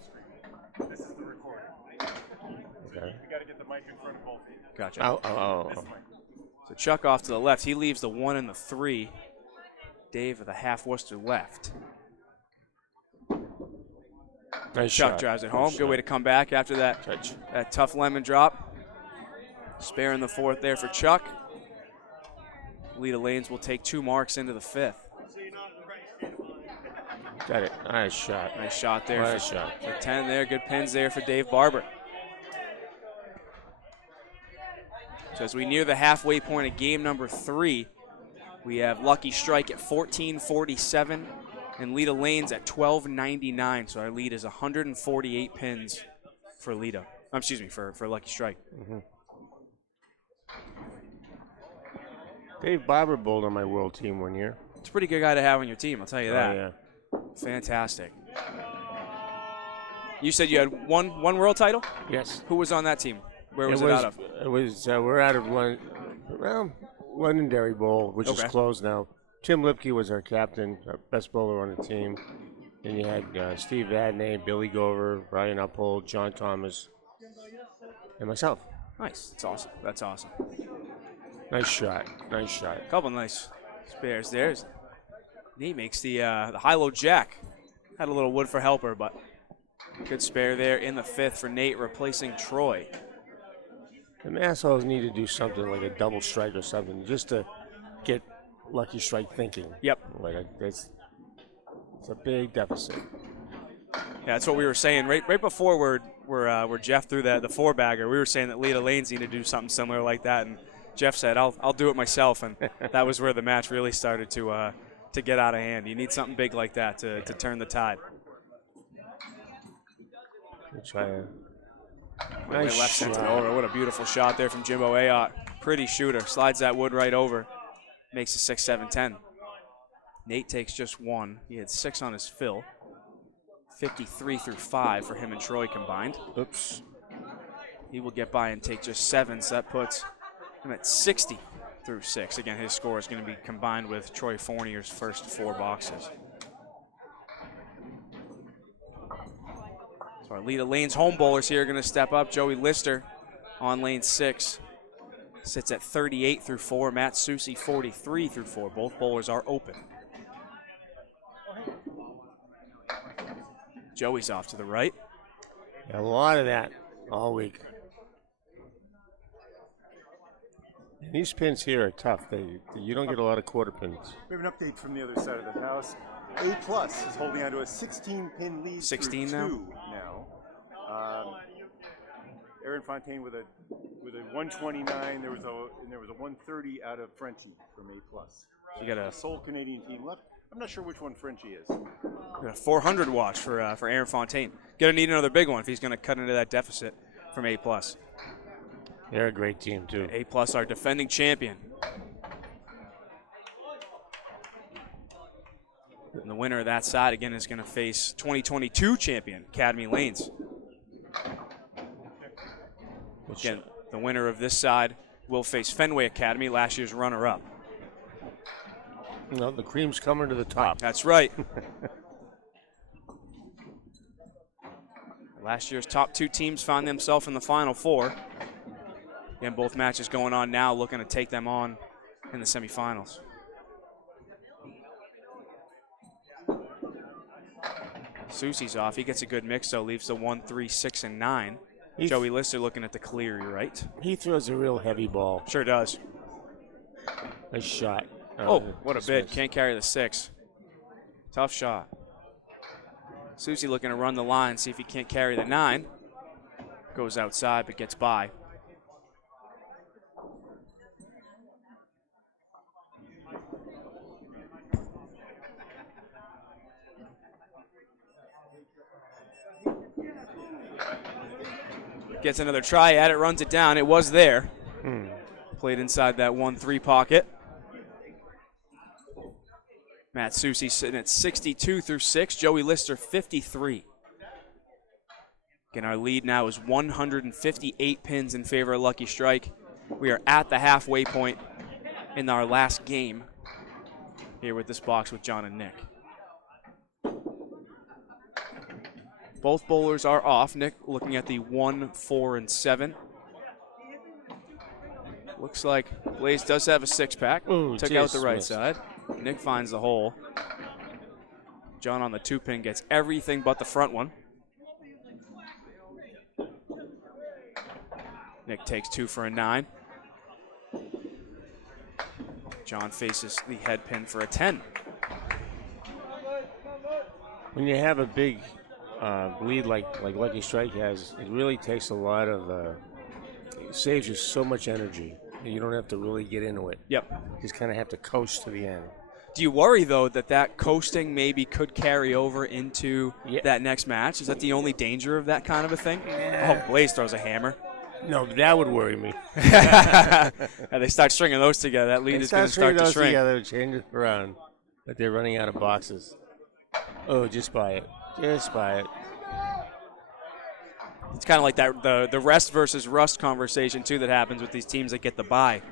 stream. This is the recording. Okay. We got to get the mic in front of both of you. Gotcha. Oh. So Chuck off to the left. He leaves the 1 and the 3. Dave with the half Worcester left. Nice Chuck shot. drives it home. Good way to come back after that tough lemon drop. Spare in the 4th there for Chuck. Leda Lanes will take 2 marks into the 5th. Got it. Nice shot. Nice shot there. Nice shot. For 10 there. Good pins there for Dave Barber. So as we near the halfway point of game number 3, we have Lucky Strike at 1447 and Leda Lanes at 1299. So our lead is 148 pins for Leda. For Lucky Strike. Dave Barber bowled on my world team one year. It's a pretty good guy to have on your team, I'll tell you that. Yeah. Fantastic. You said you had one world title? Yes. Who was on that team? Where was it out of? It was we're out of Londonderry Bowl, which is closed now. Tim Lipke was our captain, our best bowler on the team. Then you had Steve Vadney, Billy Gover, Brian Uphold, John Thomas, and myself. Nice. That's awesome. That's awesome. Nice shot. Nice shot. Couple nice spares there. He makes the high-low jack. Had a little wood for helper, but good spare there in the 5th for Nate, replacing Troy. The assholes need to do something like a double strike or something just to get Lucky Strike thinking. Yep. Like it's a big deficit. Yeah, that's what we were saying right before where Jeff threw the 4-bagger. We were saying that Leda Lanes need to do something similar like that, and Jeff said, "I'll do it myself," and that was where the match really started to get out of hand. You need something big like that to turn the tide. Try a Nice left sent it over. What a beautiful shot there from Jimbo Ayotte. Pretty shooter. Slides that wood right over. Makes it 6-7-10. Nate takes just 1. He had 6 on his fill. 53 through 5 for him and Troy combined. Oops. He will get by and take just 7, so that puts him at 60 through 6. Again, his score is going to be combined with Troy Fournier's first 4 boxes. So our Leda Lanes home bowlers here are going to step up. Joey Lister on lane 6 sits at 38 through 4. Matt Susi 43 through 4. Both bowlers are open. Joey's off to the right. Yeah, a lot of that all week. And these pins here are tough. You don't get a lot of quarter pins. We have an update from the other side of the house. A+ is holding on to a 16-pin lead. 16 through now? 2 now. Aaron Fontaine with a 129. There was a 130 out of Frenchie from A+. We got a sole Canadian team left. I'm not sure which one Frenchie is. got a 400 watch for Aaron Fontaine. Gonna need another big one if he's gonna cut into that deficit from A+. They're a great team too. A+, our defending champion. And the winner of that side, again, is going to face 2022 champion, Academy Lanes. Again, the winner of this side will face Fenway Academy, last year's runner-up. No, the cream's coming to the top. That's right. Last year's top 2 teams found themselves in the Final 4. And both matches going on now, looking to take them on in the semifinals. Susi's off. He gets a good mix, though. Leaves the 1, 3, 6, and 9. Joey Lister looking at the clear, you're right. He throws a real heavy ball. Sure does. Nice shot. Oh, what a bid. Can't carry the 6. Tough shot. Susi looking to run the line, see if he can't carry the 9. Goes outside, but gets by. Gets another try at it, runs it down. It was there. Played inside that 1-3 pocket. Matt Susi sitting at 62 through 6. Joey Lister 53. Again, our lead now is 158 pins in favor of Lucky Strike. We are at the halfway point in our last game here with this box with John and Nick. Both bowlers are off. Nick looking at the 1, 4, and 7. Looks like Blais does have a 6-pack. Took out the right side. Nick finds the hole. John on the 2-pin gets everything but the front one. Nick takes 2 for a 9. John faces the head pin for a 10. When you have a big lead like Lucky Strike has, it really takes a lot of, it saves you so much energy. You don't have to really get into it. Yep. You just kind of have to coast to the end. Do you worry, though, that coasting maybe could carry over into that next match? Is that the only danger of that kind of a thing? Yeah. Oh, Blais throws a hammer. No, that would worry me. And they start stringing those together. That lead They is going to start to those shrink. together, change it around. But they're running out of boxes. Oh, just buy it. Just buy it. It's kind of like that the rest versus rust conversation too that happens with these teams that get the bye.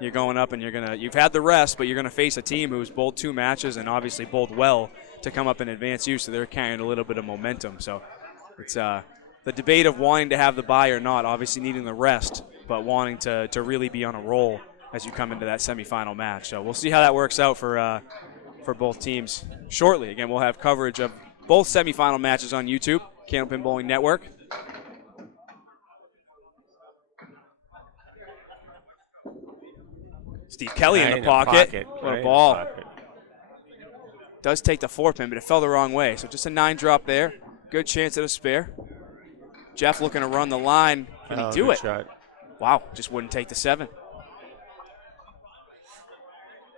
You're going up and you've had the rest, but you're gonna face a team who's bowled 2 matches and obviously bowled well to come up and advance you, so they're carrying a little bit of momentum. So it's the debate of wanting to have the bye or not, obviously needing the rest, but wanting to really be on a roll as you come into that semifinal match. So we'll see how that works out for both teams shortly. Again, we'll have coverage of both semifinal matches on YouTube, Candlepin Bowling Network. Steve Kelly in the pocket. What a ball. Does take the 4-pin, but it fell the wrong way. So just a 9 drop there. Good chance at a spare. Jeff looking to run the line. Can he do it? Shot. Wow, just wouldn't take the 7.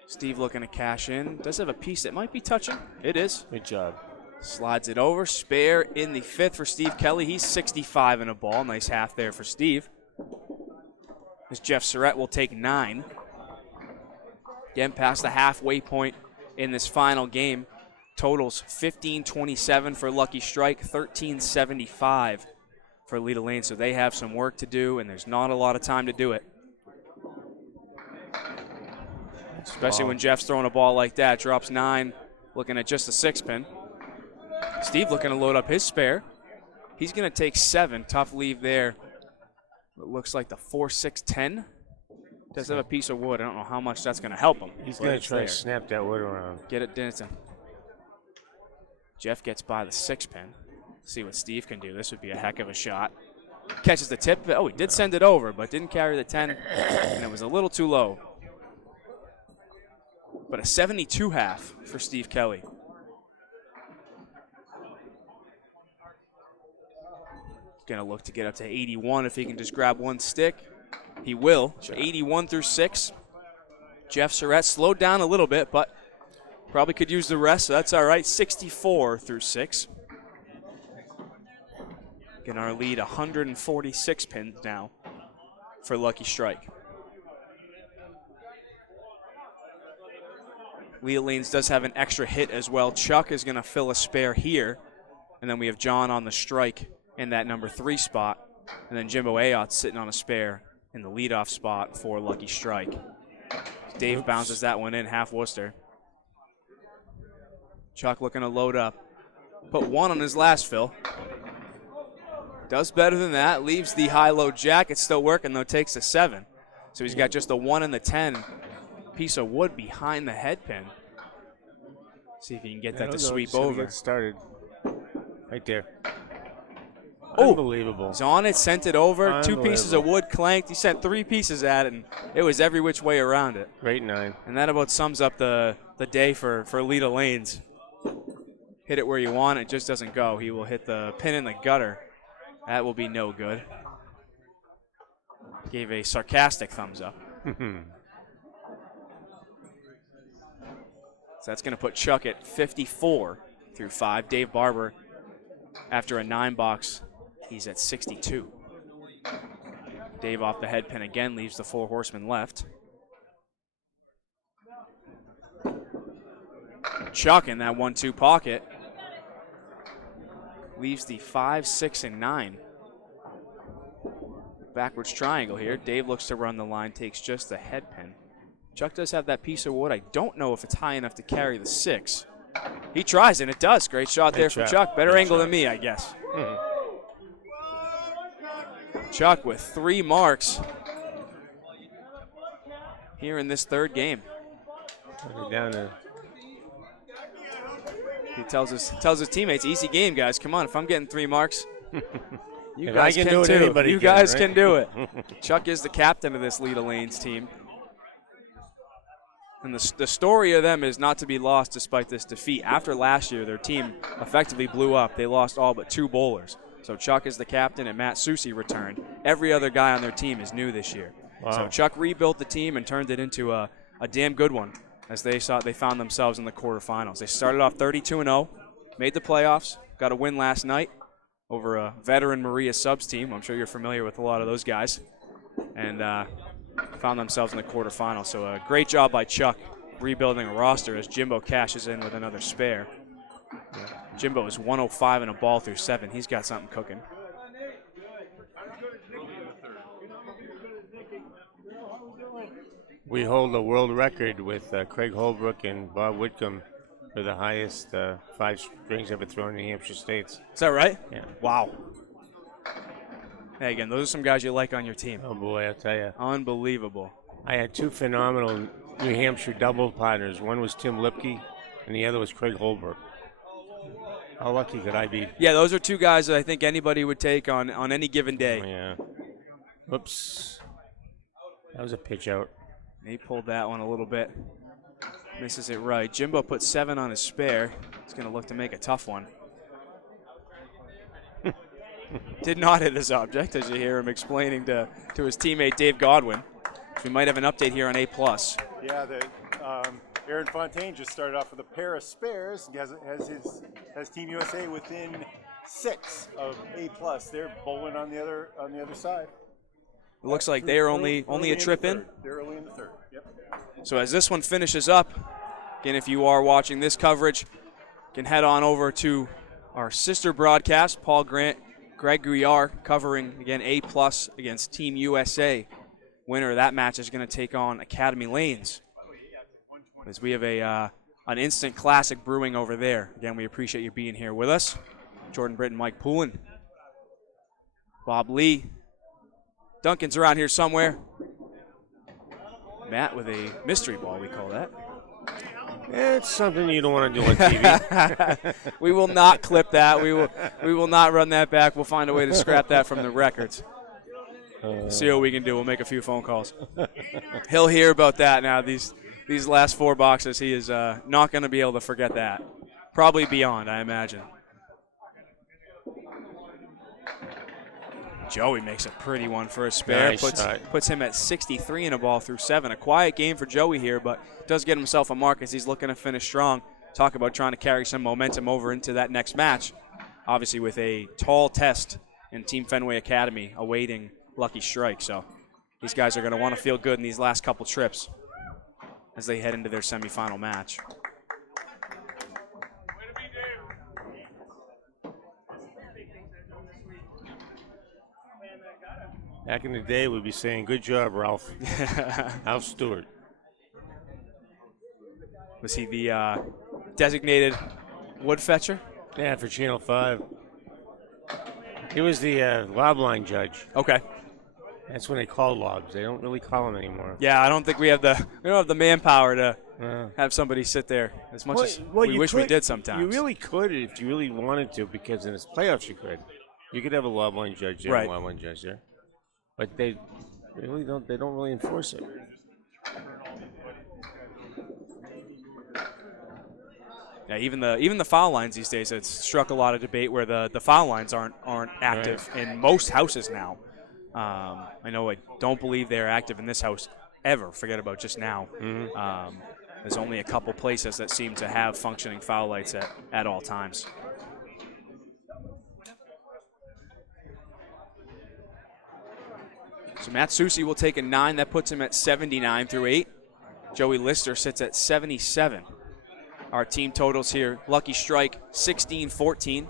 Steve looking to cash in. Does have a piece that might be touching. It is. Good job. Slides it over. Spare in the 5th for Steve Kelly. He's 65 in a ball. Nice half there for Steve. As Jeff Surette will take 9. Again, past the halfway point in this final game. Totals 15-27 for Lucky Strike, 13-75 for Leda Lanes. So they have some work to do, and there's not a lot of time to do it. Especially when Jeff's throwing a ball like that. Drops 9, looking at just a 6-pin. Steve looking to load up his spare. He's going to take 7. Tough leave there. It looks like the 4-6-10. Does have a piece of wood. I don't know how much that's going to help him. He's going to try to snap that wood around. Get it dancing. Jeff gets by the 6-pin. See what Steve can do. This would be a heck of a shot. Catches the tip. Oh, he did send it over, but didn't carry the 10, and it was a little too low. But a 72 half for Steve Kelly. Going to look to get up to 81 if he can just grab one stick. He will. 81 through 6. Jeff Surette slowed down a little bit, but probably could use the rest, so that's all right. 64 through 6. Getting our lead 146 pins now for Lucky Strike. Leda Lanes does have an extra hit as well. Chuck is going to fill a spare here, and then we have John on the strike in that number 3 spot, and then Jimbo Ayotte sitting on a spare in the leadoff spot for Lucky Strike. Dave bounces that one in, half Worcester. Chuck looking to load up. Put 1 on his last fill. Does better than that. Leaves the high-low jack. It's still working, though. Takes a 7. So he's got just a 1 and the 10. Piece of wood behind the head pin. See if he can get that to sweep over. Get started. Right there. Oh, unbelievable. He's on it, sent it over. 2 pieces of wood clanked. He sent 3 pieces at it, and it was every which way around it. Great 9. And that about sums up the day for Leda Lanes. Hit it where you want, it just doesn't go. He will hit the pin in the gutter. That will be no good. Gave a sarcastic thumbs up. So that's going to put Chuck at 54 through 5. Dave Barber, after a 9-box, he's at 62. Dave off the head pin again, leaves the 4 horsemen left. Chuck in that 1-2 pocket. Leaves the 5, 6, and 9. Backwards triangle here. Dave looks to run the line, takes just the head pin. Chuck does have that piece of wood. I don't know if it's high enough to carry the 6. He tries, and it does. Great shot there from Chuck. Better angle than me, I guess. Chuck with 3 marks here in this 3rd game. Down there. He tells his teammates, easy game, guys. Come on, if I'm getting 3 marks, you If guys I can can do it, too. anybody You can, guys right? can do it. Chuck is the captain of this Leda Lanes team. And the story of them is not to be lost despite this defeat. After last year, their team effectively blew up. They lost all but 2 bowlers. So Chuck is the captain, and Matt Susi returned. Every other guy on their team is new this year. Wow. So Chuck rebuilt the team and turned it into a damn good one as they found themselves in the quarterfinals. They started off 32-0, made the playoffs, got a win last night, over a veteran Maria subs team. I'm sure you're familiar with a lot of those guys. And found themselves in the quarterfinal. So a great job by Chuck rebuilding a roster as Jimbo cashes in with another spare. Jimbo is 105 in a ball through 7. He's got something cooking. We hold the world record with Craig Holbrook and Bob Whitcomb for the highest 5 strings ever thrown in the Hampshire States. Is that right? Yeah. Wow. Hey, again, those are some guys you like on your team. Oh boy, I'll tell you. Unbelievable. I had 2 phenomenal New Hampshire double partners. One was Tim Lipke, and the other was Craig Holbrook. How lucky could I be? Yeah, those are 2 guys that I think anybody would take on any given day. Yeah. Whoops. That was a pitch out. He pulled that one a little bit. Misses it right. Jimbo put 7 on his spare. He's going to look to make a tough one. Did not hit his object, as you hear him explaining to his teammate Dave Godwin. So we might have an update here on A+. Yeah, Aaron Fontaine just started off with a pair of spares. Has Team USA within 6 of A+. They're bowling on the other side. It looks like they are only a trip in. They're early in the third. Yep. So as this one finishes up, again, if you are watching this coverage, you can head on over to our sister broadcast, Paul Grant, Greg Guillard, covering, again, A+ against Team USA. Winner of that match is going to take on Academy Lanes. As we have an instant classic brewing over there. Again, we appreciate you being here with us. Jordan Britton, Mike Poulin, Bob Lee. Duncan's around here somewhere. Matt with a mystery ball, we call that. It's something you don't want to do on TV. We will not clip that. We will not run that back. We'll find a way to scrap that from the records. See what we can do. We'll make a few phone calls. He'll hear about that now. These last 4 boxes, he is not going to be able to forget that. Probably beyond, I imagine. Joey makes a pretty one for a spare. Nice. Puts him at 63 in a ball through 7. A quiet game for Joey here, but does get himself a mark as he's looking to finish strong. Talk about trying to carry some momentum over into that next match. Obviously with a tall test in Team Fenway Academy awaiting Lucky Strike. So these guys are going to want to feel good in these last couple trips as they head into their semifinal match. Back in the day, we'd be saying, good job, Ralph. Ralph Stewart. Was he the designated wood fetcher? Yeah, for Channel 5. He was the lob line judge. Okay. That's when they call lobs. They don't really call them anymore. Yeah, I don't think we don't have the manpower to have somebody sit there as much as we wish we did sometimes. You really could if you really wanted to, because in the playoffs you could. You could have a lob line judge there, right. And a lob line judge there. But they really don't. They don't really enforce it. Yeah, even the foul lines these days. It's struck a lot of debate where the foul lines aren't active in most houses now. I know I don't believe they're active in this house ever. Forget about just now. Mm-hmm. There's only a couple places that seem to have functioning foul lights at all times. So Matt Susi will take a 9. That puts him at 79 through 8. Joey Lister sits at 77. Our team totals here, Lucky Strike 16-14,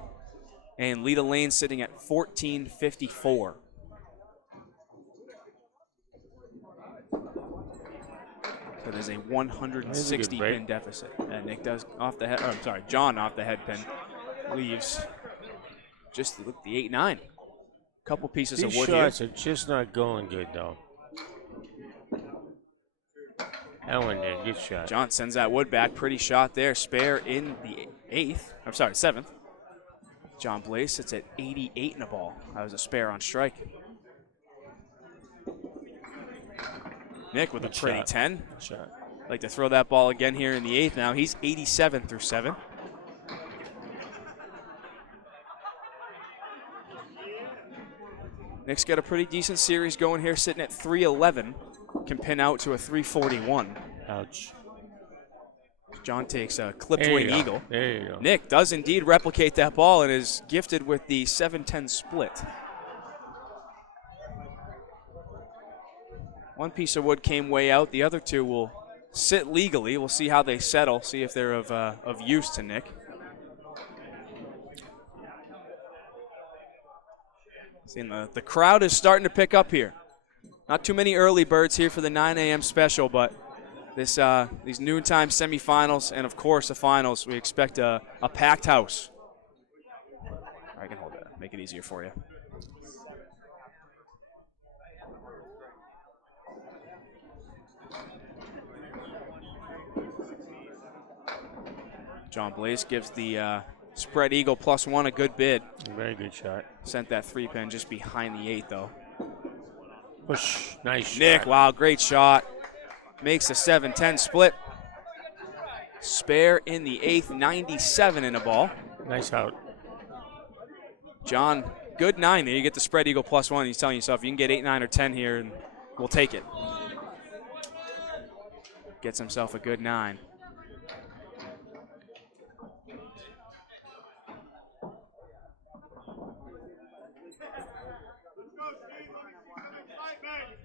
and Leda Lanes sitting at 14-54. So there's a 160 pin deficit. And Nick does off the head. I'm sorry, John off the head pin leaves just the 8-9. Couple pieces of wood here. These shots are just not going good, though. That one did. Good shot. John sends that wood back. Pretty shot there. Spare in the 7th. John Blais sits at 88 in a ball. That was a spare on strike. Nick with a pretty 10. Shot. Like to throw that ball again here in the 8th now. He's 87 through 7. Nick's got a pretty decent series going here, sitting at 311. Can pin out to a 341. Ouch. John takes a clipped There you wing go. eagle. There you go. Nick does indeed replicate that ball and is gifted with the 7-10 split. One piece of wood came way out. The other two will sit legally. We'll see how they settle, see if they're of use to Nick. Seeing the crowd is starting to pick up here. Not too many early birds here for the 9 a.m. special, but these noontime semifinals and, of course, the finals, we expect a packed house. I can hold that, make it easier for you. John Blais gives the spread eagle +1 a good bid. Very good shot. Sent that 3-pin just behind the 8, though. Push. Nice shot. Nick, wow, great shot. Makes a 7-10 split. Spare in the 8th, 97 in a ball. Nice out. John, good 9 there. You get the spread eagle +1. He's telling yourself you can get 8, 9, or 10 here, and we'll take it. Gets himself a good 9.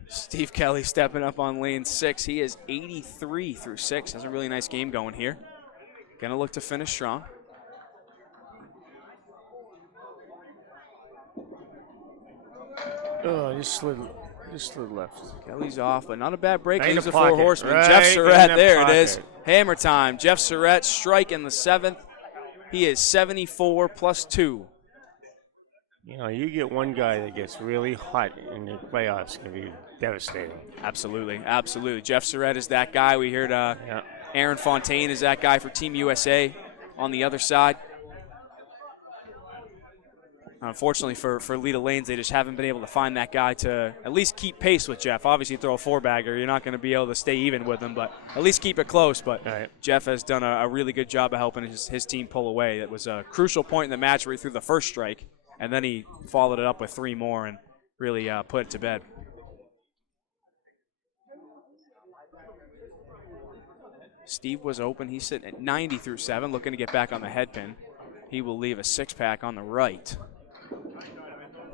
Steve Kelly stepping up on lane 6. He is 83 through 6. Has a really nice game going here. Gonna look to finish strong. Oh, just slid left. Kelly's off, but not a bad break. Right in Leaves the the 4 pocket. horsemen. Right Jeff in Surette, the there it is. pocket. Hammer time. Jeff Surette strike in the 7th. He is 74 +2. You know, you get one guy that gets really hot in the playoffs, it can be devastating. Absolutely, absolutely. Jeff Surette is that guy. We heard Yeah. Aaron Fontaine is that guy for Team USA on the other side. Unfortunately for Leda Lanes, they just haven't been able to find that guy to at least keep pace with Jeff. Obviously, throw a 4-bagger, you're not going to be able to stay even with him, but at least keep it close. But Right. Jeff has done a really good job of helping his team pull away. It was a crucial point in the match where he threw the first strike, and then he followed it up with 3 more and really put it to bed. Steve was open. He's sitting at 90 through 7, looking to get back on the head pin. He will leave a 6-pack on the right.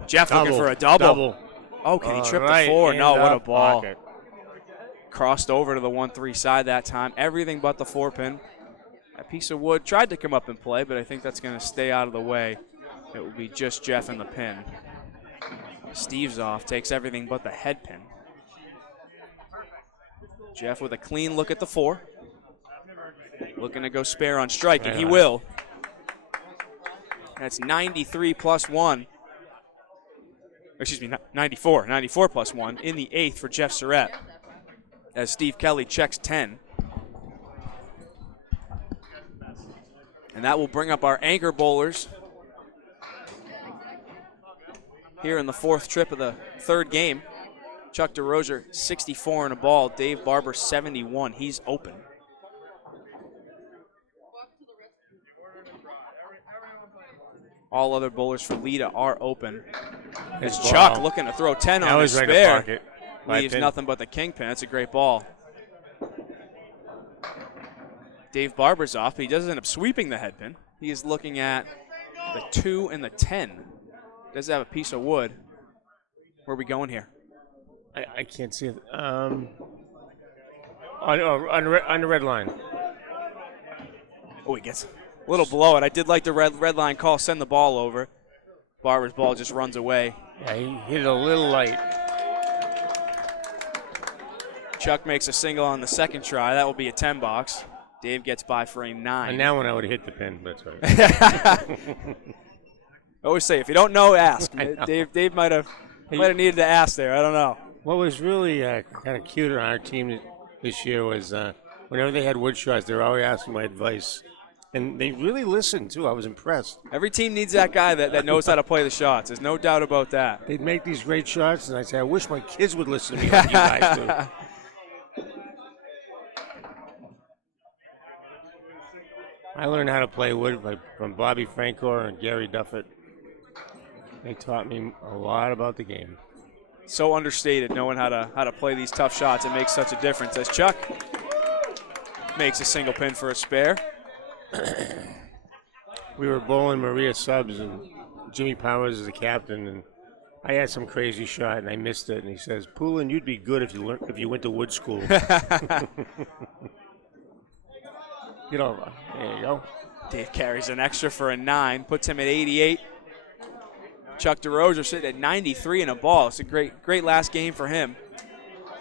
Jeff looking for a double. Oh, can he trip the 4? No, what a ball. Pocket. Crossed over to the 1-3 side that time. Everything but the 4-pin. That piece of wood tried to come up and play, but I think that's going to stay out of the way. It will be just Jeff and the pin. Steve's off, takes everything but the head pin. Jeff with a clean look at the 4. Looking to go spare on strike, and he will. That's 93 +1. Excuse me, 94 +1 in the 8th for Jeff Surette as Steve Kelly checks 10. And that will bring up our anchor bowlers here in the 4th trip of the 3rd game. Chuck DeRosier, 64 in a ball. Dave Barber, 71. He's open. All other bowlers for Leda are open. As Chuck looking to throw 10 on his spare. Leaves nothing but the kingpin. That's a great ball. Dave Barber's off, but he does end up sweeping the head pin. He is looking at the 2 and the 10. Does have a piece of wood. Where are we going here? I can't see it. On the red line. Oh, he gets a little below it. I did like the red line call, send the ball over. Barber's ball just runs away. Yeah, he hit it a little light. Chuck makes a single on the 2nd try. That will be a 10 box. Dave gets by for a 9. And now when I would have hit the pin, that's right. I always say, if you don't know, ask. Dave might have needed to ask there. I don't know. What was really kind of cute on our team this year was whenever they had wood shots, they were always asking my advice. And they really listened, too. I was impressed. Every team needs that guy that knows how to play the shots. There's no doubt about that. They'd make these great shots, and I'd say, I wish my kids would listen to me like you guys do. I learned how to play wood from Bobby Francor and Gary Duffett. They taught me a lot about the game. So understated, knowing how to play these tough shots. It makes such a difference. As Chuck makes a single pin for a spare. We were bowling Maria subs, and Jimmy Powers is the captain, and I had some crazy shot, and I missed it. And he says, "Poulin, you'd be good if you went to wood school." Get over. There you go. Dave carries an extra for a 9, puts him at 88. Chuck DeRosier sitting at 93 in a ball. It's a great last game for him.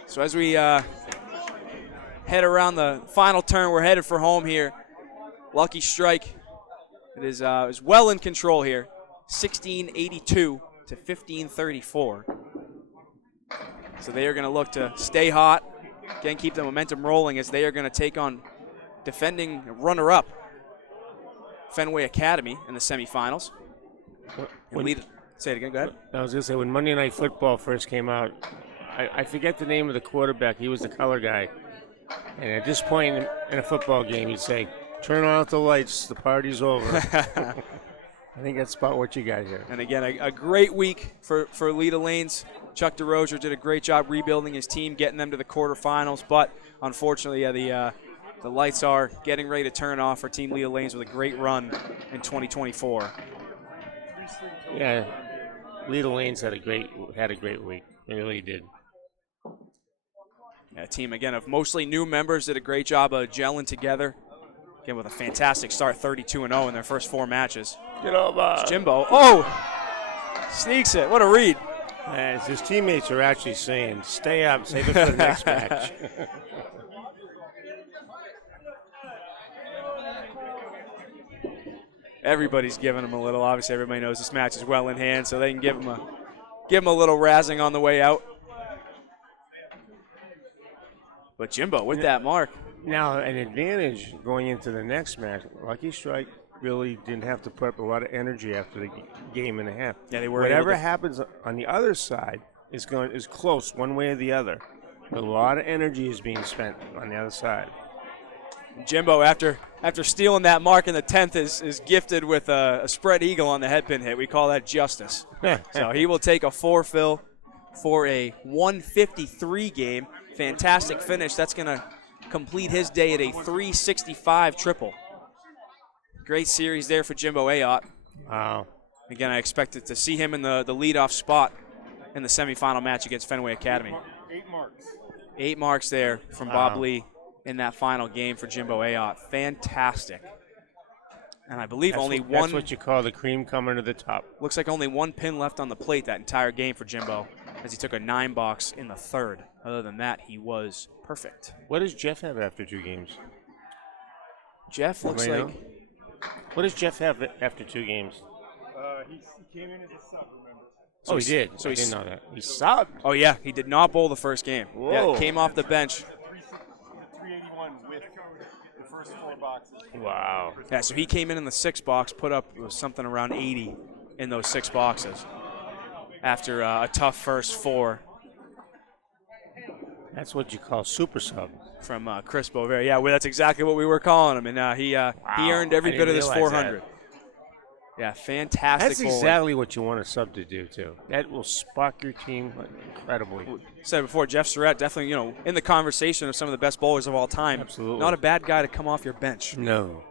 So as we head around the final turn, we're headed for home here. Lucky Strike, it is well in control here, 1682 to 1534. So they are going to look to stay hot, again keep the momentum rolling as they are going to take on defending runner-up Fenway Academy in the semifinals. Say it again, go ahead. I was going to say, when Monday Night Football first came out, I forget the name of the quarterback. He was the color guy. And at this point in a football game, he'd say, "Turn out the lights, the party's over." I think that's about what you got here. And again, a great week for Leda Lanes. Chuck DeRosier did a great job rebuilding his team, getting them to the quarterfinals. But unfortunately, the lights are getting ready to turn off for Team Leda Lanes with a great run in 2024. Yeah, Leda Lanes had a great week. They really did. Yeah, a team, again, of mostly new members did a great job of gelling together. Again, with a fantastic start, 32-0 in their first 4 matches. Get over. It's Jimbo. Oh! Sneaks it. What a read. As his teammates are actually saying, "Stay up, save it for the next match." Everybody's giving him a little. Obviously, everybody knows this match is well in hand, so they can give him a little razzing on the way out. But Jimbo with that mark. Now, an advantage going into the next match. Lucky Strike really didn't have to put up a lot of energy after the game and a half. Yeah, they were. Whatever happens on the other side is close one way or the other. A lot of energy is being spent on the other side. Jimbo, after stealing that mark in the 10th, is gifted with a spread eagle on the headpin hit. We call that justice. So he will take a 4-fill for a 153 game. Fantastic finish. That's going to complete his day at a 365 triple. Great series there for Jimbo Ayotte. Wow. Again, I expected to see him in the leadoff spot in the semifinal match against Fenway Academy. 8 marks. 8 marks there from Bob Lee in that final game for Jimbo Ayotte. Fantastic. And I believe That's what you call the cream coming to the top. Looks like only 1 pin left on the plate that entire game for Jimbo, as he took a 9-box in the 3rd. Other than that, he was perfect. What does Jeff have after 2 games? Jeff looks like... What does Jeff have after 2 games? He came in as a sub, remember? So he did. So I didn't know that. He subbed. Oh, yeah. He did not bowl the first game. Whoa. Yeah, came off the bench. 381 with the first 4 boxes. Wow. Yeah, so he came in the 6th box, put up something around 80 in those 6 boxes after a tough first 4. That's what you call super sub. From Chris Boisvert. Yeah, well, that's exactly what we were calling him, and he earned every bit of this 400. Yeah, fantastic. That's exactly what you want a sub to do, too. That will spark your team incredibly. Said before, Jeff Surette definitely, in the conversation of some of the best bowlers of all time. Absolutely. Not a bad guy to come off your bench. No.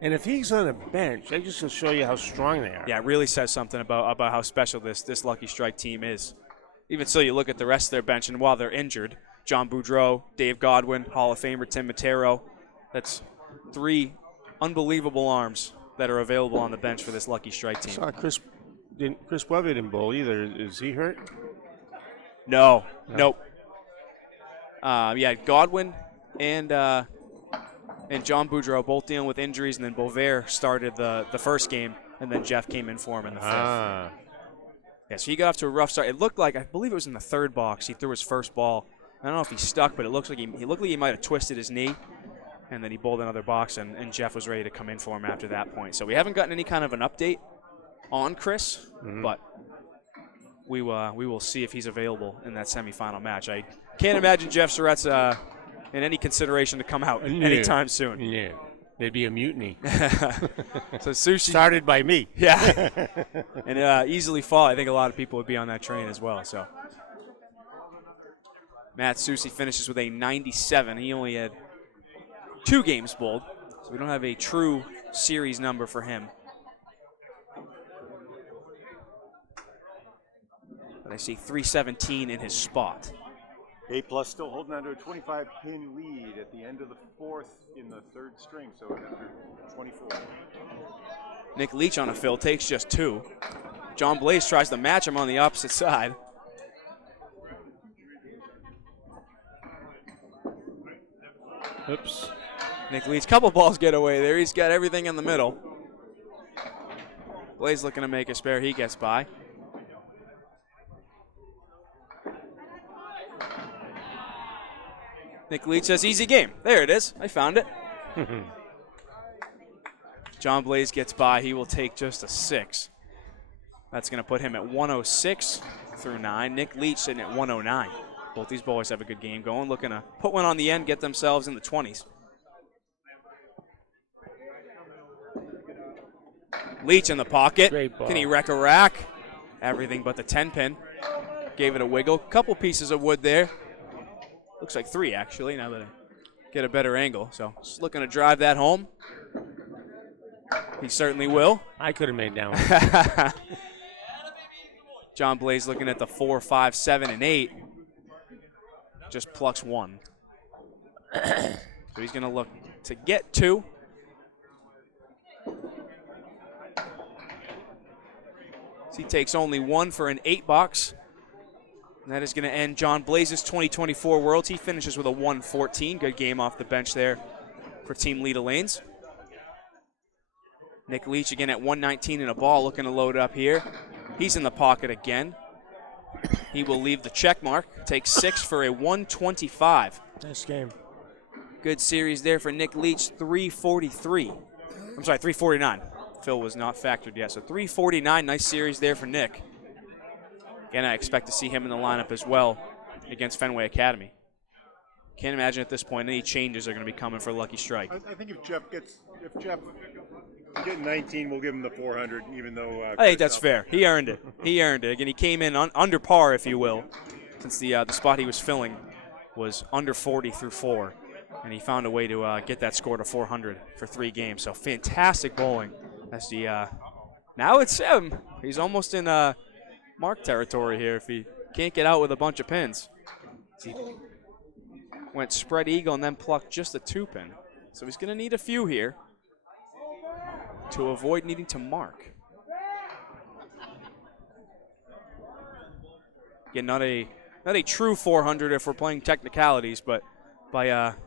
And if he's on a bench, that just will show you how strong they are. Yeah, it really says something about how special this Lucky Strike team is. Even so, you look at the rest of their bench, and while they're injured, John Boudreau, Dave Godwin, Hall of Famer Tim Matero. That's 3 unbelievable arms that are available on the bench for this Lucky Strike team. I saw Chris Boisvert didn't bowl either. Is he hurt? No. Nope. Godwin and John Boudreau both dealing with injuries, and then Boisvert started the first game, and then Jeff came in for him in the 5th. Yeah, so he got off to a rough start. It looked like, I believe it was in the 3rd box, he threw his first ball. I don't know if he stuck, but it looks like he looked like he might have twisted his knee, and then he bowled another box, and Jeff was ready to come in for him after that point. So we haven't gotten any kind of an update on Chris, but we will see if he's available in that semifinal match. I can't imagine Jeff Surette's in any consideration to come out anytime soon. Yeah, there'd be a mutiny. So Sushi started by me. Yeah, and easily fall. I think a lot of people would be on that train as well. So. Matt Susi finishes with a 97. He only had 2 games bowled, so we don't have a true series number for him. But I see 317 in his spot. A+ still holding on to a 25-pin lead at the end of the 4th in the 3rd string, so another 24. Nick Leach on a fill, takes just 2. John Blais tries to match him on the opposite side. Oops. Nick Leach, couple balls get away there. He's got everything in the middle. Blais looking to make a spare. He gets by. Nick Leach says, easy game. There it is. I found it. John Blais gets by. He will take just a 6. That's going to put him at 106 through 9. Nick Leach sitting at 109. Both these bowlers have a good game going. Looking to put one on the end, get themselves in the 20s. Leach in the pocket. Great ball. Can he wreck a rack? Everything but the 10-pin. Gave it a wiggle. Couple pieces of wood there. Looks like 3, actually, now that I get a better angle. So just looking to drive that home. He certainly will. I could have made that one. John Blais looking at the 4, 5, 7, and 8. Just plucks 1. So he's going to look to get 2. So he takes only 1 for an 8 box. And that is going to end John Blais's 2024 Worlds. He finishes with a 114. Good game off the bench there for Team Leda Lanes. Nick Leach again at 119 in a ball, looking to load up here. He's in the pocket again. He will leave the check mark. Takes 6 for a 125. Nice game. Good series there for Nick Leach, 343. I'm sorry, 349. Phil was not factored yet, so 349. Nice series there for Nick. Again, I expect to see him in the lineup as well against Fenway Academy. Can't imagine at this point any changes are going to be coming for Lucky Strike. I think if Jeff gets 19, we'll give him the 400, even though. I think that's fair. He earned it. He earned it. Again, he came in under par, if you will, since the spot he was filling was under 40 through 4, and he found a way to get that score to 400 for 3 games. So fantastic bowling. That's the now it's him. He's almost in Mark territory here if he can't get out with a bunch of pins. He went spread eagle and then plucked just a 2-pin. So he's going to need a few here to avoid needing to mark. Again, not a true 400 if we're playing technicalities, but by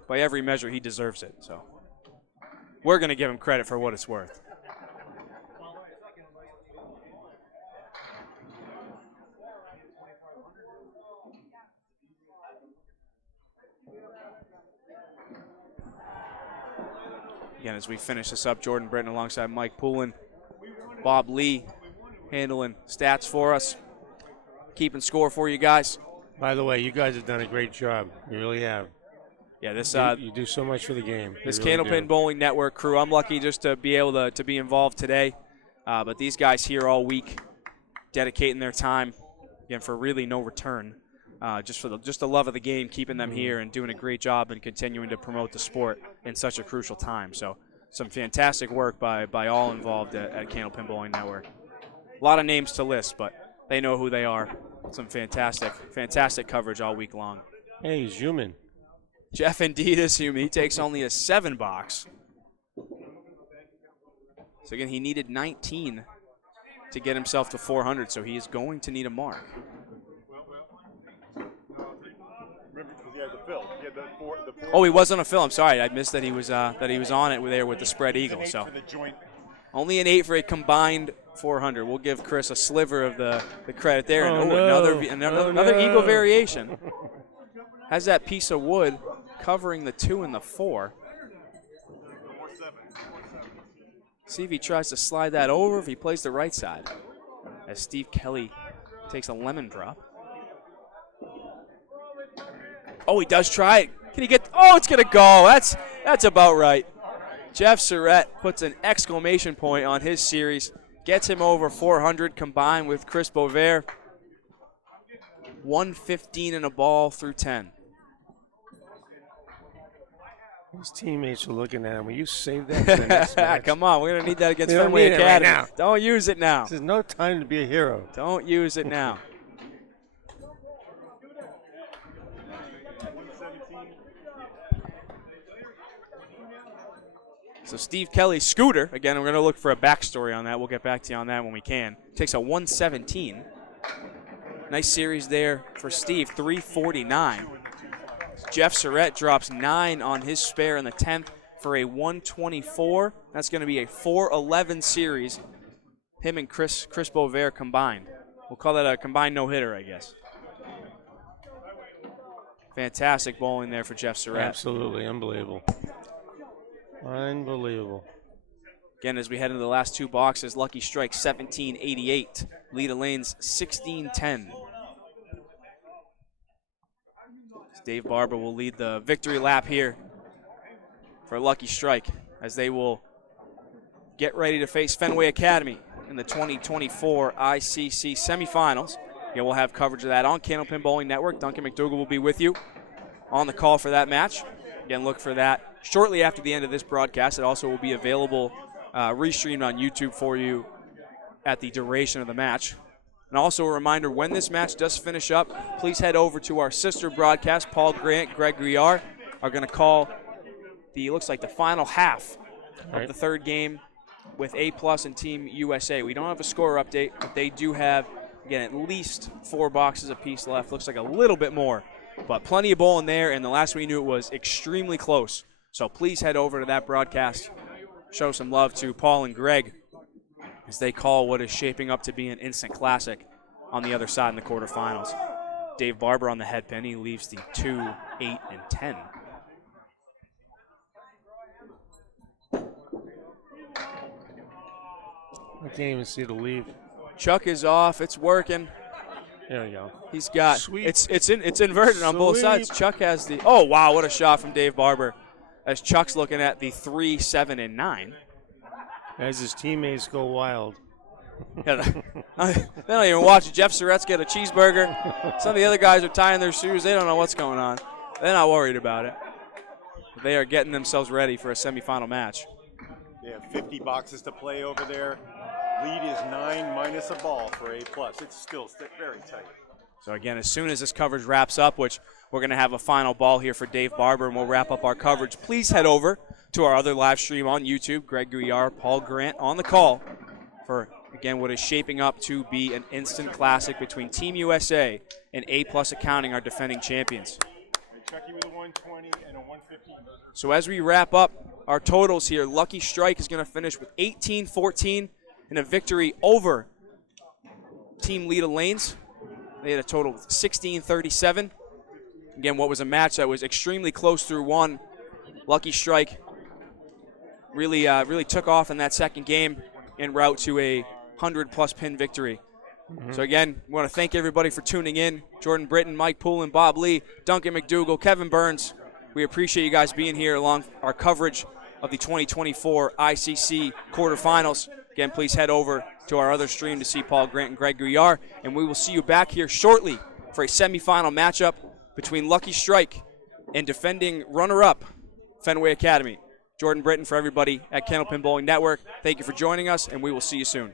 every measure he deserves it. So we're going to give him credit for what it's worth. Again, as we finish this up, Jordan Britton alongside Mike Poulin, Bob Lee handling stats for us, keeping score for you guys. By the way, you guys have done a great job. You really have. Yeah, this you do so much for the game. This really Candlepin do. Bowling Network crew, I'm lucky just to be able to be involved today. But these guys here all week, dedicating their time, again, for really no return. Just for the love of the game, keeping them here and doing a great job and continuing to promote the sport in such a crucial time. So some fantastic work by all involved at Candlepin Bowling Network. A lot of names to list, but they know who they are. Some fantastic coverage all week long. Hey, he's human. Jeff indeed is human. He takes only a 7 box. So again, he needed 19 to get himself to 400, so he is going to need a mark. Oh, he was on a fill. I'm sorry, I missed that he was on it there with the spread eagle. So only an 8 for a combined 400. We'll give Chris a sliver of the credit there. Oh, and no. another eagle variation. Has that piece of wood covering the 2 and the 4. See if he tries to slide that over, if he plays the right side. As Steve Kelly takes a lemon drop. Oh, he does try it. Can he get? Oh, it's going to go. That's about right. Jeff Surette puts an exclamation point on his series. Gets him over 400 combined with Chris Boisvert. 115 in a ball through 10. His teammates are looking at him. Will you save that for the next match? Come on, we're going to need that against We don't Fenway need it right Academy. now. Don't use it now. This is no time to be a hero. Don't use it now. So Steve Kelly's scooter, again, we're going to look for a backstory on that. We'll get back to you on that when we can. Takes a 117. Nice series there for Steve, 349. Jeff Surette drops 9 on his spare in the 10th for a 124. That's going to be a 4-11 series. Him and Chris Boisvert combined. We'll call that a combined no-hitter, I guess. Fantastic bowling there for Jeff Surette. Absolutely unbelievable. Unbelievable. Again, as we head into the last 2 boxes, Lucky Strike 1788, Leda Lanes 1610. Dave Barber will lead the victory lap here for Lucky Strike as they will get ready to face Fenway Academy in the 2024 ICC semifinals. Again, we'll have coverage of that on Candlepin Bowling Network. Duncan MacDougall will be with you on the call for that match. Again, look for that shortly after the end of this broadcast. It also will be available restreamed on YouTube for you at the duration of the match. And also a reminder, when this match does finish up, please head over to our sister broadcast. Paul Grant, Greg Guillard are going to call looks like the final half of the third game with A+ and Team USA. We don't have a score update, but they do have, again, at least 4 boxes apiece left. Looks like a little bit more, but plenty of bowling there, and the last we knew it was extremely close. So please head over to that broadcast. Show some love to Paul and Greg as they call what is shaping up to be an instant classic on the other side in the quarterfinals. Dave Barber on the head pin. He leaves the 2, 8, and 10. I can't even see the leave. Chuck is off. It's working. There we go. He's got Sweep. it's inverted on both sides. Chuck has the wow, what a shot from Dave Barber as Chuck's looking at the 3, 7, and 9. As his teammates go wild. They don't even watch it. Jeff Surette's got a cheeseburger. Some of the other guys are tying their shoes. They don't know what's going on. They're not worried about it. They are getting themselves ready for a semifinal match. They have 50 boxes to play over there. Lead is 9 minus a ball for A+. It's still very tight. So again, as soon as this coverage wraps up, which we're going to have a final ball here for Dave Barber, and we'll wrap up our coverage, please head over to our other live stream on YouTube. Greg Guillard, Paul Grant on the call for, again, what is shaping up to be an instant classic between Team USA and A+ Accounting, our defending champions. Chucky with a 120 and a 150. So as we wrap up our totals here, Lucky Strike is going to finish with 18-14 in a victory over Team Leda Lanes. They had a total of 16-37. Again, what was a match that was extremely close through one. Lucky Strike really took off in that second game en route to a 100-plus pin victory. So again, we want to thank everybody for tuning in. Jordan Britton, Mike Poulin, Bob Lee, Duncan MacDougall, Kevin Burns. We appreciate you guys being here along our coverage of the 2024 ICC quarterfinals. Again, please head over to our other stream to see Paul Grant and Greg Guillard, and we will see you back here shortly for a semifinal matchup between Lucky Strike and defending runner-up Fenway Academy. Jordan Britton for everybody at Candlepin Bowling Network. Thank you for joining us, and we will see you soon.